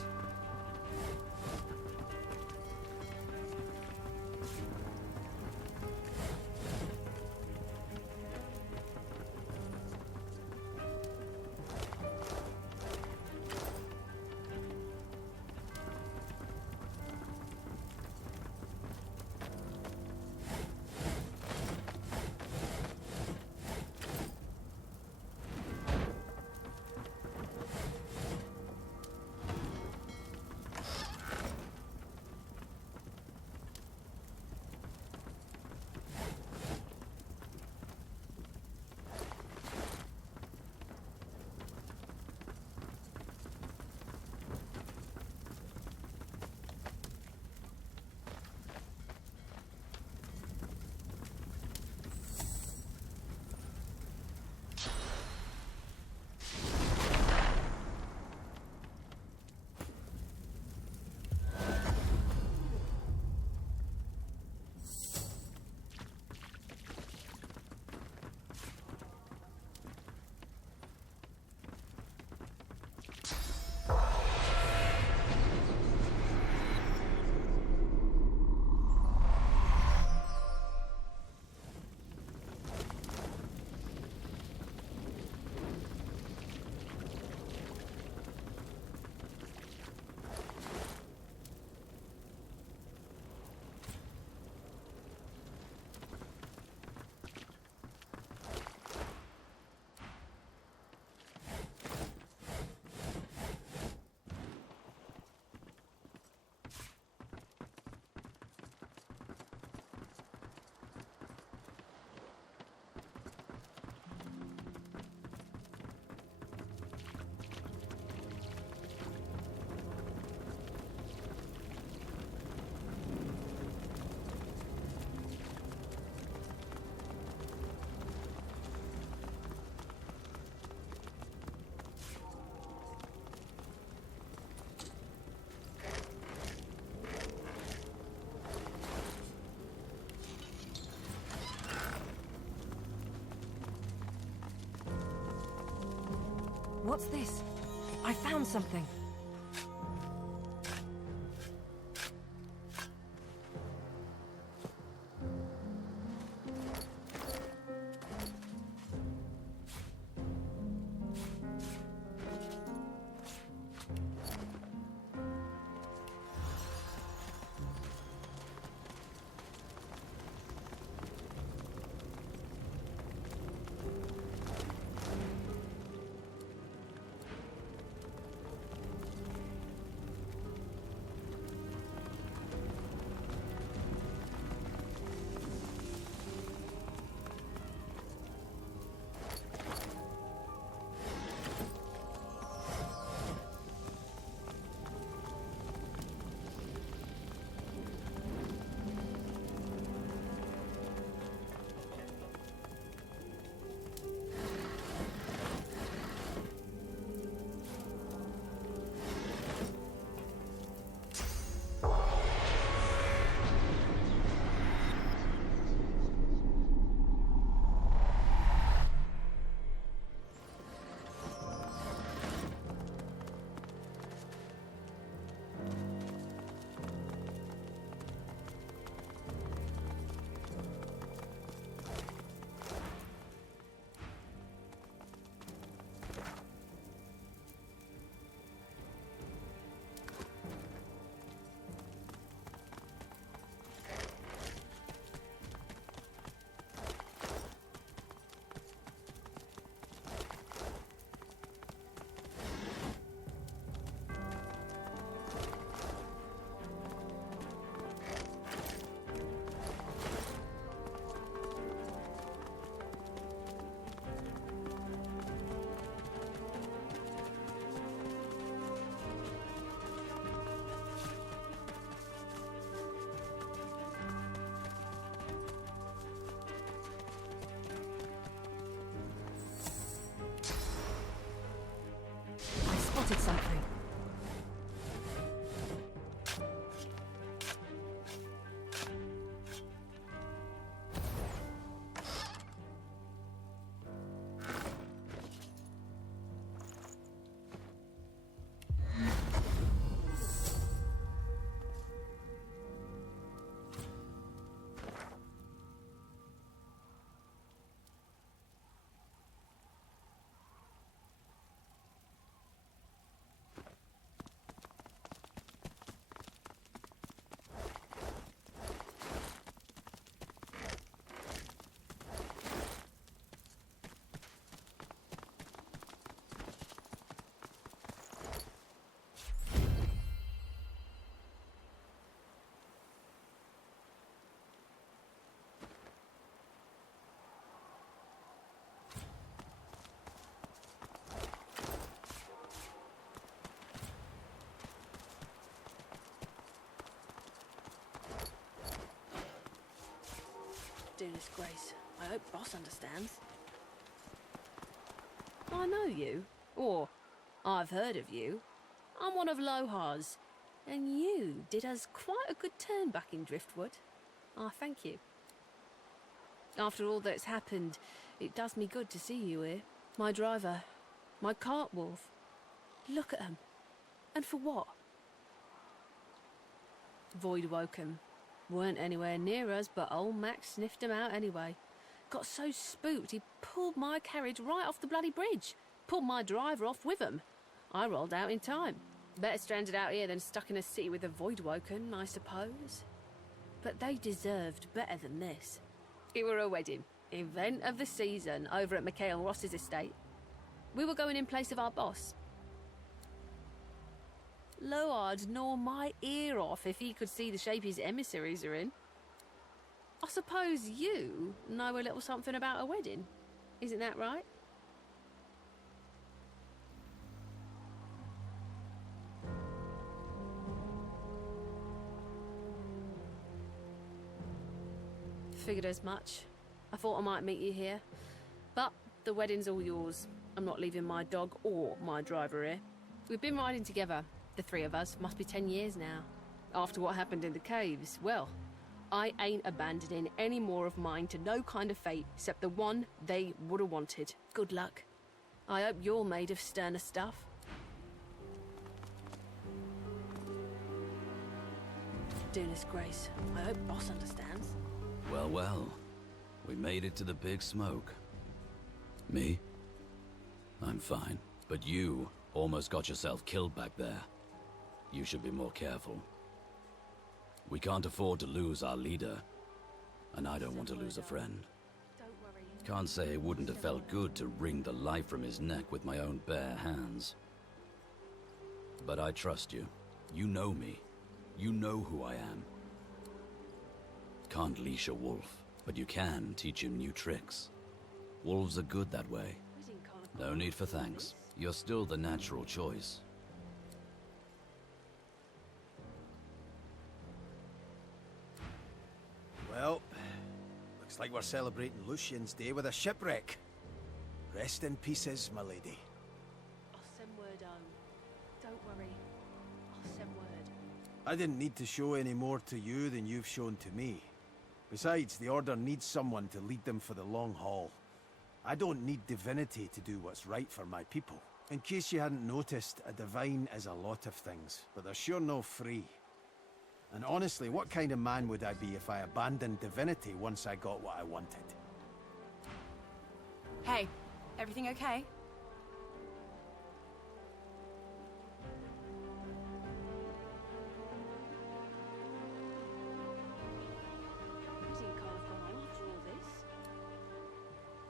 What's this? I found something. Spotted something. Goodness grace, I hope Boss understands. I know you, or I've heard of you. I'm one of Lohar's, and you did us quite a good turn back in Driftwood. I thank you. After all that's happened, it does me good to see you here. My driver, my cart wolf. Look at him. And for what? Voidwoken. Weren't anywhere near us, but old Max sniffed him out anyway. Got so spooked he pulled my carriage right off the bloody bridge. Pulled my driver off with him. I rolled out in time. Better stranded out here than stuck in a city with a Voidwoken, I suppose. But they deserved better than this. It were a wedding. Event of the season over at Mikhail Ross's estate. We were going in place of our boss. Loard'd gnaw my ear off if he could see the shape his emissaries are in. I suppose you know a little something about a wedding. Isn't that right? Figured as much. I thought I might meet you here. But the wedding's all yours. I'm not leaving my dog or my driver here. We've been riding together. The three of us must be 10 years now. After what happened in the caves, well, I ain't abandoning any more of mine to no kind of fate except the one they would have wanted. Good luck. I hope you're made of sterner stuff. Goodness grace, I hope Boss understands. Well, well. We made it to the big smoke. Me? I'm fine. But you almost got yourself killed back there. You should be more careful. We can't afford to lose our leader. And I don't want to lose a friend. Can't say it wouldn't have felt good to wring the life from his neck with my own bare hands. But I trust you. You know me. You know who I am. Can't leash a wolf, but you can teach him new tricks. Wolves are good that way. No need for thanks. You're still the natural choice. Well, looks like we're celebrating Lucian's Day with a shipwreck. Rest in pieces, my lady. I'll send word home. Don't worry. I'll send word. I didn't need to show any more to you than you've shown to me. Besides, the Order needs someone to lead them for the long haul. I don't need Divinity to do what's right for my people. In case you hadn't noticed, a Divine is a lot of things, but they're sure no free. And honestly, what kind of man would I be if I abandoned Divinity once I got what I wanted? Hey, everything okay?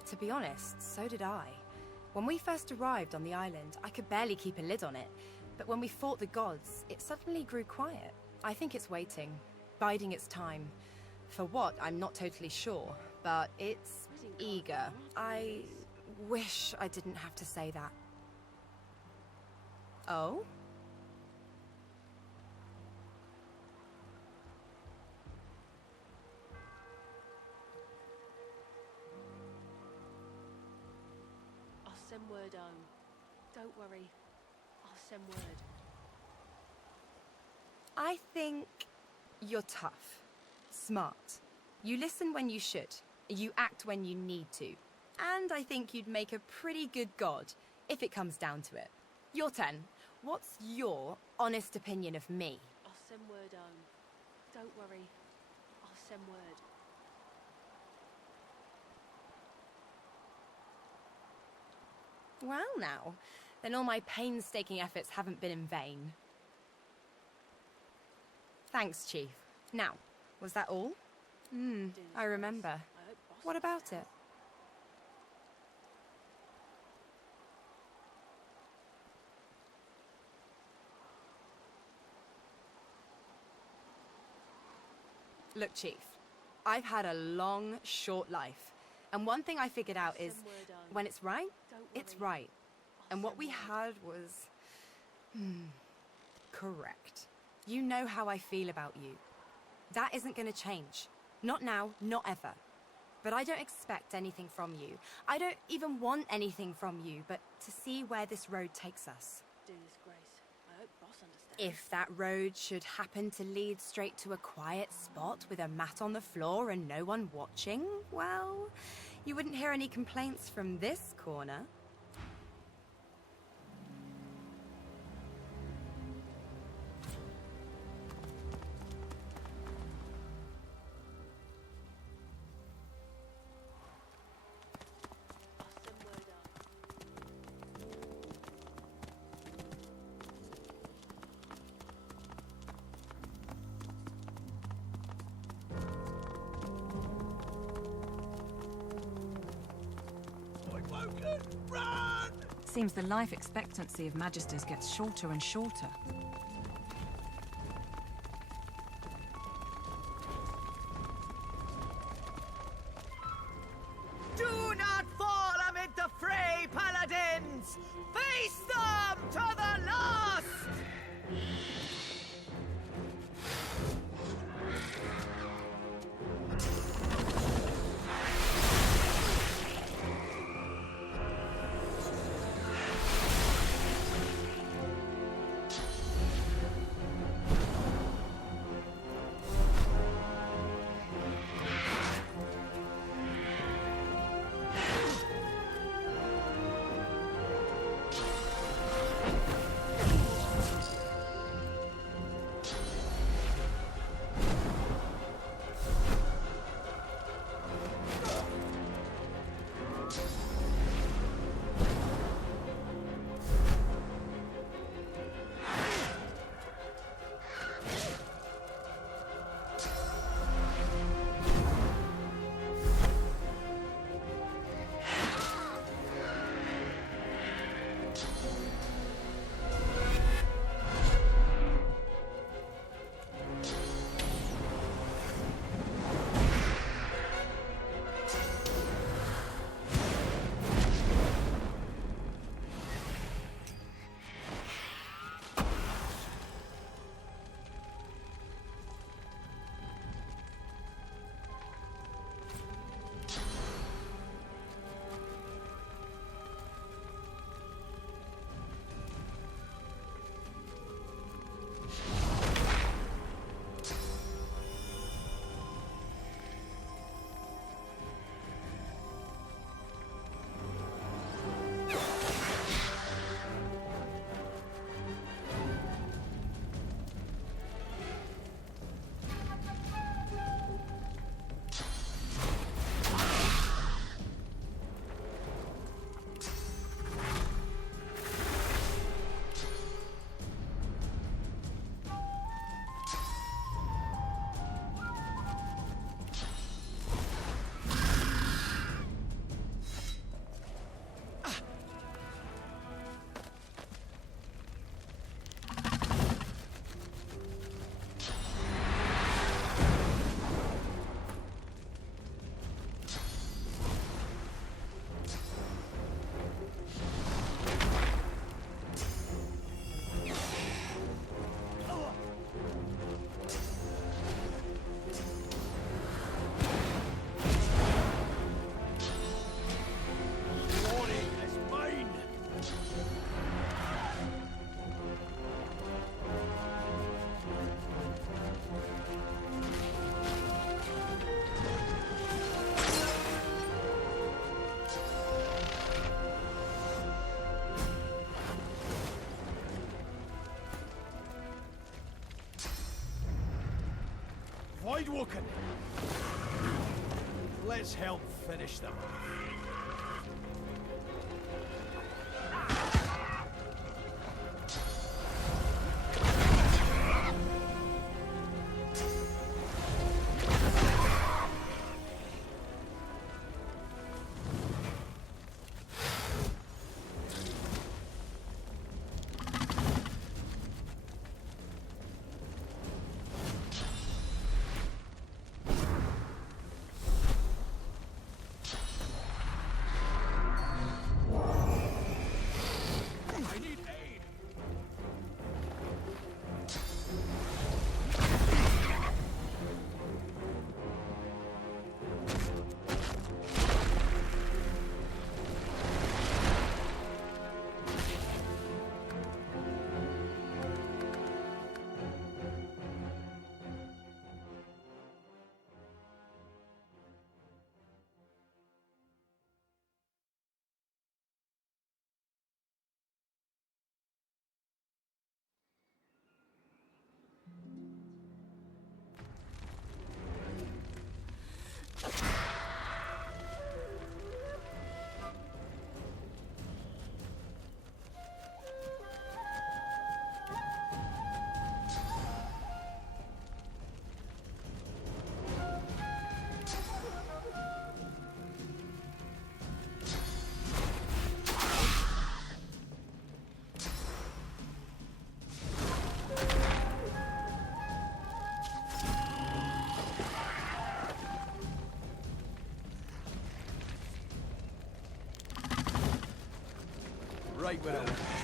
To be honest, so did I. When we first arrived on the island, I could barely keep a lid on it. But when we fought the gods, it suddenly grew quiet. I think it's waiting, biding its time. For what, I'm not totally sure, but it's eager. I wish I didn't have to say that. Oh? I'll send word home. Don't worry. I'll send word. I think you're tough, smart. You listen when you should. You act when you need to. And I think you'd make a pretty good god, if it comes down to it. You're 10. What's your honest opinion of me? I'll send word home. Don't worry. I'll send word. Well now, then all my painstaking efforts haven't been in vain. Thanks, Chief. Now, was that all? I remember. What about it? Look, Chief, I've had a long, short life. And one thing I figured out is, when it's right, it's right. And what we had was... correct. You know how I feel about you. That isn't going to change. Not now, not ever. But I don't expect anything from you. I don't even want anything from you, but to see where this road takes us. Goodness grace, I hope Boss understands. If that road should happen to lead straight to a quiet spot with a mat on the floor and no one watching, well, you wouldn't hear any complaints from this corner. Seems the life expectancy of Magisters gets shorter and shorter. Do not fall amid the fray, paladins! Face them to the last! Voidwoken! Let's help finish them off. Right where I was.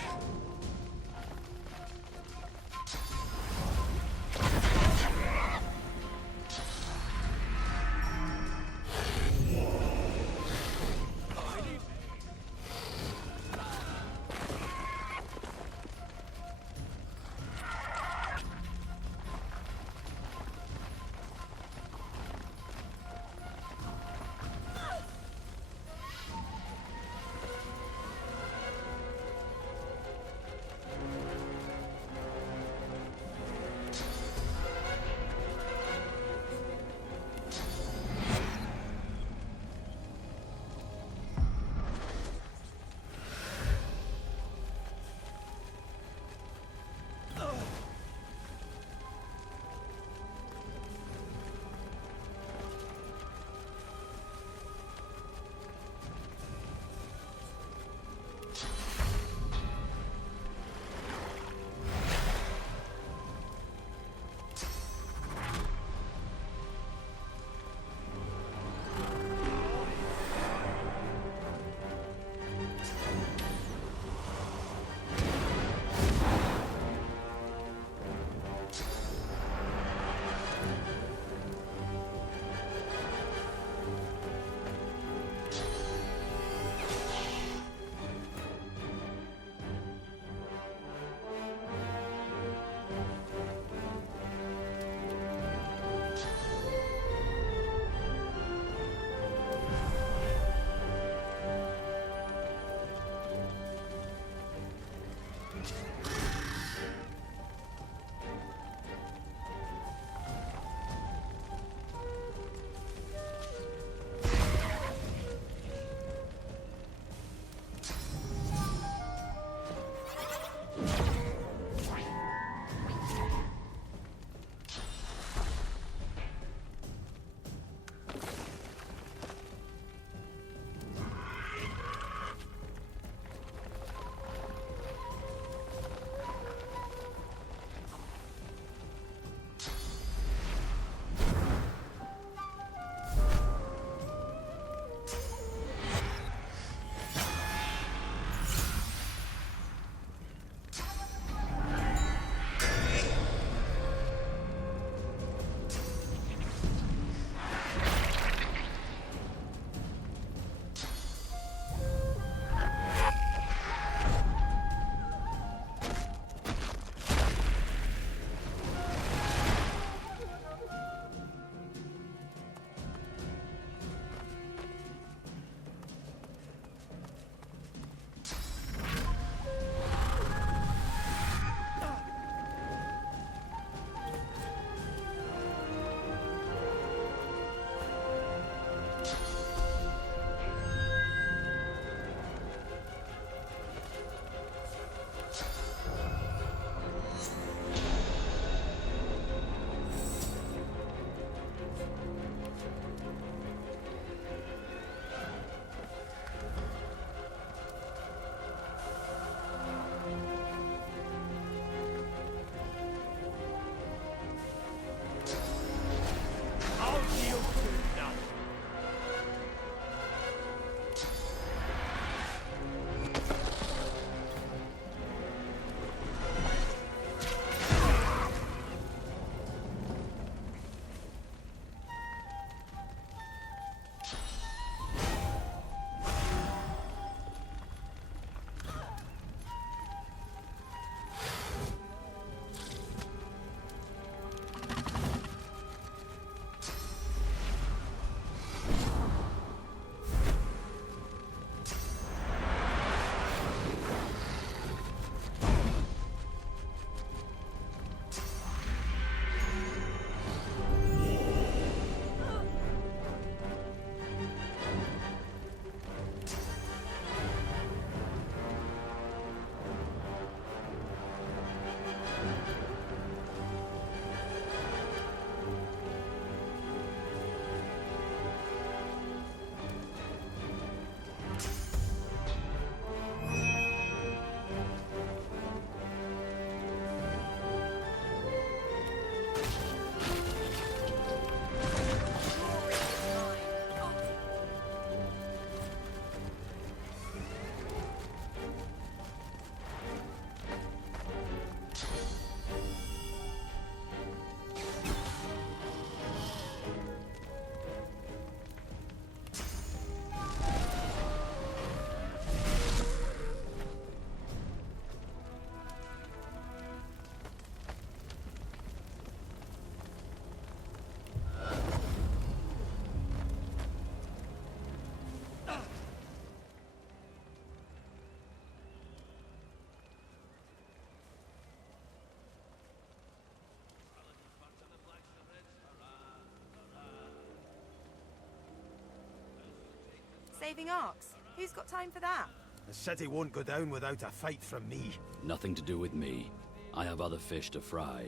saving arcs. Who's got time for that? The city won't go down without a fight from me. Nothing to do with me. I have other fish to fry.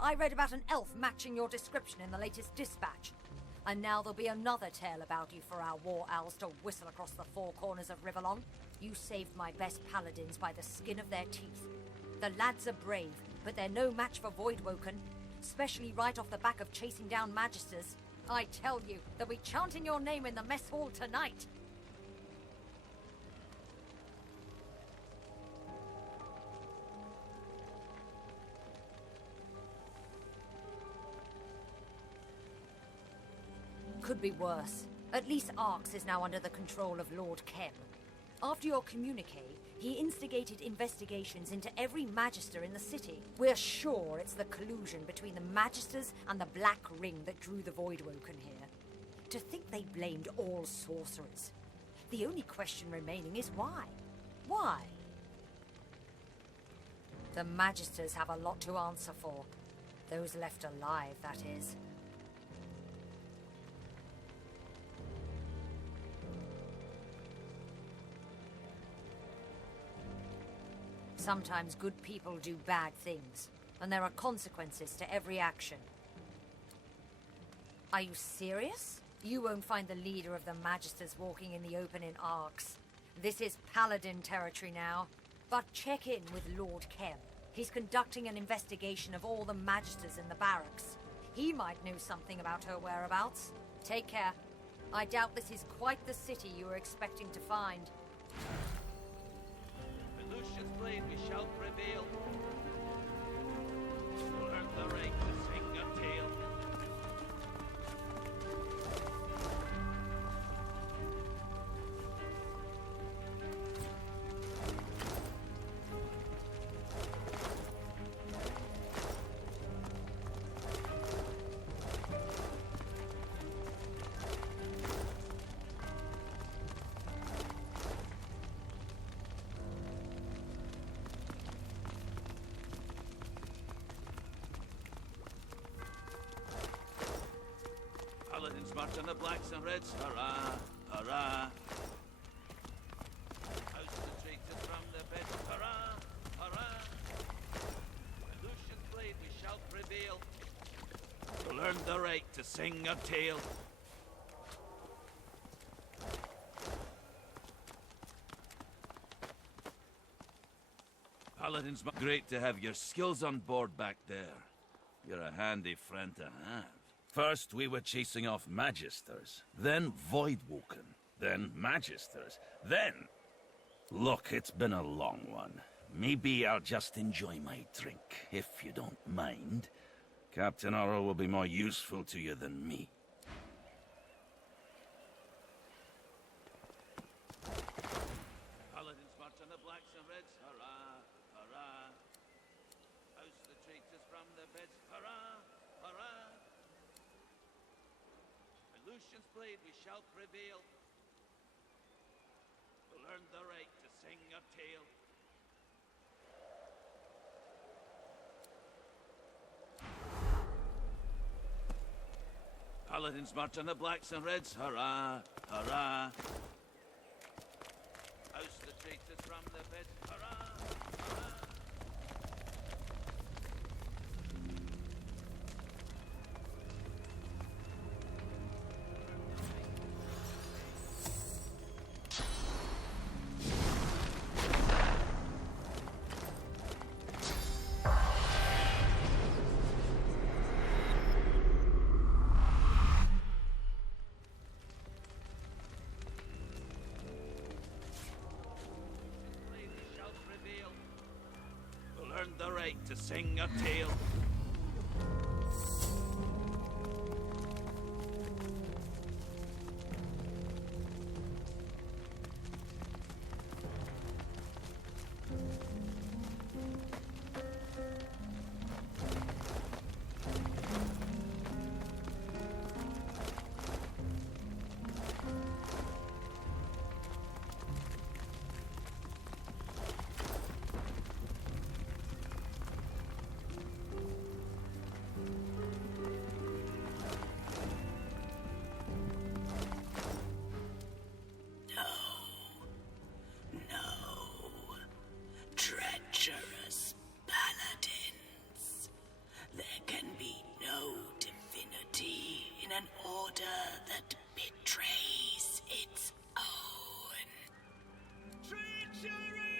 I read about an elf matching your description in the latest dispatch. And now there'll be another tale about you for our war owls to whistle across the four corners of Riverlong. You saved my best paladins by the skin of their teeth. The lads are brave, but they're no match for Voidwoken, especially right off the back of chasing down Magisters. I tell you, they'll be chanting your name in the mess hall tonight. Could be worse. At least Arx is now under the control of Lord Kem. After your communique, he instigated investigations into every Magister in the city. We're sure it's the collusion between the Magisters and the Black Ring that drew the Voidwoken here. To think they blamed all sorcerers. The only question remaining is why? Why? The Magisters have a lot to answer for. Those left alive, that is. Sometimes good people do bad things, and there are consequences to every action. Are you serious? You won't find the leader of the Magisters walking in the open in Arx. This is Paladin territory now. But check in with Lord Kem. He's conducting an investigation of all the Magisters in the barracks. He might know something about her whereabouts. Take care. I doubt this is quite the city you were expecting to find. Lucian's blade we shall prevail. We'll earn the right to sing a tale. Paladins march on the blacks and reds, hurrah, hurrah. House the traitors from the bed, hurrah, hurrah. By Lucian's blade we shall prevail. To learn the right to sing a tale. Paladins, great to have your skills on board back there. You're a handy friend to have. First, we were chasing off Magisters, then Voidwoken, then Magisters, then... Look, it's been a long one. Maybe I'll just enjoy my drink, if you don't mind. Captain Oro will be more useful to you than me. Paladins march on the blacks and reds, hurrah, hurrah. House the traitors from their beds, hurrah, hurrah. By Lucian's blade we shall prevail. We'll earn the right to sing a tale. Paladins march on the blacks and reds, hurrah, hurrah. House the traitors from their beds, hurrah, hurrah. Earn the right to sing a tale. order that betrays its own. Treachery!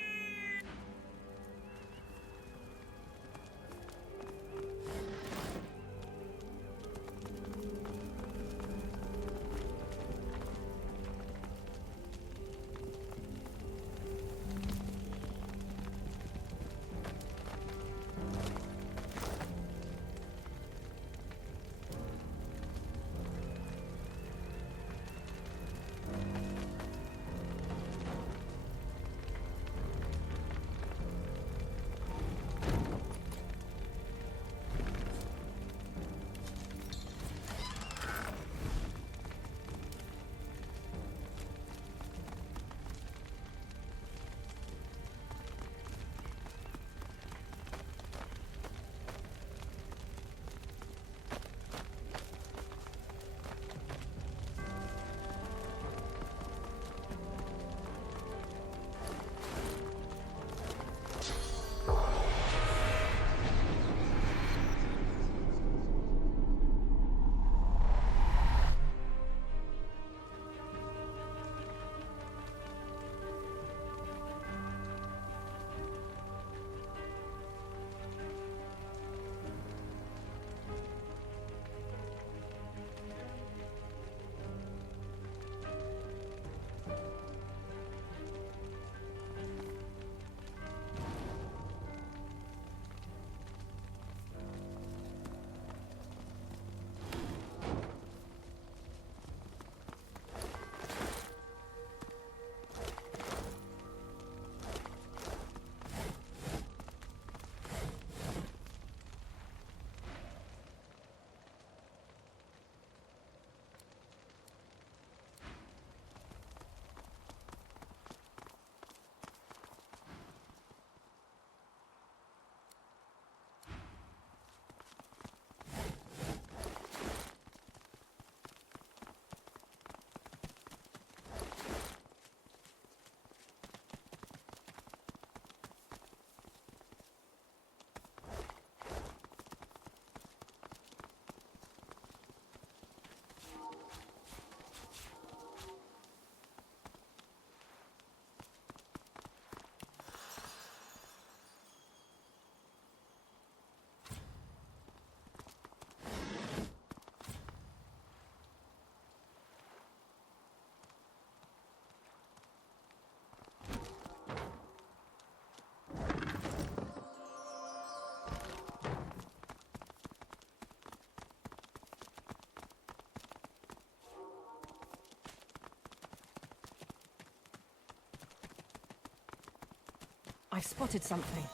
I've spotted something.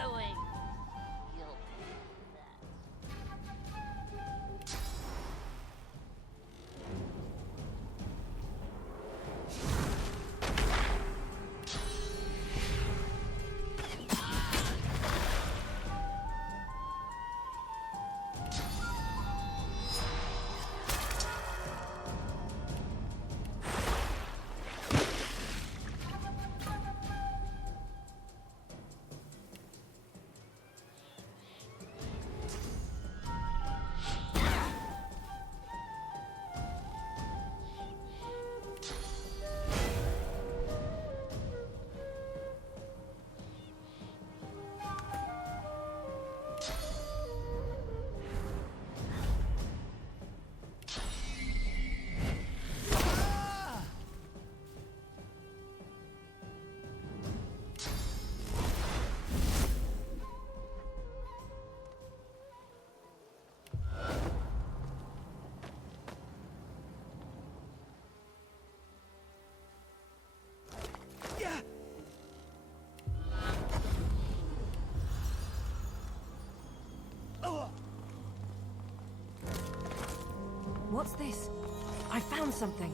doing? You'll What's this? I found something.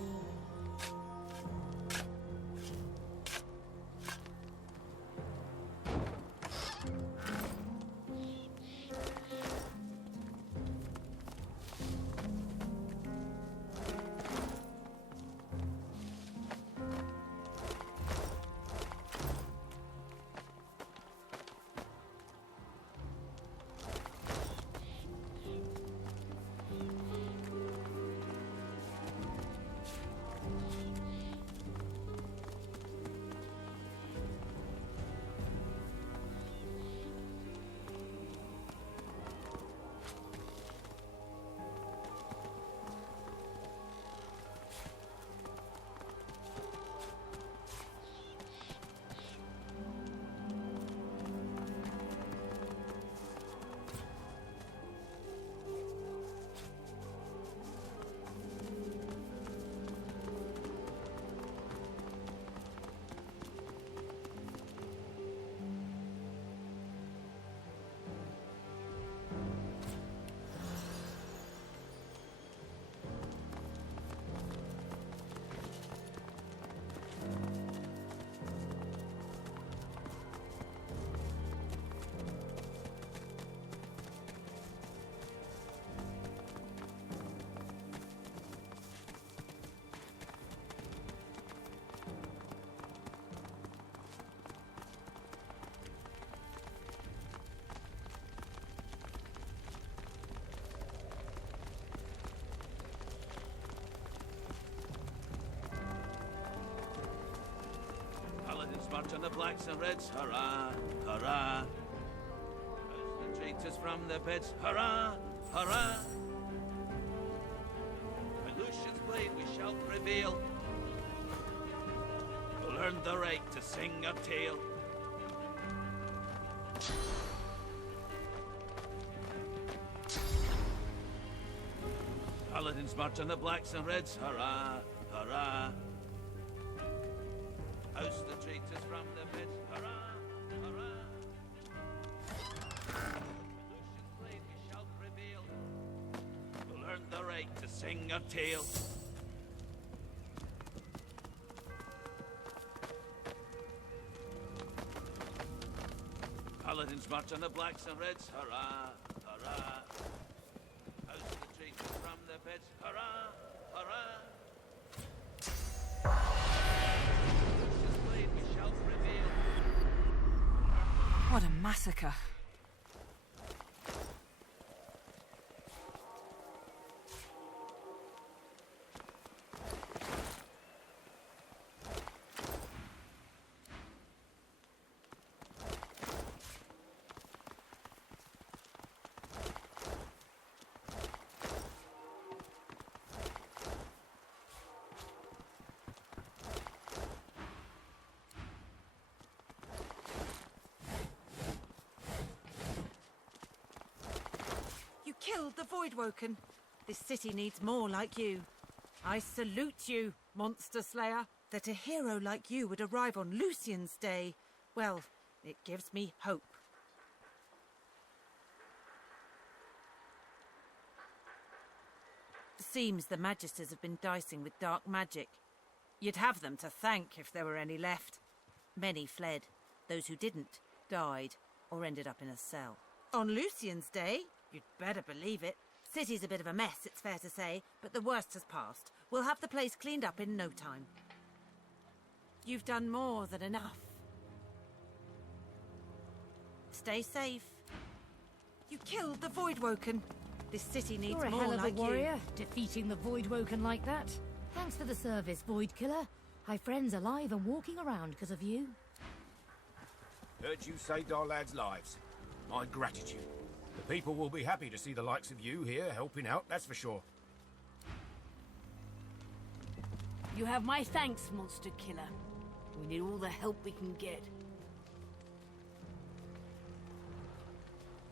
March on the blacks and reds, hurrah, hurrah. As the traitors from their beds, hurrah, hurrah. By Lucian's blade we shall prevail. We'll earn the right to sing our tale. Paladins march on the blacks and reds, hurrah, hurrah. Oust the traitors from their beds, hurrah, hurrah. Lucian's blade we shall prevail. We'll earn the right to sing our tale. Paladins march on the blacks and reds, hurrah, hurrah. Oust the traitors from their beds, hurrah, hurrah. What a massacre. Killed the Voidwoken. This city needs more like you. I salute you, Monster Slayer. That a hero like you would arrive on Lucian's Day, well, it gives me hope. Seems the Magisters have been dicing with dark magic. You'd have them to thank if there were any left. Many fled. Those who didn't died or ended up in a cell. On Lucian's day, you'd better believe it. City's a bit of a mess, it's fair to say, but the worst has passed. We'll have the place cleaned up in no time. You've done more than enough. Stay safe. You killed the Voidwoken. This city needs You're a more hell of like a warrior, you. defeating the Voidwoken like that. Thanks for the service, Voidkiller. I've friends alive and walking around because of you. Heard you saved our lads' lives. My gratitude. The people will be happy to see the likes of you here helping out, that's for sure. You have my thanks, Monster Killer. We need all the help we can get.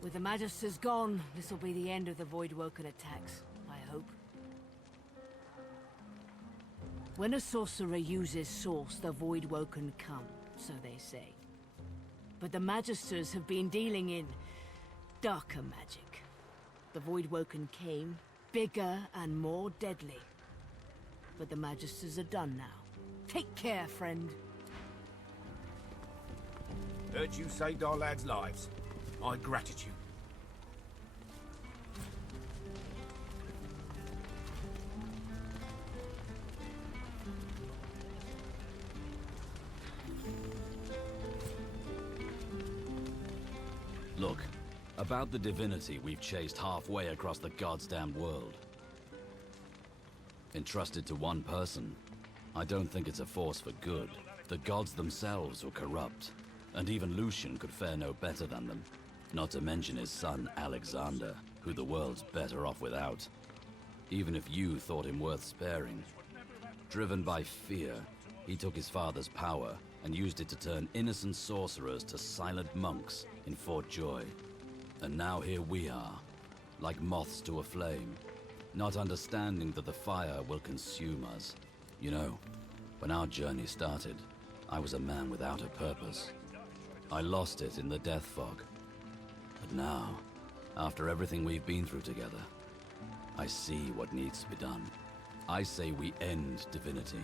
With the Magisters gone, this will be the end of the Voidwoken attacks, I hope. When a sorcerer uses Source, the Voidwoken come, so they say. But the Magisters have been dealing in darker magic. The Voidwoken came, bigger and more deadly. But the Magisters are done now. Take care, friend. Heard you saved our lads' lives. My gratitude. Look, about the divinity we've chased halfway across the goddamn world. Entrusted to one person, I don't think it's a force for good. The gods themselves were corrupt, and even Lucian could fare no better than them. Not to mention his son, Alexander, who the world's better off without. Even if you thought him worth sparing. Driven by fear, he took his father's power and used it to turn innocent sorcerers to silent monks in Fort Joy. And now here we are, like moths to a flame, not understanding that the fire will consume us. You know, when our journey started, I was a man without a purpose. I lost it in the death fog. But now, after everything we've been through together, I see what needs to be done. I say we end divinity.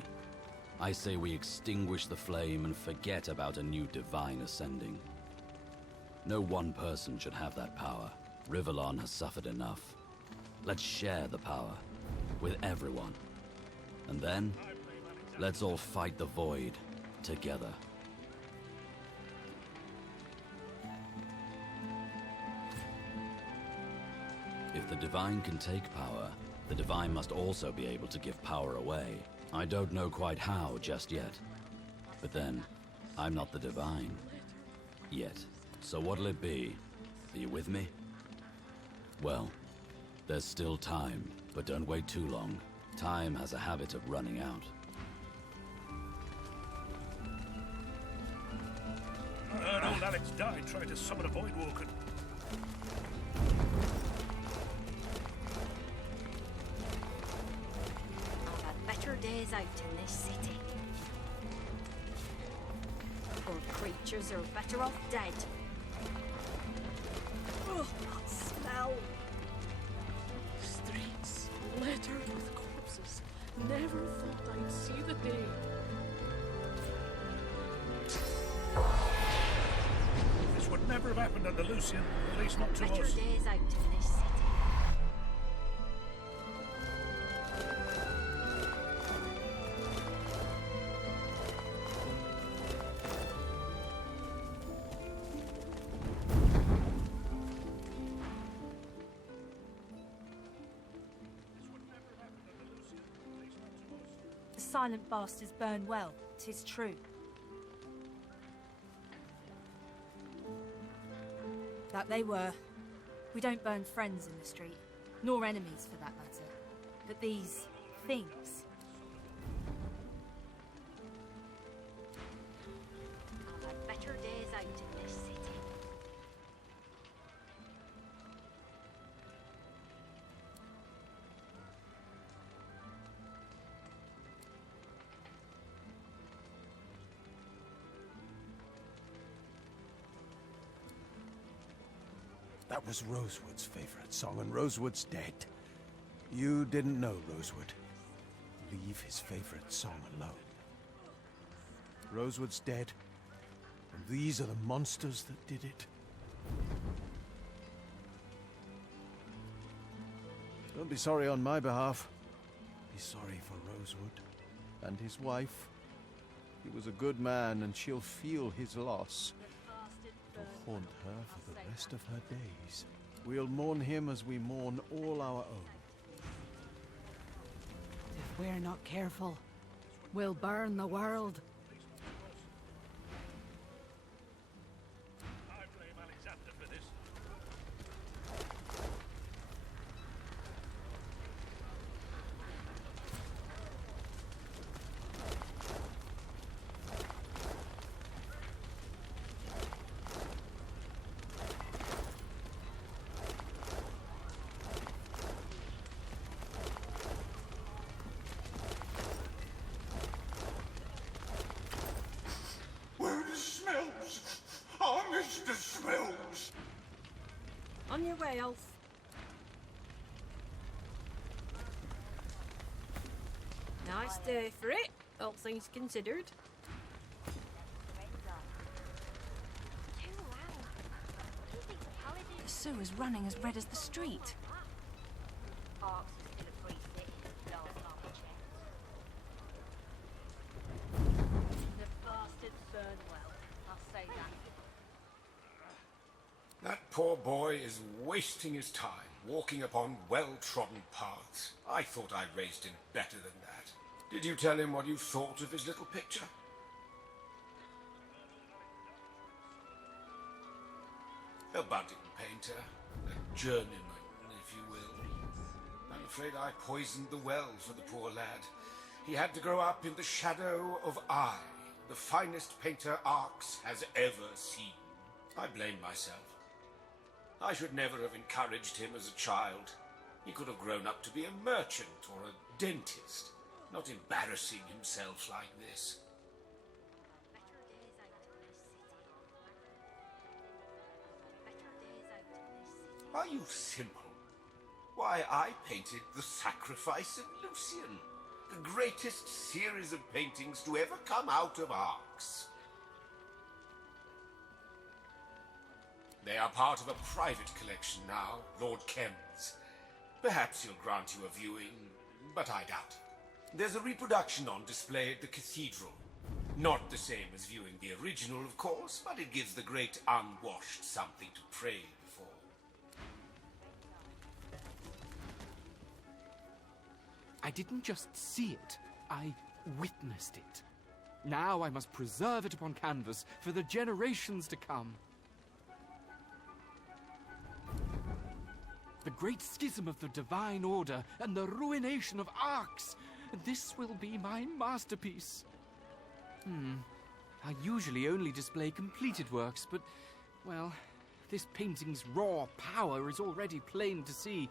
I say we extinguish the flame and forget about a new divine ascending. No one person should have that power. Rivellon has suffered enough. Let's share the power with everyone. And then, let's all fight the void together. If the divine can take power, the divine must also be able to give power away. I don't know quite how just yet. But then, I'm not the divine. Yet. So what'll it be? Are you with me? Well, there's still time, but don't wait too long. Time has a habit of running out. I heard old Alex died trying to summon a Voidwoken. I've had better days out in this city. Poor creatures are better off dead. Oh, that smell! Streets littered with corpses. Never thought I'd see the day. This would never have happened under Lucian, at least not to Better us. days out in this city. The silent bastards burn well, 'tis true. That they were. We don't burn friends in the street, nor enemies for that matter. But these things. I've had better days out in this city. That was Rosewood's favorite song, and Rosewood's dead. You didn't know, Rosewood. Leave his favorite song alone. Rosewood's dead, and these are the monsters that did it. Don't be sorry on my behalf. Be sorry for Rosewood and his wife. He was a good man, and she'll feel his loss. It'll haunt her for the rest of her days. We'll mourn him as we mourn all our own. If we're not careful, we'll burn the world. The smells! On your way, Ulf. Nice day for it, all things considered. The sewer's running as red as the street. The bastards burn well, I'll say that. That poor boy is wasting his time, walking upon well-trodden paths. I thought I raised him better than that. Did you tell him what you thought of his little picture? A budding painter, a journeyman, if you will. I'm afraid I poisoned the well for the poor lad. He had to grow up in the shadow of I, the finest painter Arx has ever seen. I blame myself. I should never have encouraged him as a child. He could have grown up to be a merchant or a dentist, not embarrassing himself like this. Are you simple? Why, I painted The Sacrifice of Lucian, the greatest series of paintings to ever come out of Arx. They are part of a private collection now, Lord Kem's. Perhaps he'll grant you a viewing, but I doubt it. There's a reproduction on display at the cathedral. Not the same as viewing the original, of course, but it gives the great unwashed something to pray before. I didn't just see it, I witnessed it. Now I must preserve it upon canvas for the generations to come. The great schism of the Divine Order and the ruination of Arx. This will be my masterpiece. I usually only display completed works, but, well, this painting's raw power is already plain to see.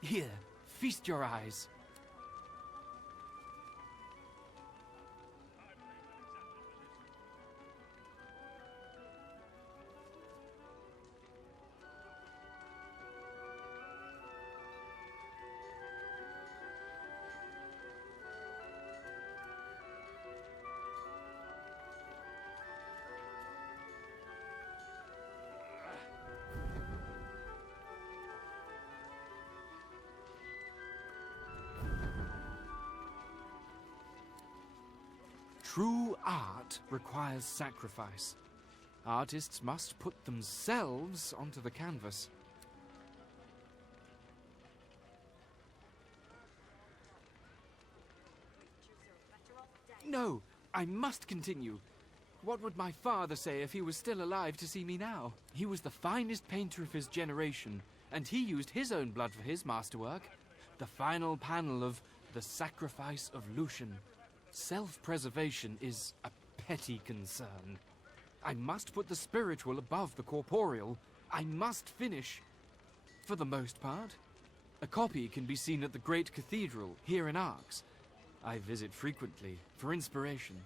Here, feast your eyes. True art requires sacrifice. Artists must put themselves onto the canvas. No, I must continue. What would my father say if he was still alive to see me now? He was the finest painter of his generation, and he used his own blood for his masterwork. The final panel of The Sacrifice of Lucian. Self-preservation is a petty concern. I must put the spiritual above the corporeal. I must finish. For the most part. A copy can be seen at the great cathedral here in Arx. I visit frequently for inspiration.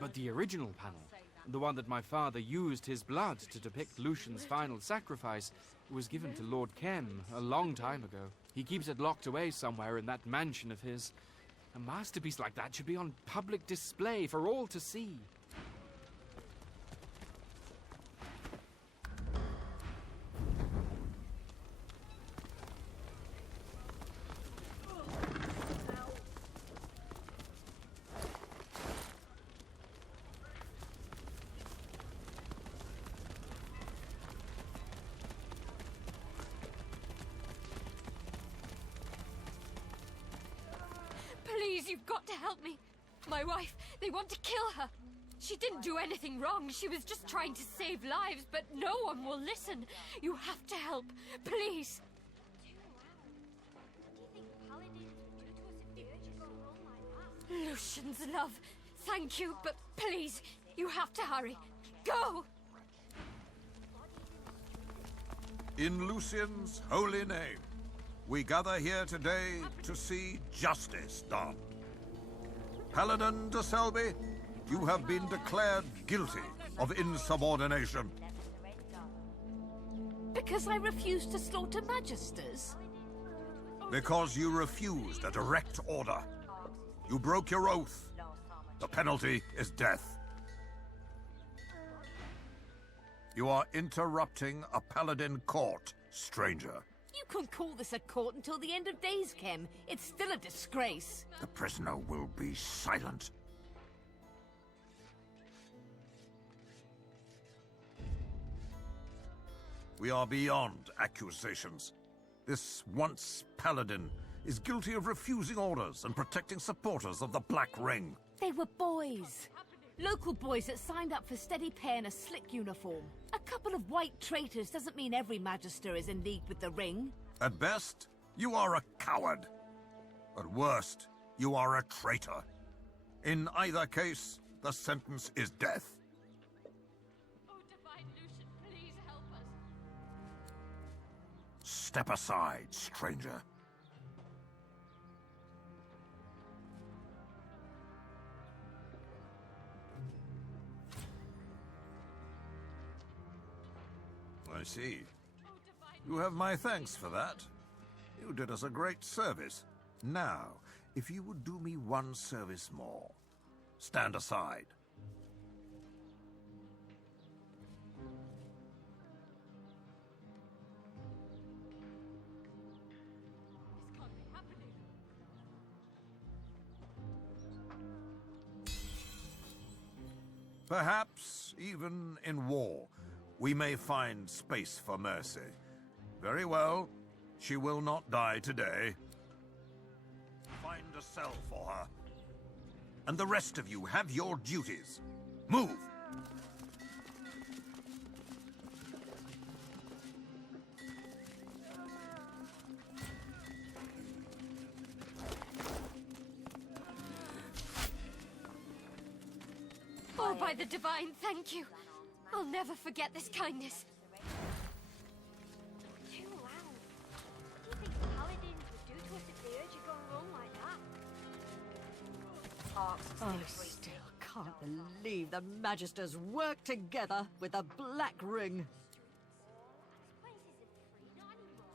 But the original panel, The one that my father used his blood to depict Lucian's final sacrifice was given to Lord Kem a long time ago. He keeps it locked away somewhere in that mansion of his. A masterpiece like that should be on public display for all to see. Please, you've got to help me. My wife, they want to kill her. She didn't do anything wrong. She was just trying to save lives, but no one will listen. You have to help. Please. Lucian's love. Thank you, but please, you have to hurry. Go! In Lucian's holy name, we gather here today to see justice done. Paladin de Selby, you have been declared guilty of insubordination. Because I refused to slaughter Magisters? Because you refused a direct order. You broke your oath. The penalty is death. You are interrupting a Paladin court, stranger. You couldn't call this a court until the end of days, Kem. It's still a disgrace. The prisoner will be silent. We are beyond accusations. This once Paladin is guilty of refusing orders and protecting supporters of the Black Ring. They were boys. Local boys that signed up for steady pay in a slick uniform. A couple of white traitors doesn't mean every Magister is in league with the Ring. At best, you are a coward. At worst, you are a traitor. In either case, the sentence is death. Oh, Divine Lucian, please help us. Step aside, stranger. I see. You have my thanks for that. You did us a great service. Now, if you would do me one service more, stand aside. This can't be happening. Perhaps, even in war, we may find space for mercy. Very well. She will not die today. Find a cell for her. And the rest of you have your duties. Move! Oh, by the Divine, thank you. I'll never forget this kindness. Too loud. What do you think the Paladins would do to us if they heard you going wrong like that? I still can't believe the Magisters work together with the Black Ring.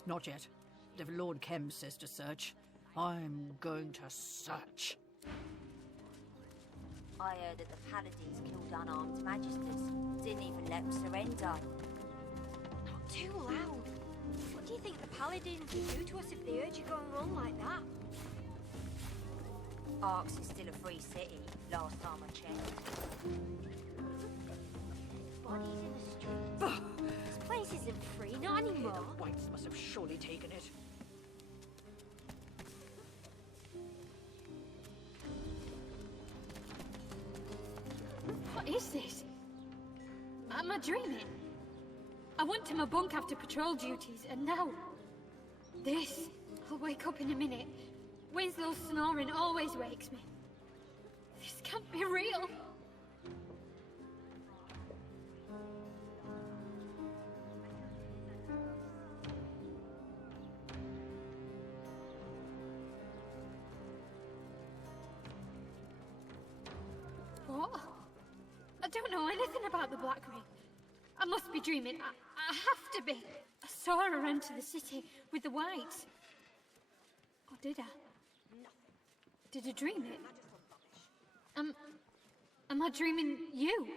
Not yet. If Lord Kem says to search, I'm going to search. I heard that the Paladins killed unarmed Magisters. Didn't even let them surrender. Not too loud. What do you think the Paladins would do to us if they heard you going wrong like that? Arx is still a free city, last time I checked. Bodies in the streets. This place isn't free, not anymore. The Whites must have surely taken it. What is this? Am I dreaming? I went to my bunk after patrol duties, and now... this. I'll wake up in a minute. Winslow's snoring always wakes me. This can't be real. What? A don't know anything about the Black Ring. I must be dreaming. I have to be. I saw her enter the city with the Whites. Or did I? Did I dream it? Am I dreaming you?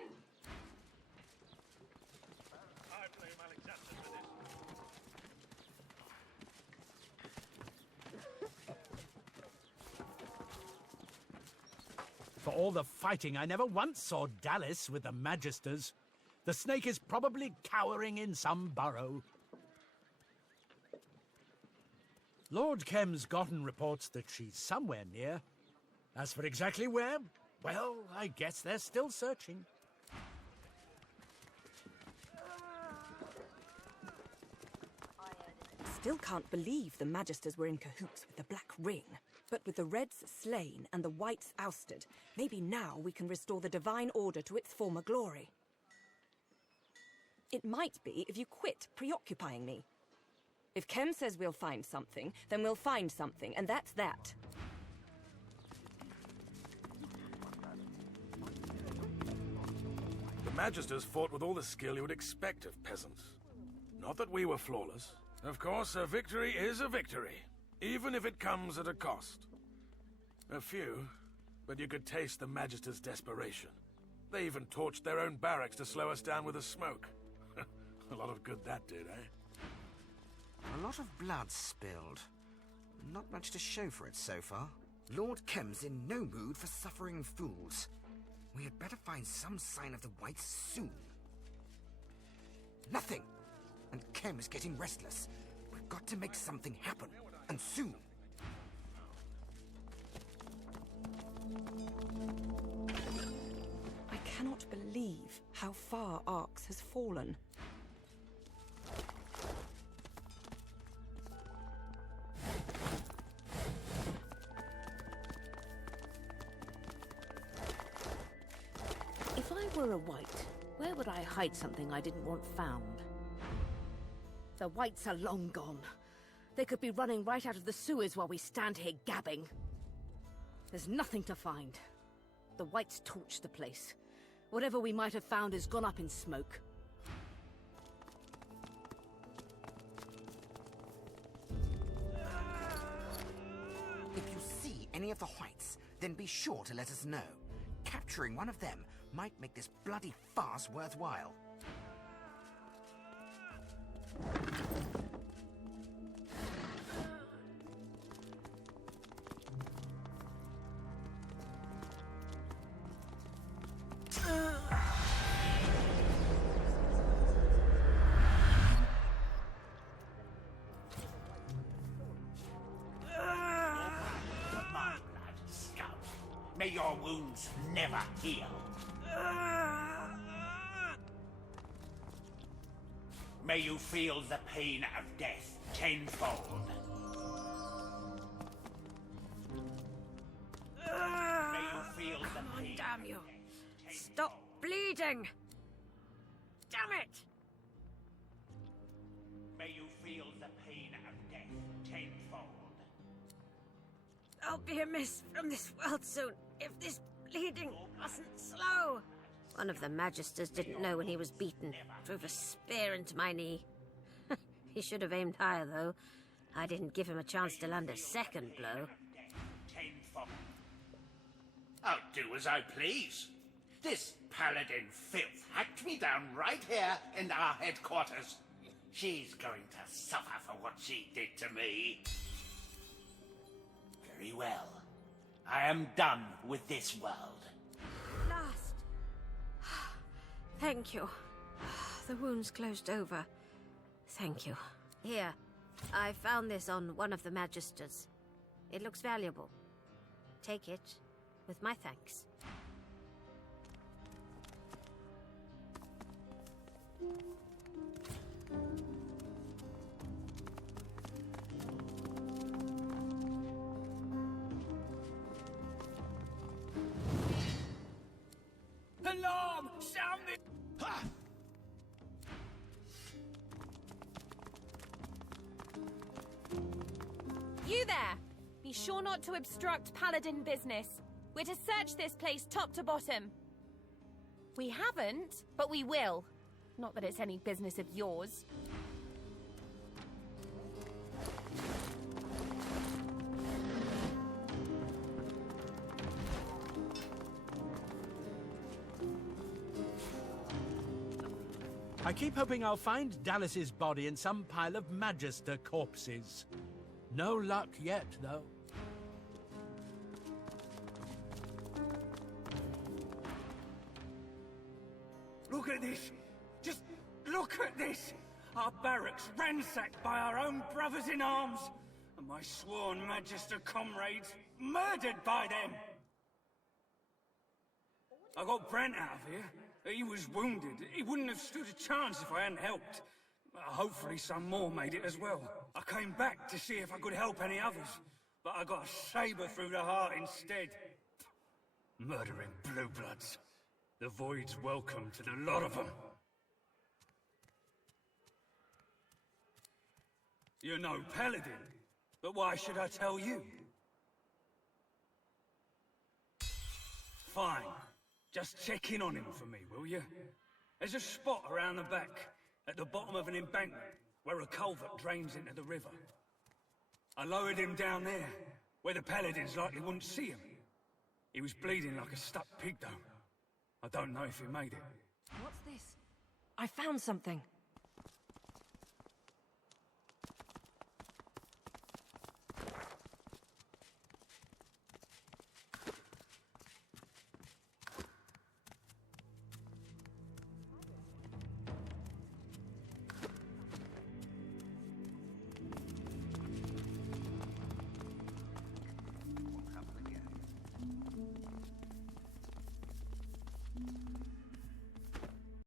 For all the fighting, I never once saw Dallas with the Magisters. The snake is probably cowering in some burrow. Lord Kemsgotten reports that she's somewhere near. As for exactly where, well, I guess they're still searching. Still can't believe the Magisters were in cahoots with the Black Ring. But with the Reds slain and the Whites ousted, maybe now we can restore the Divine Order to its former glory. It might be if you quit preoccupying me. If Kem says we'll find something, then we'll find something, and that's that. The Magisters fought with all the skill you would expect of peasants. Not that we were flawless. Of course, a victory is a victory, even if it comes at a cost. A few, but you could taste the Magisters' desperation. They even torched their own barracks to slow us down with the smoke. A lot of good that did, eh? A lot of blood spilled. Not much to show for it so far. Lord Kem's in no mood for suffering fools. We had better find some sign of the Whites soon. Nothing! And Kem is getting restless. We've got to make something happen, and soon. I cannot believe how far Arx has fallen. If I were a White, where would I hide something I didn't want found? The Whites are long gone. They could be running right out of the sewers while we stand here gabbing. There's nothing to find. The Whites torched the place. Whatever we might have found has gone up in smoke. If you see any of the Whites, then be sure to let us know. Capturing one of them might make this bloody farce worthwhile. May your wounds never heal. May you feel the pain of death tenfold. May you feel the pain. Damn you! Stop bleeding! Damn it! May you feel the pain of death tenfold. I'll be amiss from this world soon if this bleeding wasn't slow. One of the Magisters didn't know when he was beaten. Drove a spear into my knee. He should have aimed higher, though. I didn't give him a chance to land a second blow. I'll do as I please. This paladin filth hacked me down right here in our headquarters. She's going to suffer for what she did to me. Very well. I am done with this world. Last. Thank you. The wound's closed over. Thank you. Here, I found this on one of the Magisters. It looks valuable. Take it, with my thanks. Alarm! Sound it! Ha! You there! Be sure not to obstruct Paladin business. We're to search this place top to bottom. We haven't, but we will. Not that it's any business of yours. I keep hoping I'll find Dallas's body in some pile of Magister corpses. No luck yet, though. Look at this! Just look at this! Our barracks ransacked by our own brothers in arms, and my sworn Magister comrades murdered by them! I got Brent out of here. He was wounded. He wouldn't have stood a chance if I hadn't helped. Hopefully some more made it as well. I came back to see if I could help any others, but I got a saber through the heart instead. Murdering blue bloods. The Void's welcome to the lot of them. You're no paladin, but why should I tell you? Fine. Just check in on him for me, will you? There's a spot around the back, at the bottom of an embankment, where a culvert drains into the river. I lowered him down there, where the paladins likely wouldn't see him. He was bleeding like a stuck pig, though. I don't know if he made it. What's this? I found something.